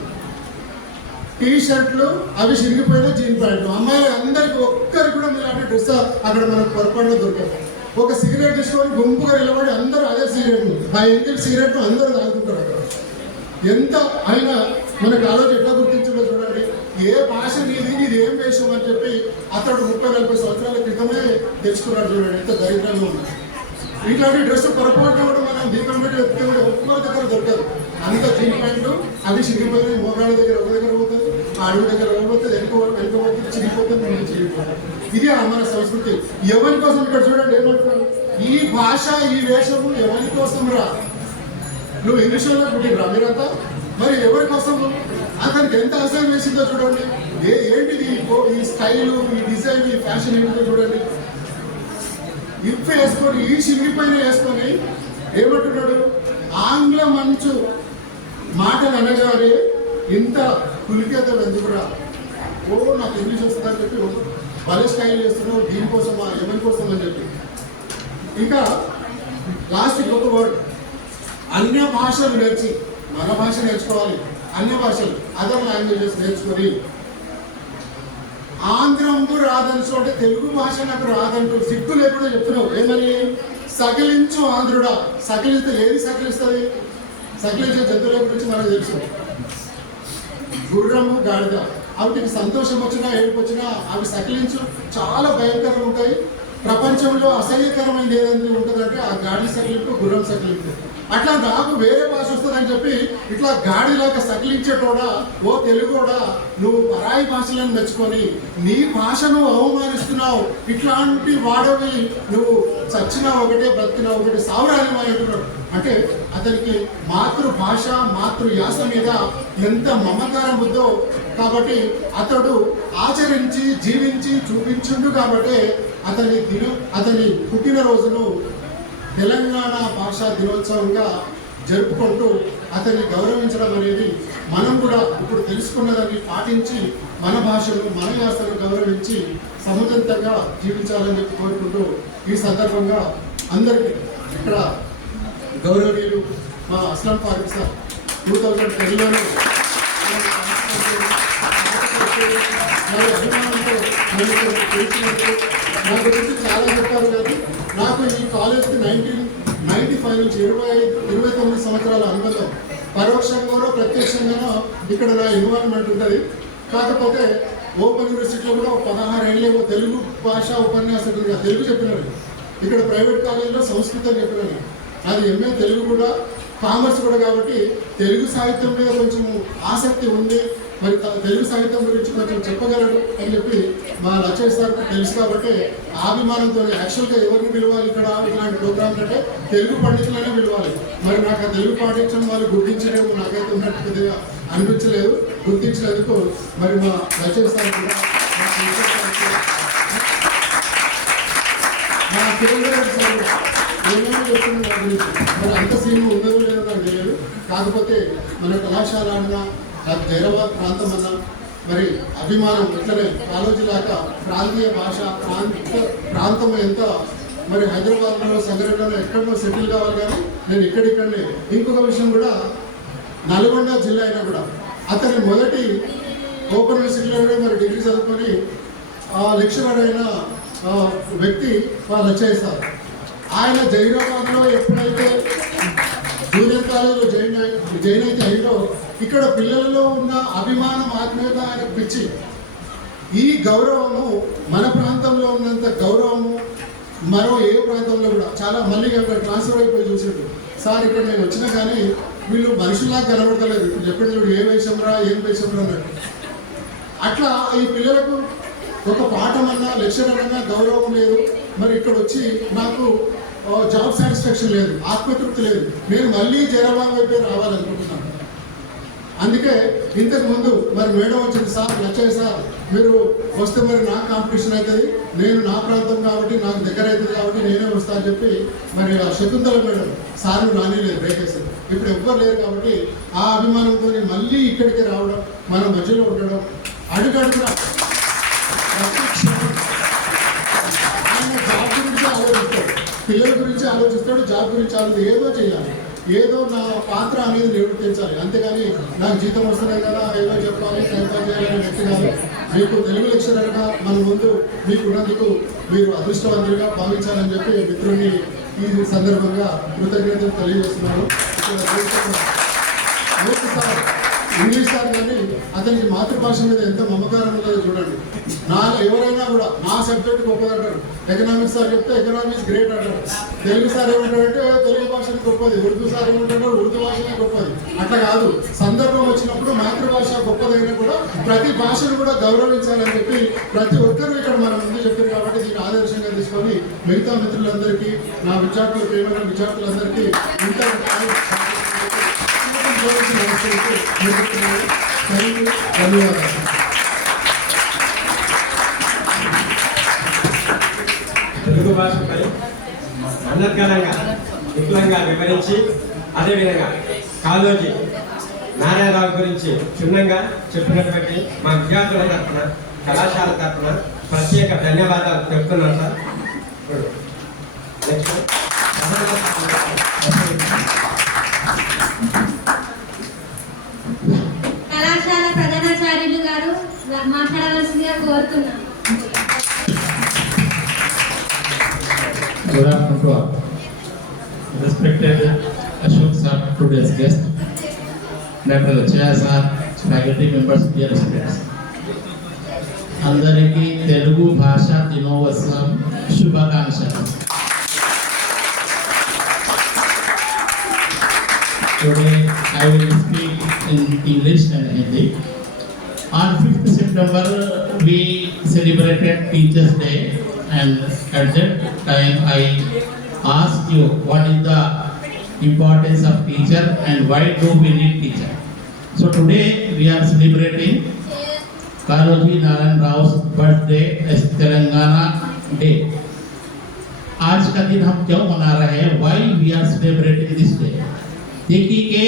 టీ-షర్ట్లు అవి చిరిగిపోయిన జీన్ ప్యాంట్లు, అమ్మాయిలు అందరికి ఒక్కరికి కూడా మీలాంటి డ్రెస్ అక్కడ మనకు పొరపాటులో దొరకదు. ఒక సిగరెట్ తీసుకొని గుంపుగా నిలబడి అందరూ అదే సిగరెట్ను, ఆ ఎంగిల్ సిగరెట్ను అందరూ తాగుతుంటారు అక్కడ. ఎంత అయినా మనకు ఆలోచన ఎట్లా గుర్తించడో చూడండి. ఏ భాష నీది ఏం వేషం అని చెప్పి అతడు 30-40 సంవత్సరాల క్రితమే తెచ్చుకున్నాడు చూడండి, ఎంత దరిద్రంగా ఉంది. ఇట్లాంటి డ్రెస్ పొరపాటుగా కూడా మనం దీపం పెట్టి వెళ్తే కూడా ఒక్కరి దగ్గర దొరకదు. అంత జీన్ ప్యాంట్లు అవి చిరిగిపోయి మోగాళ్ళ దగ్గర ఒక దగ్గర పోతుంది, అడుగు దగ్గర వెళ్ళిపోతుంది, వెనుకపోతుంది, చిరిగిపోతుంది, మనం చిరిగిపోతుంది. ఇది మన సంస్కృతి. ఎవరి కోసం ఇక్కడ చూడండి ఏమంటారు, ఈ భాష ఈ వేషము ఎవరి కోసం రా, నువ్వు ఇంగ్లీష్లో పుట్టినరా మీరంతా, మరి ఎవరి కోసం? అతనికి ఎంత అసహ్యం వేసిందో చూడండి. ఏంటిది ఈ స్టైలు, ఈ డిజైన్, ఈ ఫ్యాషన్ ఏంటిదో చూడండి. ఇప్పు వేసుకొని, ఈ చిరిగిపోయిన వేసుకొని ఏమంటున్నాడు, ఆంగ్ల మంచు మాటలు అనగానే ఇంత పులికేతలు ఎందుకురా, నాకు ఇంగ్లీష్ వస్తుందని చెప్పి భలే స్టైల్ చేస్తున్నావు దీనికోసమా ఎవరి కోసం అని చెప్పి. ఇంకా లాస్ట్ ఒక వర్డ్, అన్య భాషలు నేర్చి మన భాష నేర్చుకోవాలి, అన్య భాషలు అదర్ లాంగ్వేజెస్ నేర్చుకొని ఆంధ్రంకు రాదని చోటే తెలుగు భాష నాకు రాదంటూ సిగ్గు లేకుండా చెప్తున్నావు. ఏమని? సకిలించు ఆంధ్రుడా. సకిలిస్తే ఏది సకిలిస్తుంది? సకిలించే జంతువుల గురించి మనకు తెలుసు. గుర్రము, గాడిద, వాటికి సంతోషం వచ్చినా ఏడుపు వచ్చినా అవి సకిలించు చాలా భయంకరంగా ఉంటాయి. ప్రపంచంలో అసహ్యకరమైనది ఏదైతే ఉంటుందంటే ఆ గాడి సకిలింపు, గుర్రం సకిలింపు. అట్లా నాకు వేరే భాష వస్తుందని చెప్పి ఇట్లా గాడిలాగా సకిలించేటోడా, ఓ తెలుగోడా, నువ్వు పరాయి భాషలను మెచ్చుకొని నీ భాషను అవమానిస్తున్నావు. ఇట్లాంటి వాడవి నువ్వు చచ్చినా ఒకటే, బ్రతికినా ఒకటే, సావరాని అంటున్నాడు. అంటే అతనికి మాతృభాష, మాతృయాస మీద ఎంత మమకారం ఉందో. కాబట్టి అతడు ఆచరించి జీవించి చూపించుండు కాబట్టి అతని పుట్టినరోజును తెలంగాణ భాషా దినోత్సవంగా జరుపుకుంటూ అతన్ని గౌరవించడం అనేది మనం కూడా ఇప్పుడు తెలుసుకున్నదాన్ని పాటించి మన భాషను, మన యాసను గౌరవించి సముచితంగా జీవించాలని చెప్పి కోరుకుంటూ ఈ సందర్భంగా అందరికీ ఇక్కడ గౌరవనీయులు మా అస్లం ఫారూక్ సార్ 2010లోనే అభిమానంతో తెలిసినట్టు నా గురించి చాలా చెప్పారు. కానీ నాకు ఈ కాలేజ్కి 1995 నుంచి 29 సంవత్సరాల అనుబంధం. పరోక్షంగానో ప్రత్యక్షంగానో ఇక్కడ నా ఇన్వాల్వ్మెంట్ ఉంటుంది. కాకపోతే ఓపెన్ యూనివర్సిటీలో కూడా 16 ఏళ్ళేమో తెలుగు భాష ఉపన్యాసకులుగా తెలుగు చెప్పినారు. ఇక్కడ ప్రైవేట్ కాలేజీలో సంస్కృతం చెప్పినారు. అది ఎంఏ తెలుగు కూడా, కామర్స్ కూడా. కాబట్టి తెలుగు సాహిత్యం మీద కొంచెం ఆసక్తి ఉంది. మరి తెలుగు సాహిత్యం గురించి కొంచెం చెప్పగలడు అని చెప్పి మా లక్ష్మణ్ సార్కి తెలుసు. కాబట్టి ఆ అభిమానంతో యాక్చువల్గా ఎవరిని పిలవాలి ఇక్కడ ఇలాంటి ప్రోగ్రామ్ అంటే తెలుగు పండితులనే పిలవాలి. మరి నాకు ఆ తెలుగు పాటించడం వాళ్ళు గుర్తించలేము, నాకైతే ఉన్నట్టు కొద్దిగా అనిపించలేదు. గుర్తించినందుకు మరి మా లక్ష్మణ్ సార్ కూడా, మా కేంద్ర సార్ ఏమైనా చెప్తుంది నా గురించి. మరి అంత సీన్ ఉన్నదో లేదో నాకు తెలియదు. కాకపోతే మన కళాశాల అన్నా, హైదరాబాద్ ప్రాంతం అన్నా, మరి అభిమానం ఇట్లనే కాలేజీ లాగా ప్రాంతీయ భాష ప్రాంతం ఎంత మరి హైదరాబాద్లో, సంగారెడ్డిలో ఎక్కడో సెటిల్ కావాలి. కానీ నేను ఇక్కడిక్కడనే. ఇంకొక విషయం కూడా, నల్గొండ జిల్లా అయినా కూడా అతని మొదటి ఓపెన్ యూనివర్సిటీలో మరి డిగ్రీ చదువుకొని లెక్చరర్ అయిన వ్యక్తి వాళ్ళు చేస్తారు. ఆయన జైరాబాద్లో ఎప్పుడైతే జూనియర్ కాలేజ్లో జాయిన్ అయితే అయిందో ఇక్కడ పిల్లలలో ఉన్న అభిమానం, ఆత్మీయత ఆయనకు పిచ్చి. ఈ గౌరవము మన ప్రాంతంలో ఉన్నంత గౌరవము మరో ఏ ప్రాంతంలో కూడా చాలా. మళ్ళీ అక్కడ ట్రాన్స్ఫర్ అయిపోయి చూసాడు సార్, ఇక్కడ నేను వచ్చినా కానీ వీళ్ళు మనుషుల్లా కనబడతలేదు. ఇప్పుడు చెప్పండి చూడు, ఏ వేషంరా ఏం వేషంరా అన్నట్టు. అట్లా ఈ పిల్లలకు ఒక పాఠం అన్నా, లెక్చరర్ అన్నా గౌరవం లేదు. మరి ఇక్కడ వచ్చి నాకు జాబ్ సాటిస్ఫాక్షన్ లేదు, ఆత్మతృప్తి లేదు. నేను మళ్ళీ జైరాబాద్ వైపే రావాలనుకుంటున్నాను. అందుకే ఇంతకు ముందు మరి మేడం వచ్చింది, సార్ లక్ష్మణ్ సార్ మీరు వస్తే మరి నా కాంపిటీషన్ అవుతుంది, నేను నా ప్రాంతం కాబట్టి నాకు దగ్గర అవుతుంది కాబట్టి నేనే వస్తా అని చెప్పి మరి ఆ శకుంతల మేడం సార్ను రానిలేదు, బ్రేక్ వేసింది. ఇప్పుడు ఎవ్వరు లేరు కాబట్టి ఆ అభిమానంతో మళ్ళీ ఇక్కడికి రావడం, మన మధ్యలో ఉండడం, అడుగడుగునా ఆయన జాబ్ గురించి ఆలోచిస్తాడు, పిల్లల గురించి ఆలోచిస్తాడు, జాబ్ గురించి ఆలోచిస్తాడు. ఏదో చేయాలి, ఏదో నా పాత్ర అనేది నిర్వర్తించాలి. అంతేగాని నాకు జీతం వస్తున్నాయి కదా ఏదో చెప్పాలి, టైంపాస్ చేయాలని వ్యక్తి కాదు. మీకు తెలుగు లెక్చరర్గా మన ముందు మీకు ఉన్నందుకు మీరు అదృష్టవంతులుగా భావించాలని చెప్పి మిత్రుని ఈ సందర్భంగా కృతజ్ఞతలు తెలియజేస్తున్నాను. సార్ ఇంగ్లీష్ సార్ కానీ అతనికి మాతృభాష మీద ఎంత మమకారం ఉందో చూడండి. ఎవరైనా కూడా నా సబ్జెక్ట్ గొప్పది అంటారు. ఎకనామిక్స్ సార్ చెప్తే ఎకనామిక్స్ గ్రేట్ అంటారు. తెలుగు సార్ ఏమంటారంటే తెలుగు భాషని గొప్పది, ఉర్దూ సార్ ఏమంటారు ఉర్దూ భాషనే గొప్పది. అట్లా కాదు, సందర్భం వచ్చినప్పుడు మాతృభాష గొప్పదైనా కూడా ప్రతి భాషను కూడా గౌరవించాలని చెప్పి ప్రతి ఒక్కరు ఇక్కడ మన ముందు చెప్పారు. కాబట్టి దీన్ని ఆదర్శంగా తీసుకొని మిగతా మిత్రులందరికీ, నా విద్యార్థులు, ప్రేమైన విద్యార్థులందరికీ ఇంత ధన్యవాదాలు. తెలుగు భాషపై అనర్గళంగా విపులంగా వివరించి, అదేవిధంగా కాళోజీ నారాయణరావు గురించి క్షుణ్ణంగా చెప్పినటువంటి మా విద్యార్థుల తరఫున, కళాశాల తరఫున ప్రత్యేక ధన్యవాదాలు చెప్తున్నాను సార్. నెక్స్ట్ కళాశాల ప్రధానాచార్యులు గారు మాట్లాడవలసిందిగా కోరుతున్నాను. Good afternoon to all. Respected Ashok sir, today's guest, Dr. Chaya sir, faculty members, dear students. అందరికీ తెలుగు భాషా దినోత్సవం శుభాకాంక్షలు. Today I will speak in English and Hindi. On 5th September we celebrated Teachers Day, and at that time I asked you what is the importance of teacher and why do we need teacher. So today we are celebrating Kaloji Narayana Rao birthday as Telangana day. आज का दिन हम क्यों मना रहे हैं, why we are celebrating this day. देखिए कि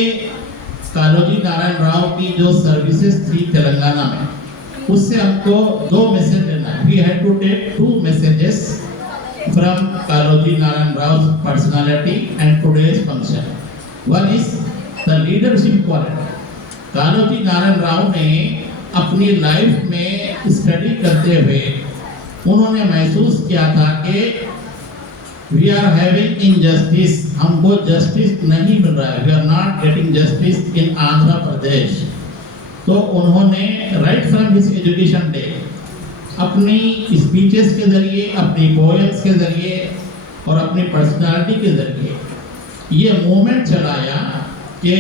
कालोजी नारायण राव की जो सर्विसेज थी तेलंगाना में, उससे हमको 2 मैसेज लेना है. We had to take 2 messages from Kaloji Narayana Rao personality and today's function. One is the leadership quality. Kaloji Narayana Rao ने अपनी लाइफ में स्टडी करते हुए उन्होंने महसूस किया था कि वी आर हैविंग इनजस्टिस, हमको जस्टिस नहीं मिल रहा है, we are not getting justice in Andhra Pradesh. तो उन्होंने right from his education day अपनी स्पीचेस के जरिए, अपनी पोएम्स के जरिए और अपनी पर्सनालिटी के जरिए ये मूवमेंट चलाया कि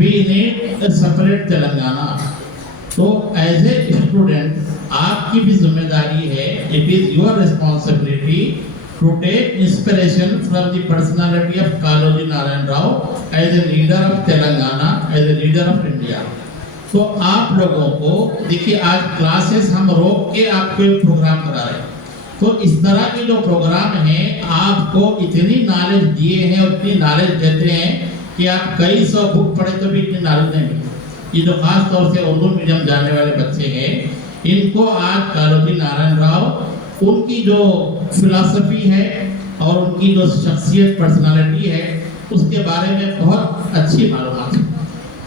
we need a separate Telangana. तो एज ए स्टूडेंट आपकी भी जिम्मेदारी है, it is your responsibility to take inspiration from the personality of Kaloji Narayana Rao as a leader of Telangana, as a leader of India. तो आप लोगों को देखिए, आज क्लासेस हम रोक के आपको एक प्रोग्राम करा रहे हैं. तो इस तरह के जो प्रोग्राम हैं आपको इतनी नॉलेज दिए हैं, उतनी नॉलेज देते हैं कि आप कई 100 बुक पढ़े तो भी इतनी नॉलेज नहीं मिलती. ये जो खास तौर से उर्दू मीडियम जाने वाले बच्चे हैं, इनको आज कालोजी नारायण राव उनकी जो फिलॉसफी है और उनकी जो शख्सियत पर्सनालिटी है उसके बारे में बहुत अच्छी मालूमात है.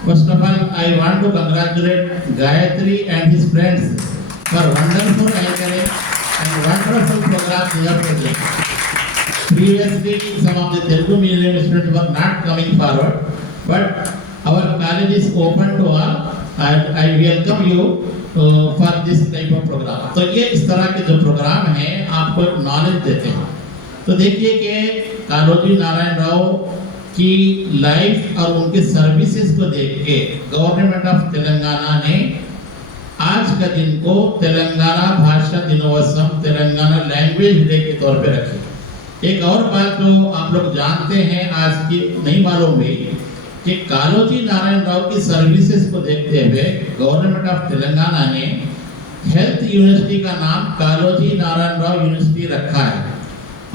First of all I want to congratulate Gayatri and his friends for wonderful anchoring and wonderful programme they have presented. Previously some of the Telugu medium students were not coming forward, but our college is open to all and I welcome you for this type of program. तो ये इस तरह के जो programme हैं आपको एक knowledge देते हैं. तो देखिए कि कालोजी नारायण राव की लाइफ और उनके सर्विसेज को देख के गवर्नमेंट ऑफ तेलंगाना ने आज का दिन को तेलंगाना भाषा दिनोत्सव, तेलंगाना लैंग्वेज डे के तौर पे रखे. एक और बात जो आप लोग जानते हैं, आज की नहीं मालूम हुई कि कालोजी नारायण राव की सर्विसेज को देखते हुए गवर्नमेंट ऑफ तेलंगाना ने हेल्थ यूनिवर्सिटी का नाम कालोजी नारायण राव यूनिवर्सिटी रखा है.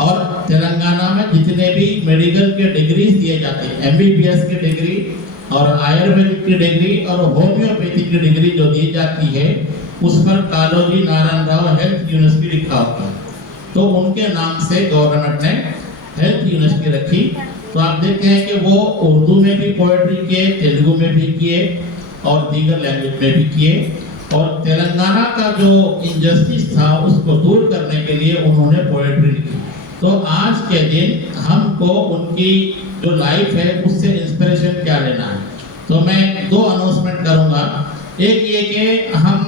और तेलंगाना में जितने भी मेडिकल के डिग्रीज दिए जाते हैं, MBBS की डिग्री और आयुर्वेदिक की डिग्री और होम्योपैथिक की डिग्री जो दी जाती है उस पर कालोजी नारायण राव हेल्थ यूनिवर्सिटी लिखा होता है. तो उनके नाम से गवर्नमेंट ने हेल्थ यूनिवर्सिटी रखी. तो आप देखते हैं कि वो उर्दू में भी पोएट्री किए, तेलुगु में भी किए और दीगर लैंग्वेज में भी किए. और तेलंगाना का जो इनजस्टिस था उसको दूर करने के लिए उन्होंने पोएट्री लिखी. तो आज के दिन हमको उनकी जो लाइफ है उससे इंस्पिरेशन क्या लेना है. तो मैं 2 अनाउंसमेंट करूंगा. एक ये कि हम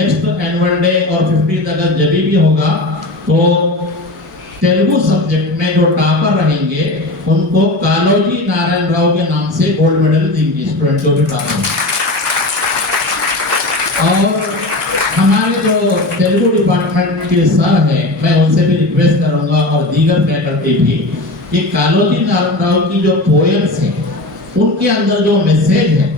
नेक्स्ट एनुअल डे और 15 अगस्त जब भी होगा तो तेलुगु सब्जेक्ट में जो टॉपर रहेंगे उनको कालोजी नारायण राव के नाम से गोल्ड मेडल देंगे स्टूडेंट जो भी टॉपर. और हमारे जो तेलुगु डिपार्टमेंट के सर हैं, मैं उनसे भी रिक्वेस्ट करूंगा और दीगर फैकल्टी भी कि कालोजी नारायण राव की जो पोएम्स हैं उनके अंदर जो मैसेज है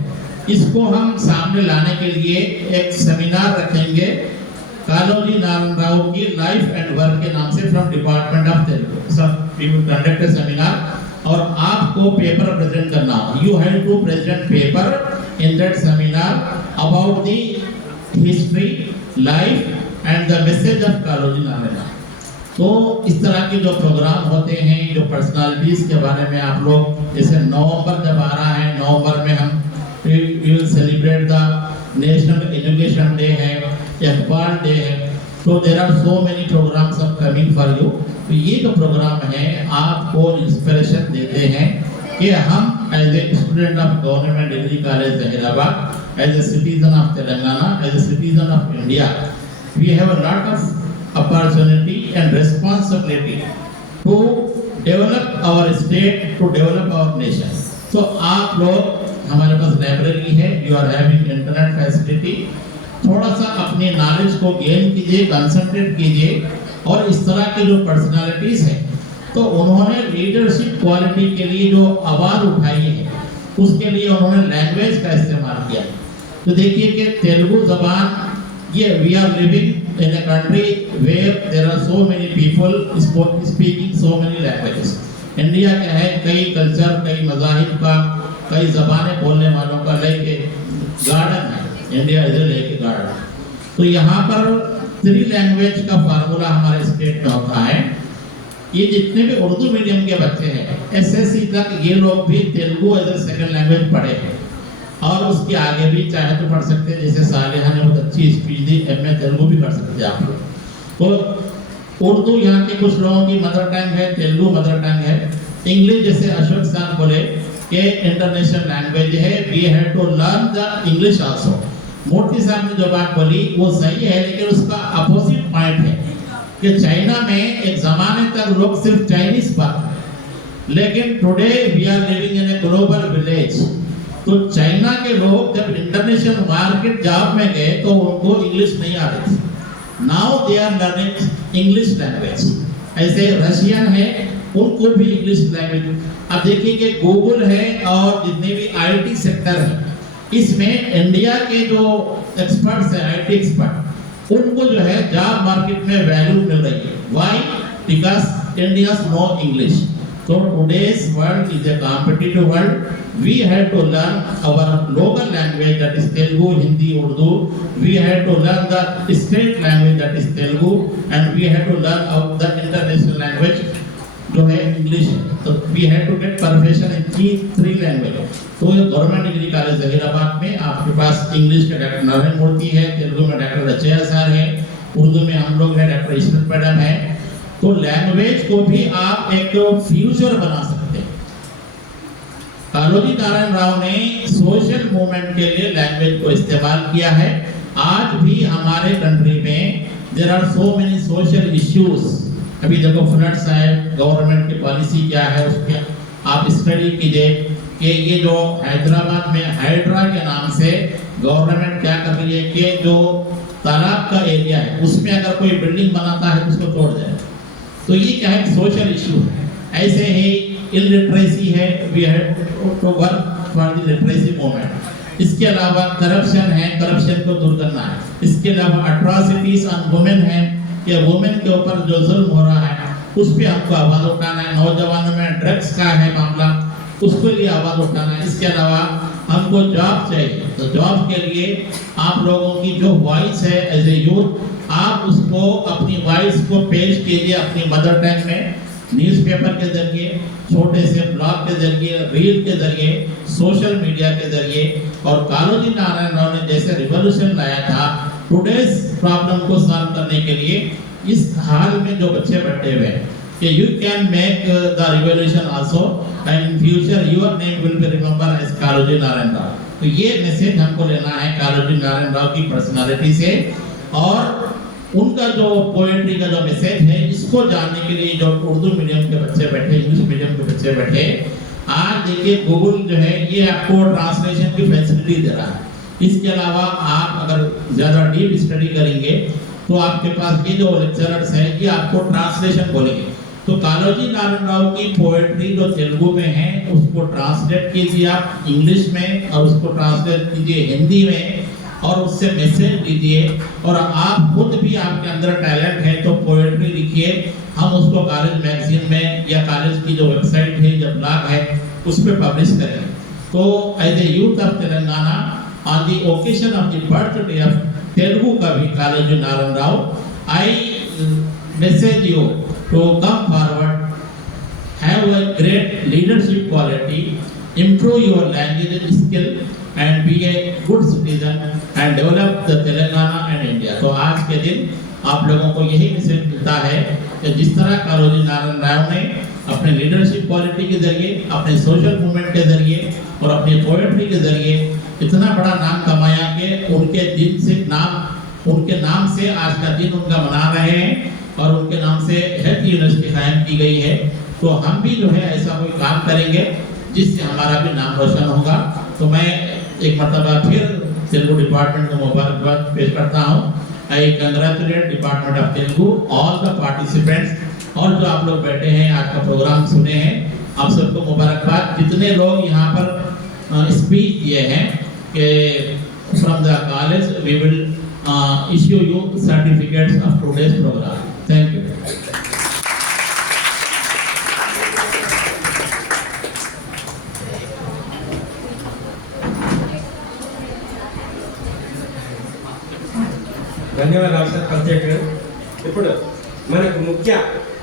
इसको हम सामने लाने के लिए एक सेमिनार रखेंगे कालोजी नारायण राव की लाइफ एंड वर्क के नाम से from department of Telugu. Sir we will conduct a seminar और आपको पेपर प्रेजेंट करना होगा. You have to present paper in that seminar about the history, life and the message of Kaloji Narayan Rao. तो इस तरह के जो प्रोग्राम होते हैं, जो पर्सनालिटीज के बारे में आप लोग, जैसे नवंबर जब आ रहा है, नवंबर में हम will celebrate the national education day है, इकबाल डे है, तो there are so many programmes of coming for you. तो ये जो प्रोग्राम है आपको इंस्पिरेशन देते हैं कि हम as a student of government degree college Zaheerabad, as a citizen of Telangana, as a citizen of India, we have a lot of opportunity and responsibility to develop our state, to develop our nation. So आप लोग, हमारे पास library है, you are having internet facility, थोड़ा सा अपने knowledge को gain कीजिए, concentrate कीजिए, और इस तरह के जो पर्सनालिटीज हैं, तो उन्होंने लीडरशिप क्वालिटी के लिए जो आवाज उठाई है, उसके लिए उन्होंने लैंग्वेज का इस्तेमाल किया। तो देखिए कि तेलुगु जबान, ये we are living in a country where there are so many people speaking so many languages. India क्या है, कई कल्चर, कई मज़ाहिब का, कई ज़बानें बोलने वालों का लेके गार्डन है, इंडिया इज लेके गार्डन। तो यहाँ पर 3 लैंग्वेज का फार्मूला हमारे स्टेट में होता है। ये जितने भी उर्दू मीडियम के बच्चे हैं, एसएससी तक ये लोग भी Telugu as a second language पढ़े हैं, और उसके आगे भी चाहे तो पढ़ सकते हैं। जैसे सालिहा ने बहुत अच्छी स्पीच दी, एमए तेलुगु भी कर सकते हैं आप लोग। तो उर्दू यहाँ के कुछ लोगों की मदर टंग है, तेलुगु मदर टंग है। इंग्लिश जैसे अशोक साहब बोले कि इंटरनेशनल लैंग्वेज है, we have to learn the English also. Murthy साहब ने जो बात बोली वो सही है, लेकिन उसका अपोजिट पॉइंट है कि चाइना में एक जमाने तक लोग सिर्फ चाइनीज बात, लेकिन today we are living in a global village. तो चाइना के लोग जब इंटरनेशनल मार्केट जॉब में गए तो उनको इंग्लिश नहीं आती थी, now they are learning English language. ऐसे रशियन है, उनको भी इंग्लिश लैंग्वेज। अब देखिए कि गूगल है और जितने भी आईटी सेक्टर है, इसमें इंडिया के जो एक्सपर्ट्स हैं, आईटी एक्सपर्ट, उनको जो है जॉब मार्केट में वैल्यू मिल रही है। Why? Because Indians know English. So today's world is a competitive world. We have to learn our local language, that is Telugu, Hindi, Urdu. We have to learn the state language, that is Telugu, and we have to learn the international language, जो है English। तो we have to get perfection in 3 languages। तो ये government degree college Zaheerabad में आपके पास English के doctor Narendra मूर्ति है, तेलुगु में डॉक्टर रचया सर है, उर्दू में हम लोग हैं डॉक्टर ईश्वर मैडम है। तो लैंग्वेज को भी आप एक फ्यूचर बना सकते हैं। कालोजी नारायण राव ने सोशल मूवमेंट के लिए लैंग्वेज को इस्तेमाल किया है। आज भी हमारे कंट्री में there are so many social issues. अभी देखो फ्लड्स आए, गवर्नमेंट की पॉलिसी क्या है उसके आप स्टडी कीजिए कि ये जो हैदराबाद में हाइड्रा के नाम से गवर्नमेंट क्या कर रही है कि जो तालाब का एरिया है उसमें अगर कोई बिल्डिंग बनाता है तो उसको तोड़ दे। तो ये क्या है, सोशल इशू है। ऐसे ही इलिटरेसी है, we have to work for the literacy movement. इसके अलावा करप्शन है, करप्शन को दूर करना है। इसके अलावा अट्रॉसिटीज ऑन वुमेन है कि वुमेन के ऊपर जो जुल्म हो रहा है उस पर हमको आवाज उठाना है। नौजवानों में ड्रग्स का है मामला, उसके लिए आवाज उठाना है। इसके अलावा हमको जॉब चाहिए, तो जॉब के लिए आप लोगों की जो वॉइस है एज ए यूथ, आप उसको अपनी वॉइस को पेश कीजिए अपनी मदर टंग में, न्यूज़पेपर के जरिए, छोटे से ब्लॉग के जरिए, रील के जरिए, सोशल मीडिया के जरिए। और कालोजी नारायण राव ने जैसे रिवॉल्यूशन लाया था टुडेज प्रॉब्लम को सॉल्व करने के लिए, इस हाल में जो बच्चे बैठे हुए हैं कि you can make the revolution also and in future your name will be remember as Kaloji Narayana Rao. तो ये मैसेज हमको लेना है कालोजी नारायण राव की पर्सनालिटी से, और उनका जो पोएट्री का जो मैसेज है इसको जानने के लिए जो उर्दू मीडियम के बच्चे बैठे, इंग्लिश मीडियम के बच्चे बैठे, आज देखिए गूगल जो है ये आपको ट्रांसलेशन की फैसिलिटी दे रहा है। इसके अलावा आप अगर ज़्यादा डीप स्टडी करेंगे तो आपके पास ये जो लेक्चरर्स हैं ये आपको ट्रांसलेशन बोलेंगे। तो कालोजी नारायण राव की पोएट्री जो तेलुगु में है उसको ट्रांसलेट कीजिए आप इंग्लिश में, और उसको ट्रांसलेट कीजिए हिंदी में, और उससे मैसेज दीजिए। और आप खुद भी आपके अंदर टैलेंट है तो पोएट्री लिखिए, हम उसको कॉलेज मैगजीन में या कॉलेज की जो वेबसाइट है या ब्लॉग है उस पर पब्लिश करेंगे। तो as a youth of Telangana on the occasion of the birthday of Telugu का भी Kaloji Narayana Rao, I message you to come forward, have a great leadership quality, improve your language skill and be a good citizen and develop the Telangana and India. तो आज के दिन आप लोगों को यही मैसेज मिलता है कि जिस तरह कालोजी नारायण राव ने अपने लीडरशिप क्वालिटी के जरिए, अपने सोशल मूवमेंट के जरिए और अपनी पोएट्री के जरिए इतना बड़ा नाम कमाया कि उनके नाम से आज का दिन उनका मना रहे हैं और उनके नाम से हेल्थ यूनिवर्सिटी कायम की गई है। तो हम भी जो है ऐसा कोई काम करेंगे जिससे हमारा भी नाम रोशन होगा। तो मैं एक मरतबा फिर तेलुगु डिपार्टमेंट को मुबारकबाद पेश करता हूँ। आई congratulate department of Telugu, all the participants, और जो आप लोग बैठे हैं आज का प्रोग्राम सुने हैं, आप सबको मुबारकबाद। जितने लोग यहाँ पर स्पीच दिए हैं कि from the college we will issue you certificates of today's program. Thank you. ధన్యవాదాలు సార్ ప్రత్యేకంగా. ఇప్పుడు మనకు ముఖ్య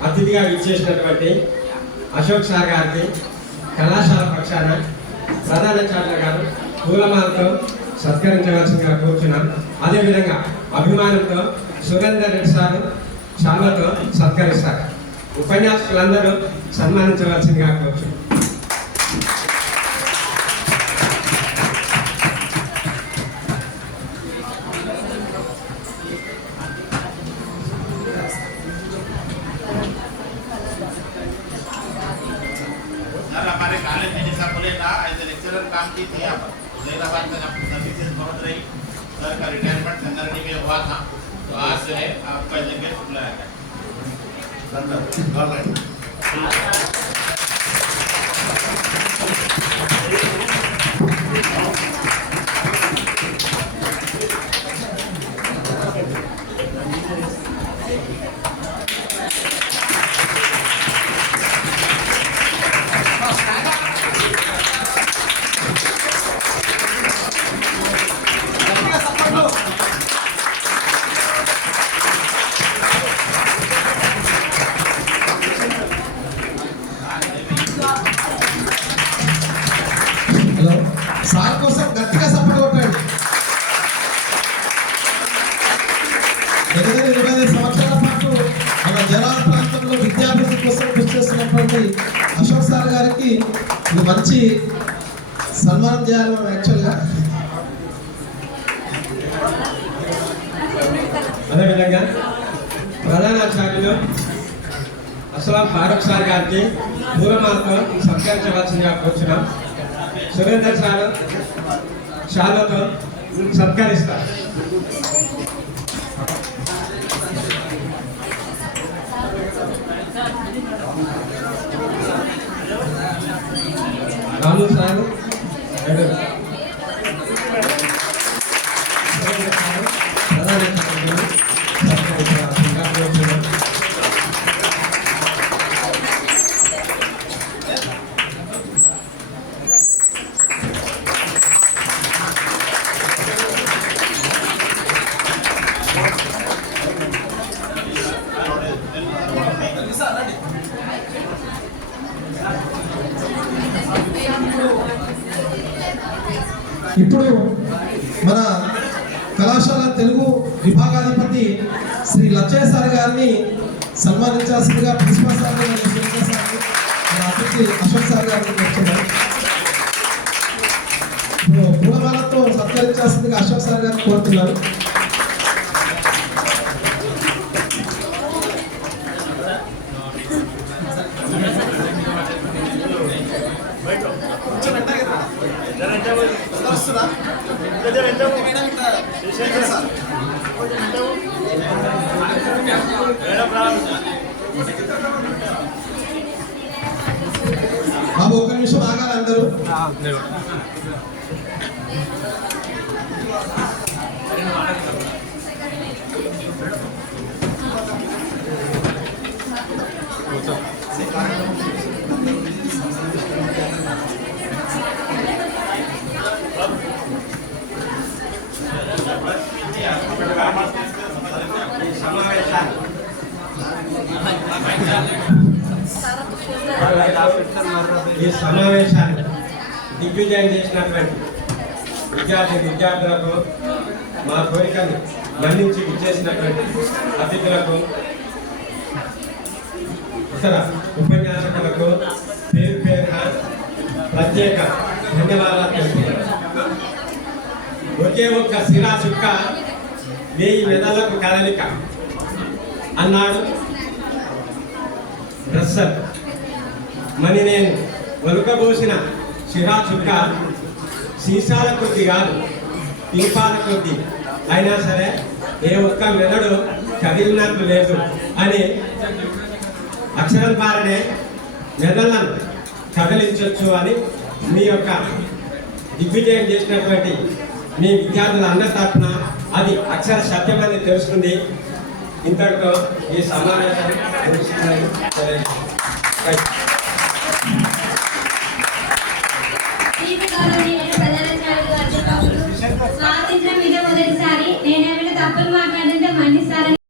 అతిథిగా ఇచ్చేసినటువంటి అశోక్ సార్ గారికి కళాశాల పక్షాన ప్రధానాచార్యుల గారు పూలమాలతో సత్కరించవలసిందిగా కోరుచున్నాం. అదేవిధంగా అభిమానంతో సురేందర్ రెడ్డి సారు శాల్వతో సత్కరిస్తారు. ఉపన్యాసకులందరూ సన్మానించవలసిందిగా కోరుచున్నాం. हमारे कॉलेज में जैसा बोले था एज ए लेक्चरर काम की थी यहाँ पर हैदराबाद में अपनी सर्विसेज बहुत रही। सर का रिटायरमेंट संगरनी में हुआ था, तो आज जो है आपका जगह बुलाया गया। హలో, సార్ కోసం గట్టిగా సపోర్ట్ కొట్టండి. 25 సంవత్సరాల పాటు మన జనాల ప్రాంతంలో విద్యాభివృద్ధి కోసం కృషి చేస్తున్నటువంటి అశోక్ సార్ గారికి ఇది మంచి సన్మానం చేయాలి మనం యాక్చువల్గా. అదేవిధంగా ప్రధానాచార్యులు అస్లాం ఫారూక్ సార్ గారికి పూలమాలతో సత్కరించవలసిందిగా కోరుచున్నాం. సురేందర్ సార్ శాల్వతో సత్కరిస్తారు. రాము సార్ ప్రధానాచార్యులు సత్కరించవలసిందిగా కోరుచున్నాం. ఇప్పుడు మన కళాశాల తెలుగు విభాగాధిపతి శ్రీ లచ్చయ్య సార్ గారిని సన్మానించాల్సిందిగా ప్రిన్సిపల్ సార్ మన అతిథి అశోక్ సార్ గారిని కోరుతున్నాం. ఇప్పుడు పూలమాలతో సత్కరించాల్సిందిగా అశోక్ సార్ గారిని కోరుతున్నారు. బాబు ఒక నిమిషం ఆగాలి అందరూ. సమావేశాన్ని ఈ సమావేశాన్ని దిగ్విజయం చేసినటువంటి విద్యార్థులకు మా కోరికను మన్నించి విచ్చేసినటువంటి అతిథులకు ఇతర ఉపన్యాసకులకు పేరు పేరున ప్రత్యేక ధన్యవాదాలు తెలుపుతున్నాను. ఒకే ఒక్క సిరా చుక్క 1000 మెదళ్లకు కదలిక అన్నాడు రస్సల్. మరి నేను ఒలుకబోసిన సిరా చుక్క సీసాల కొద్ది కాదు, దీపాల కొద్ది అయినా సరే ఏ ఒక్క మెదడు కదిలినట్టు లేదు అని అక్షరం ద్వారానే మెదళ్లను కదిలించవచ్చు అని మీ యొక్క దిగ్విజయం చేసినటువంటి మీ విద్యార్థులందరి తరఫున అది అక్షర సత్యమని తెలుస్తుంది. ఇంతటితో ఈ సమావేశం ముగిసిందని తెలియజేస్తున్నాను.